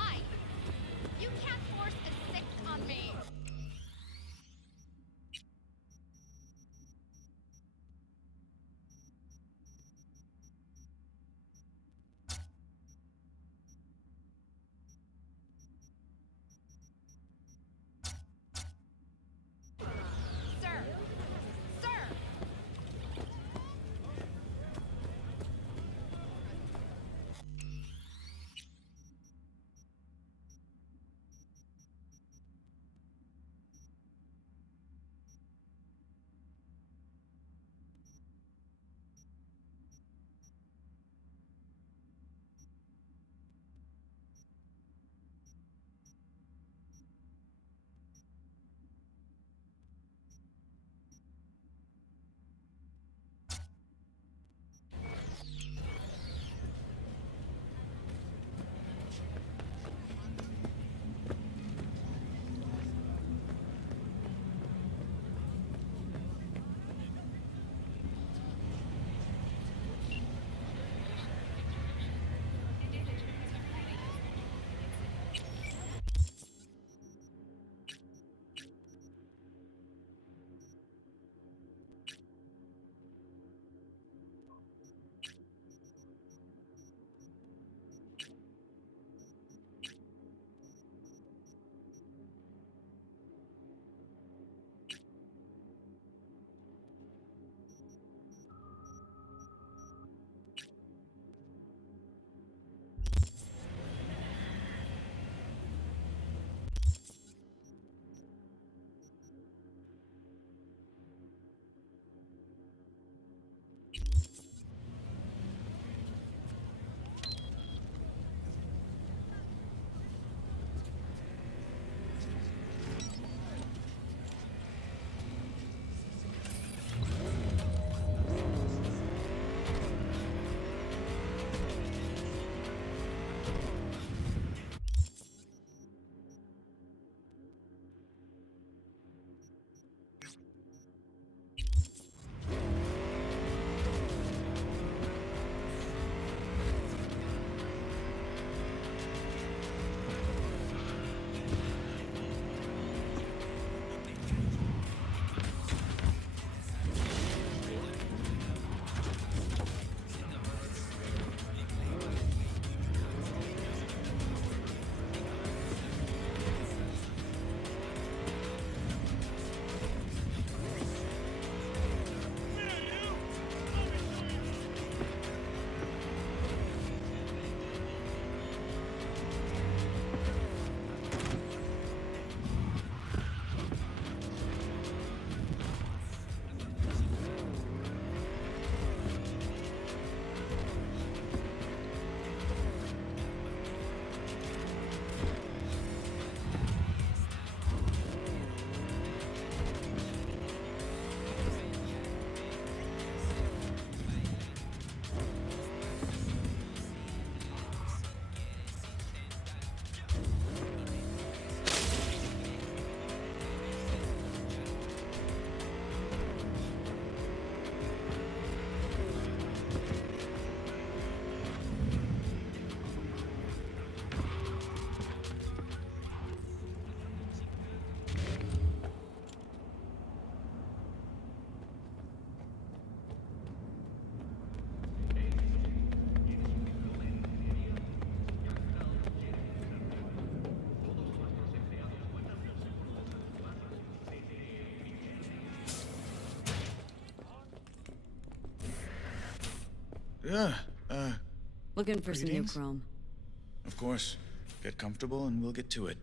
You can't force a 6th on me. Sir! Sir! Yeah, Looking for some new greetings? chrome. Of course. Get comfortable and we'll get to it.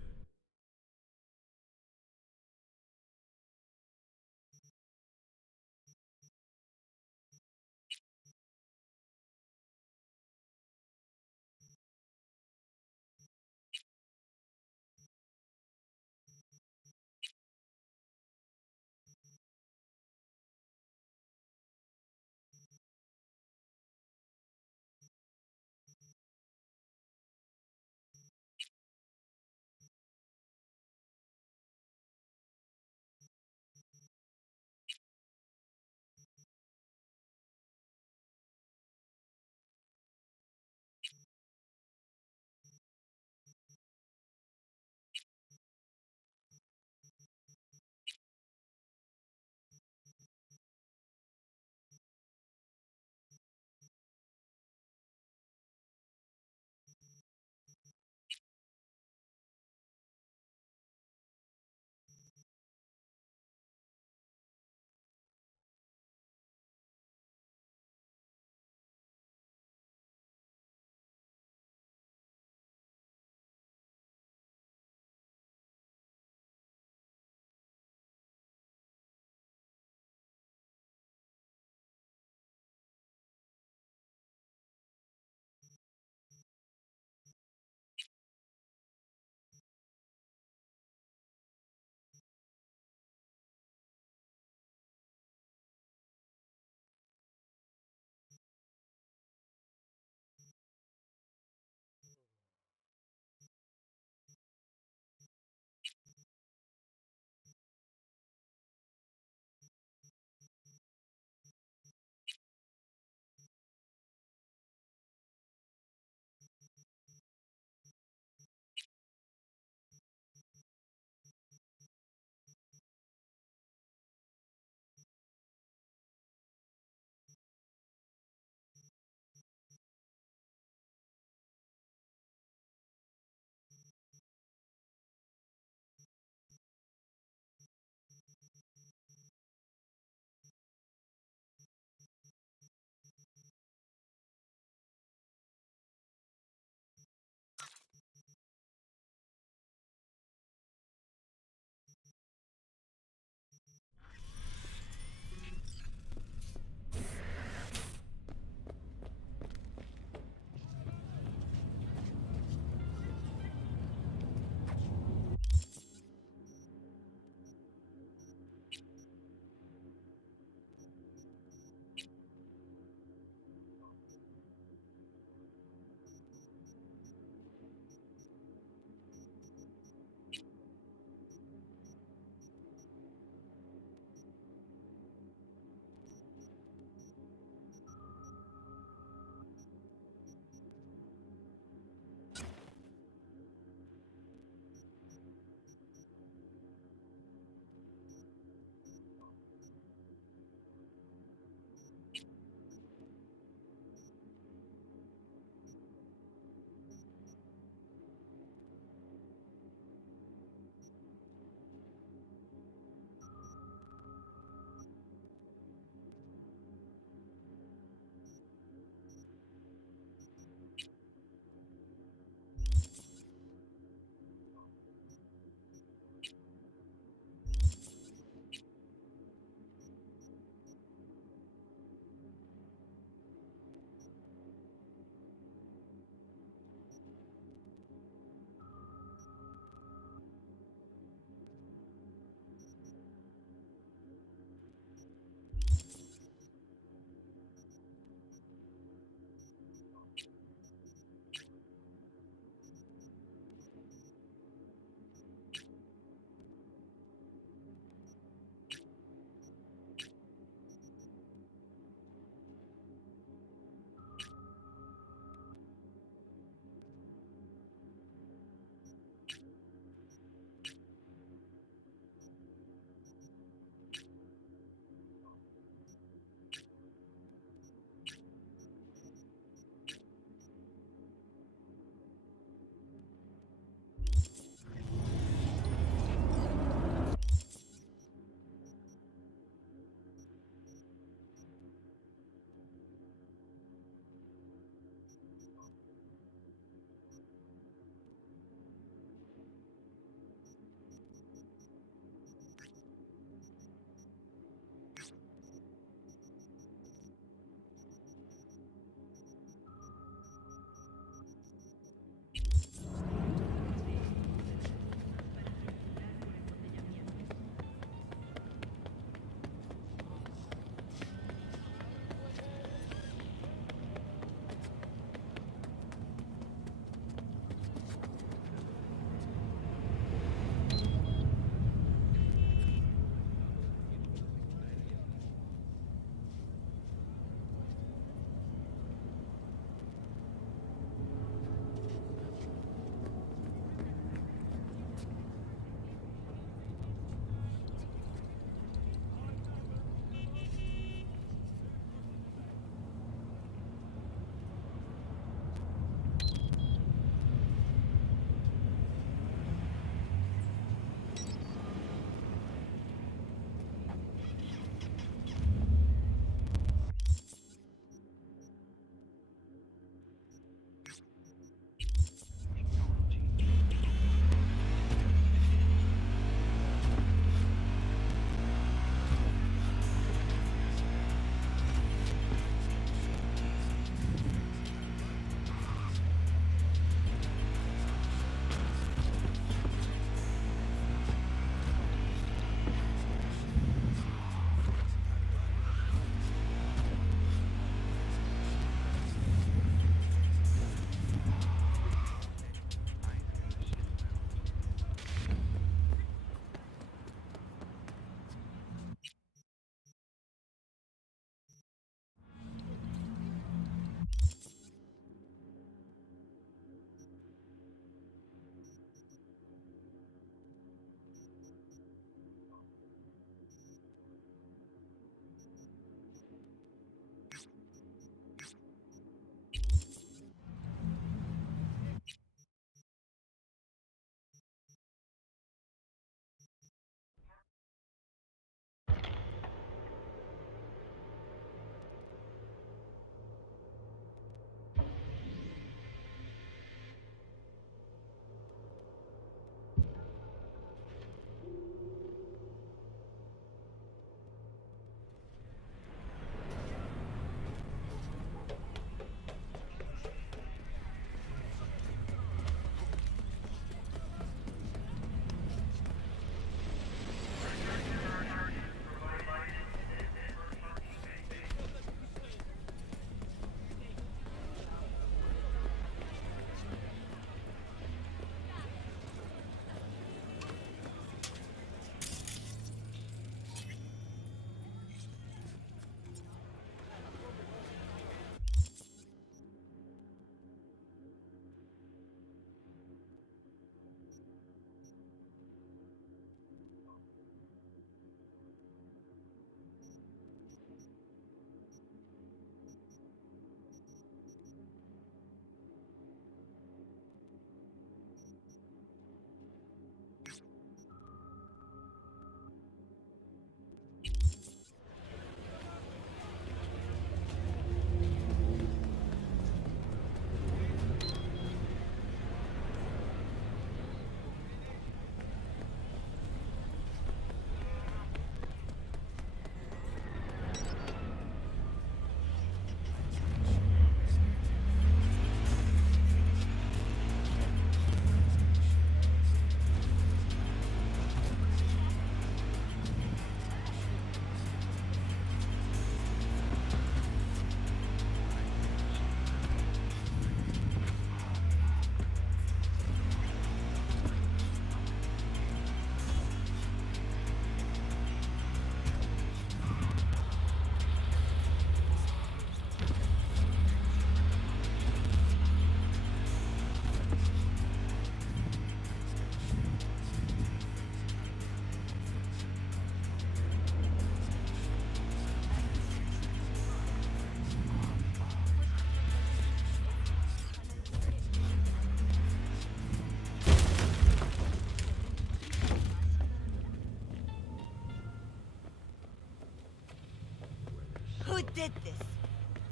did this?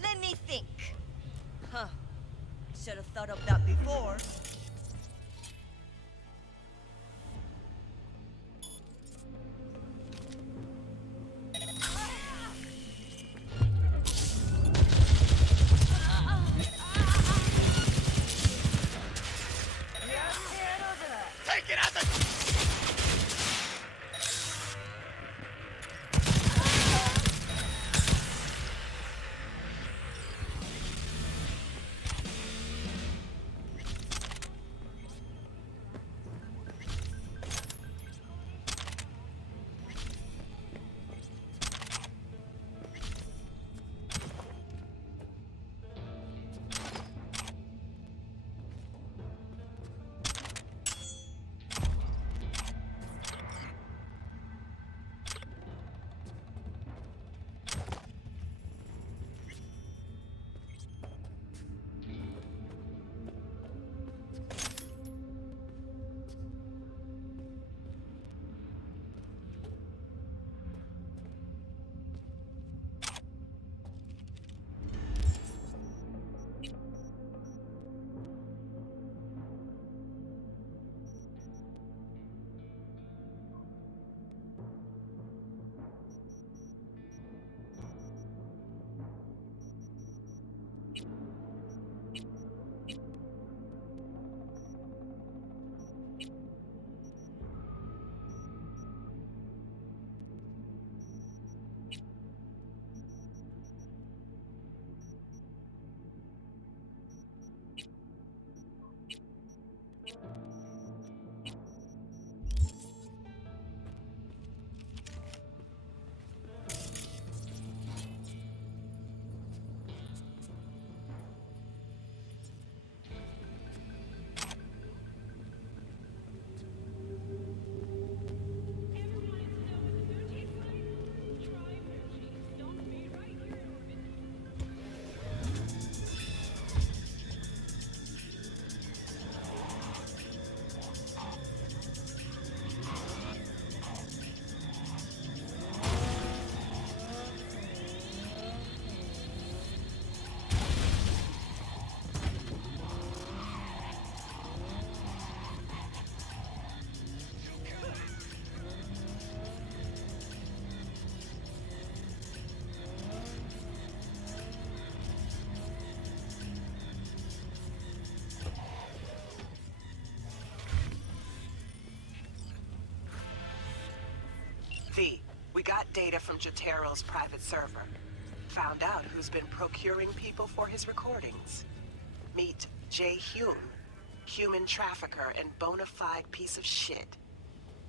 Let me think. Huh. Should have thought of that before. Take it out the... V, we got data from Jotaro's private server. Found out who's been procuring people for his recordings. Meet Jae Hyun, human trafficker and bona fide piece of shit.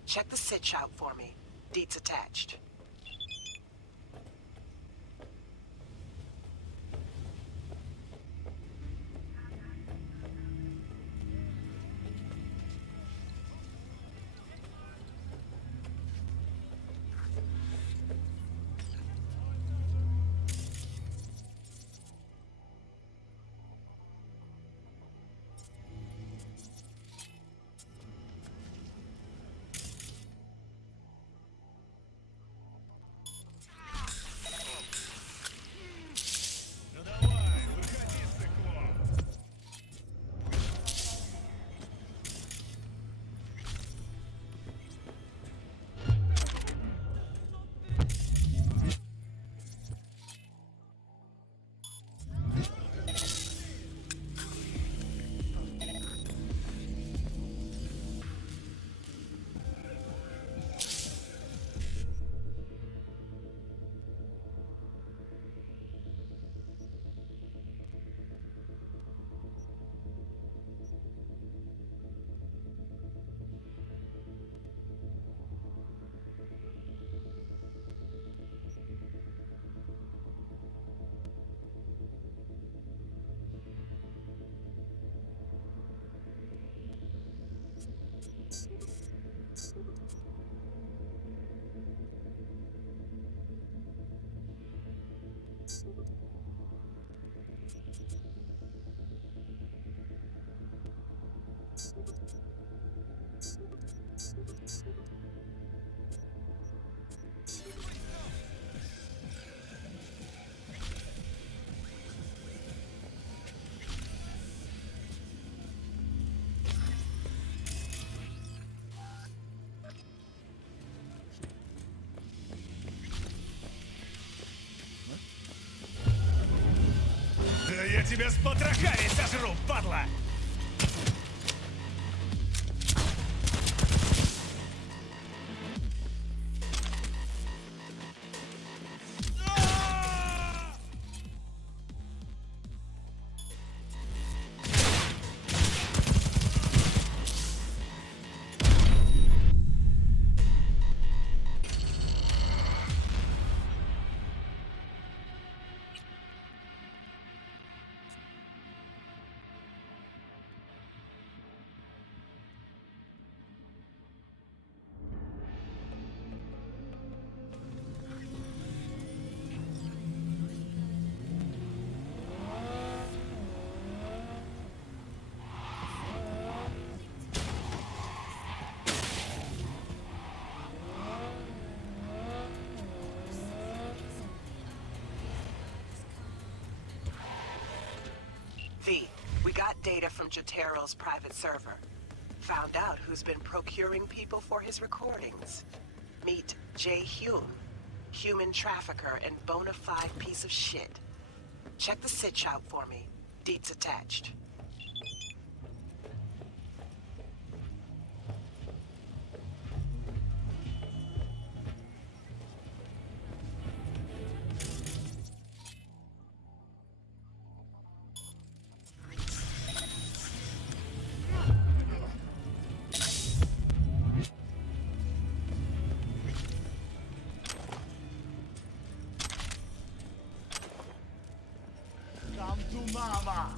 Check the sitch out for me. Deets attached. тебя с потрохами сожру, падла! V, we got data from Jotaro's private server. Found out who's been procuring people for his recordings. Meet Jay Hume, human trafficker and bona fide piece of shit. Check the sitch out for me. Deets attached. Come to mama!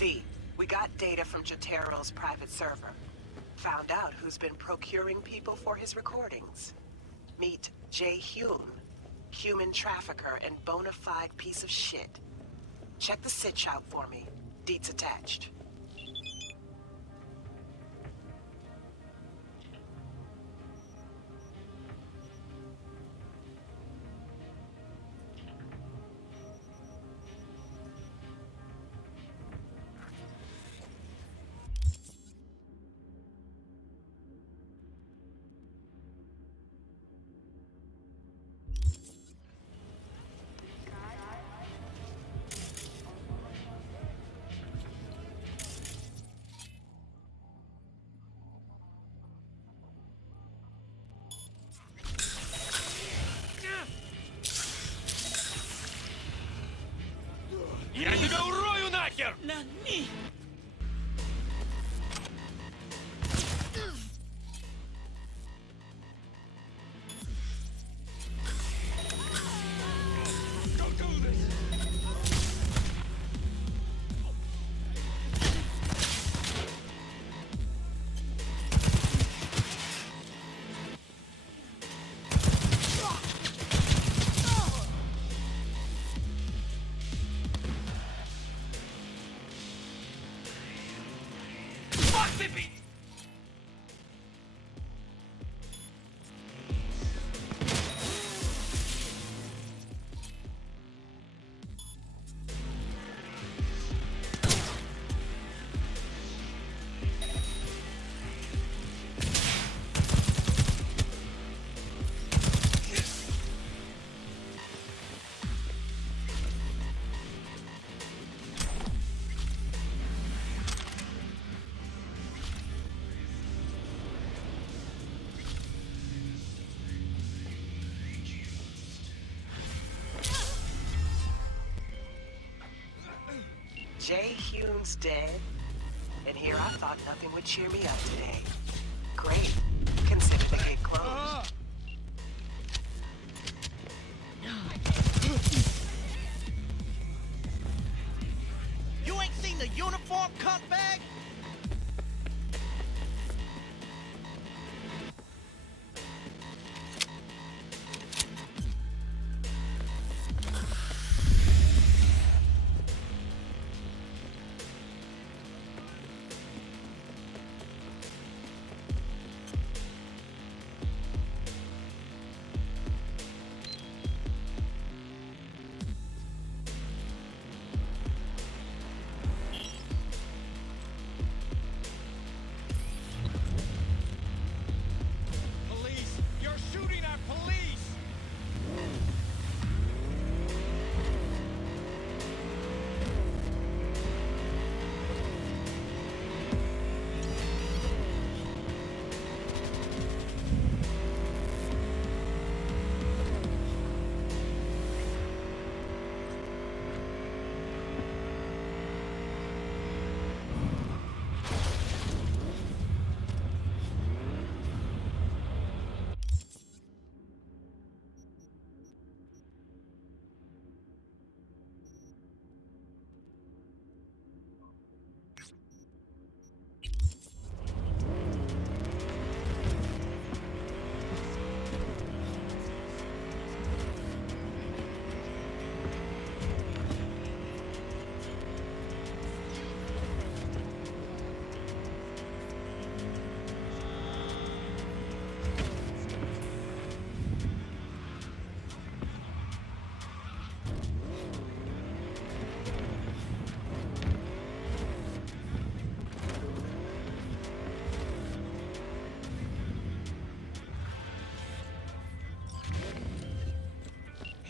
V, we got data from Jotaro's private server. Found out who's been procuring people for his recordings. Meet Jae Hyun, human trafficker and bona fide piece of shit. Check the sitch out for me. Deets attached. Я тебя урою нахер! Jae Hyun's dead, and here I thought nothing would cheer me up today. Great. Consider the gate closed. You ain't seen the uniform, cunt bag?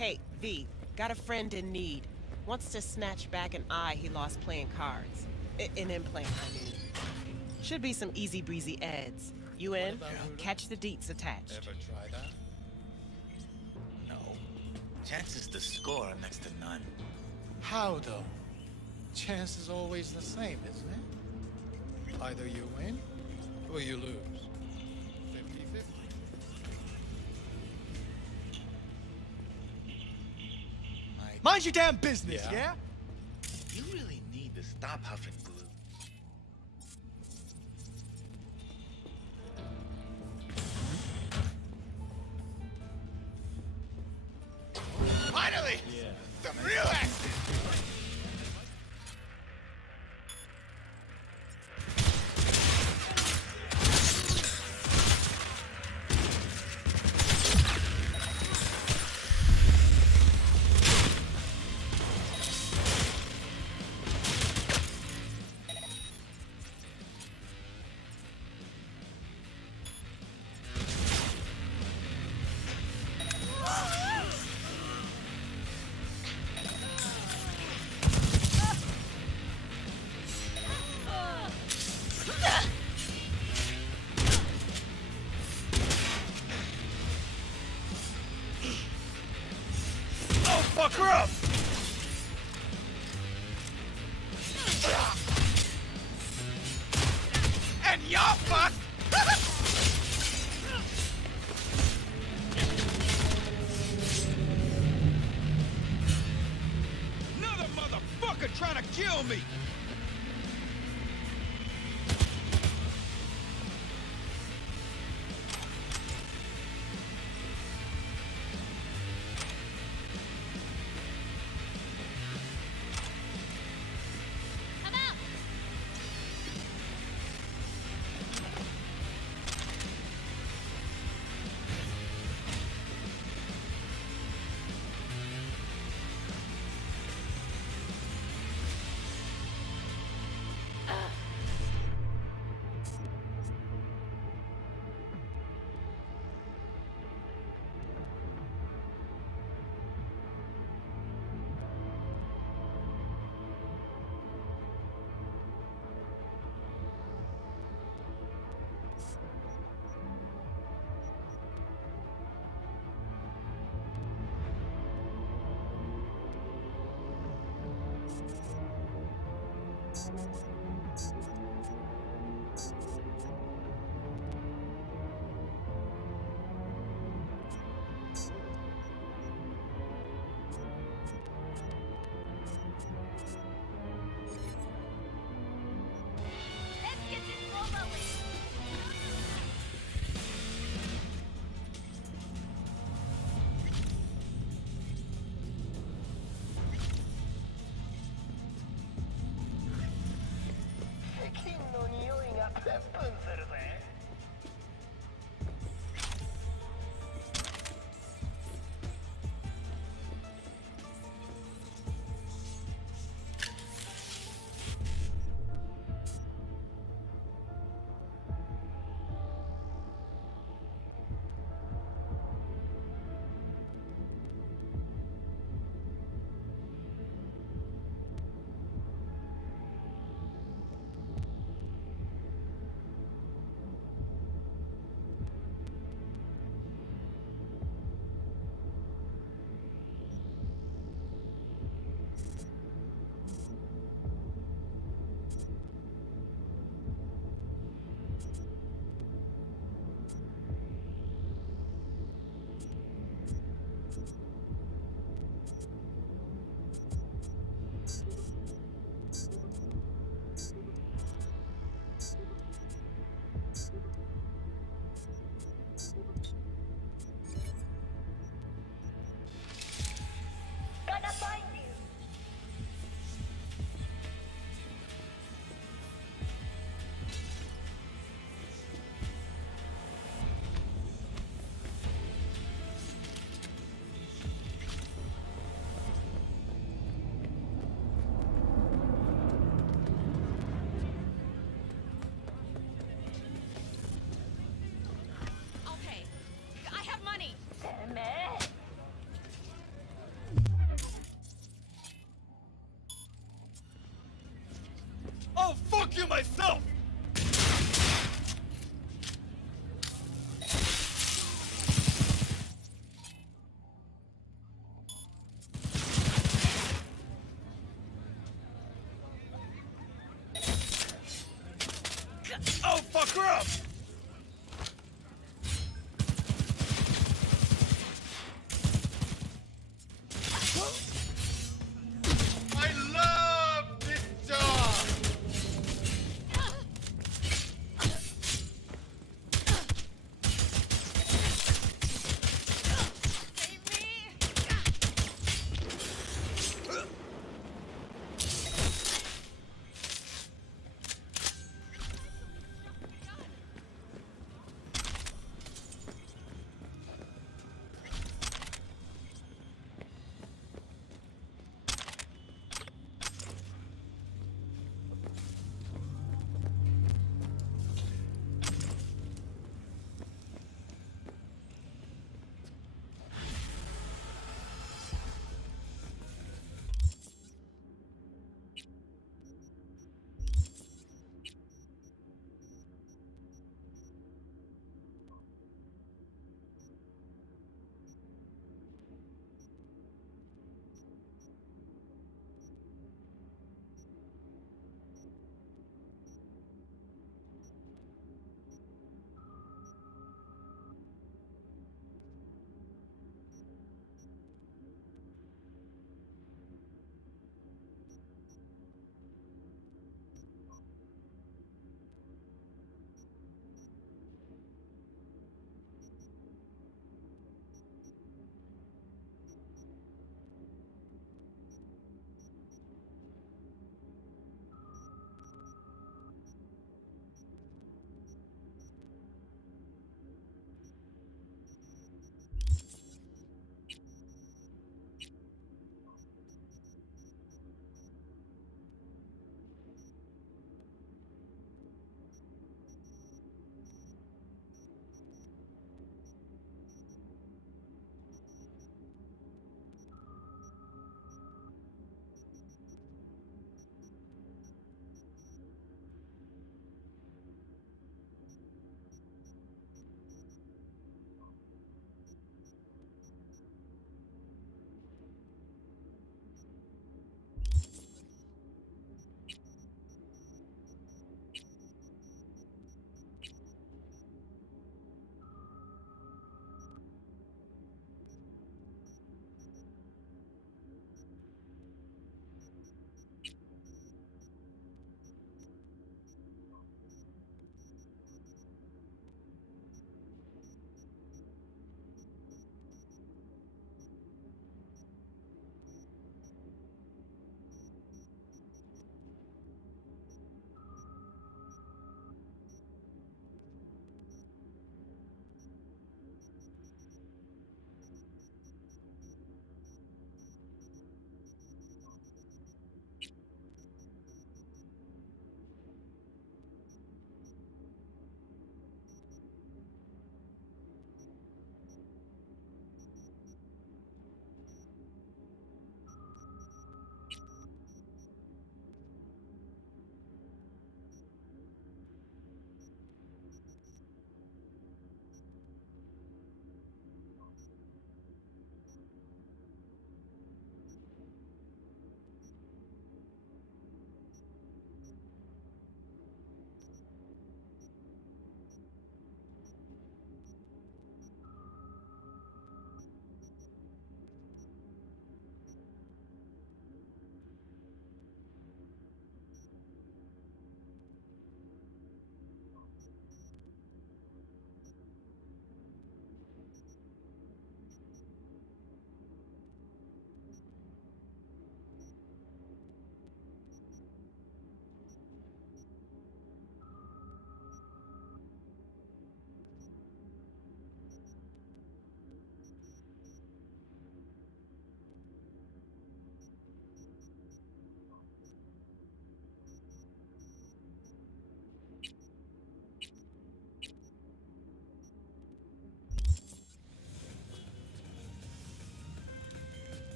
Hey, V, got a friend in need. Wants to snatch back an eye he lost playing cards. An implant, I mean. Should be some easy breezy ads. You in? Catch the deets attached. Ever try that? No. Chances to score are next to none. How though? Chance is always the same, isn't it? Either you win or you lose. 50-50. Mind your damn business, Yeah? yeah? You really need to stop huffing glue. Finally! Some real action! Fuck her up! And you're fucked! Another motherfucker trying to kill me!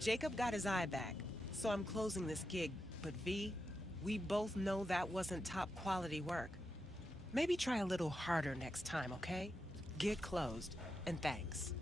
Jacob got his eye back, so I'm closing this gig. But V, we both know that wasn't top quality work. Maybe try a little harder next time, okay? Gig closed, and thanks.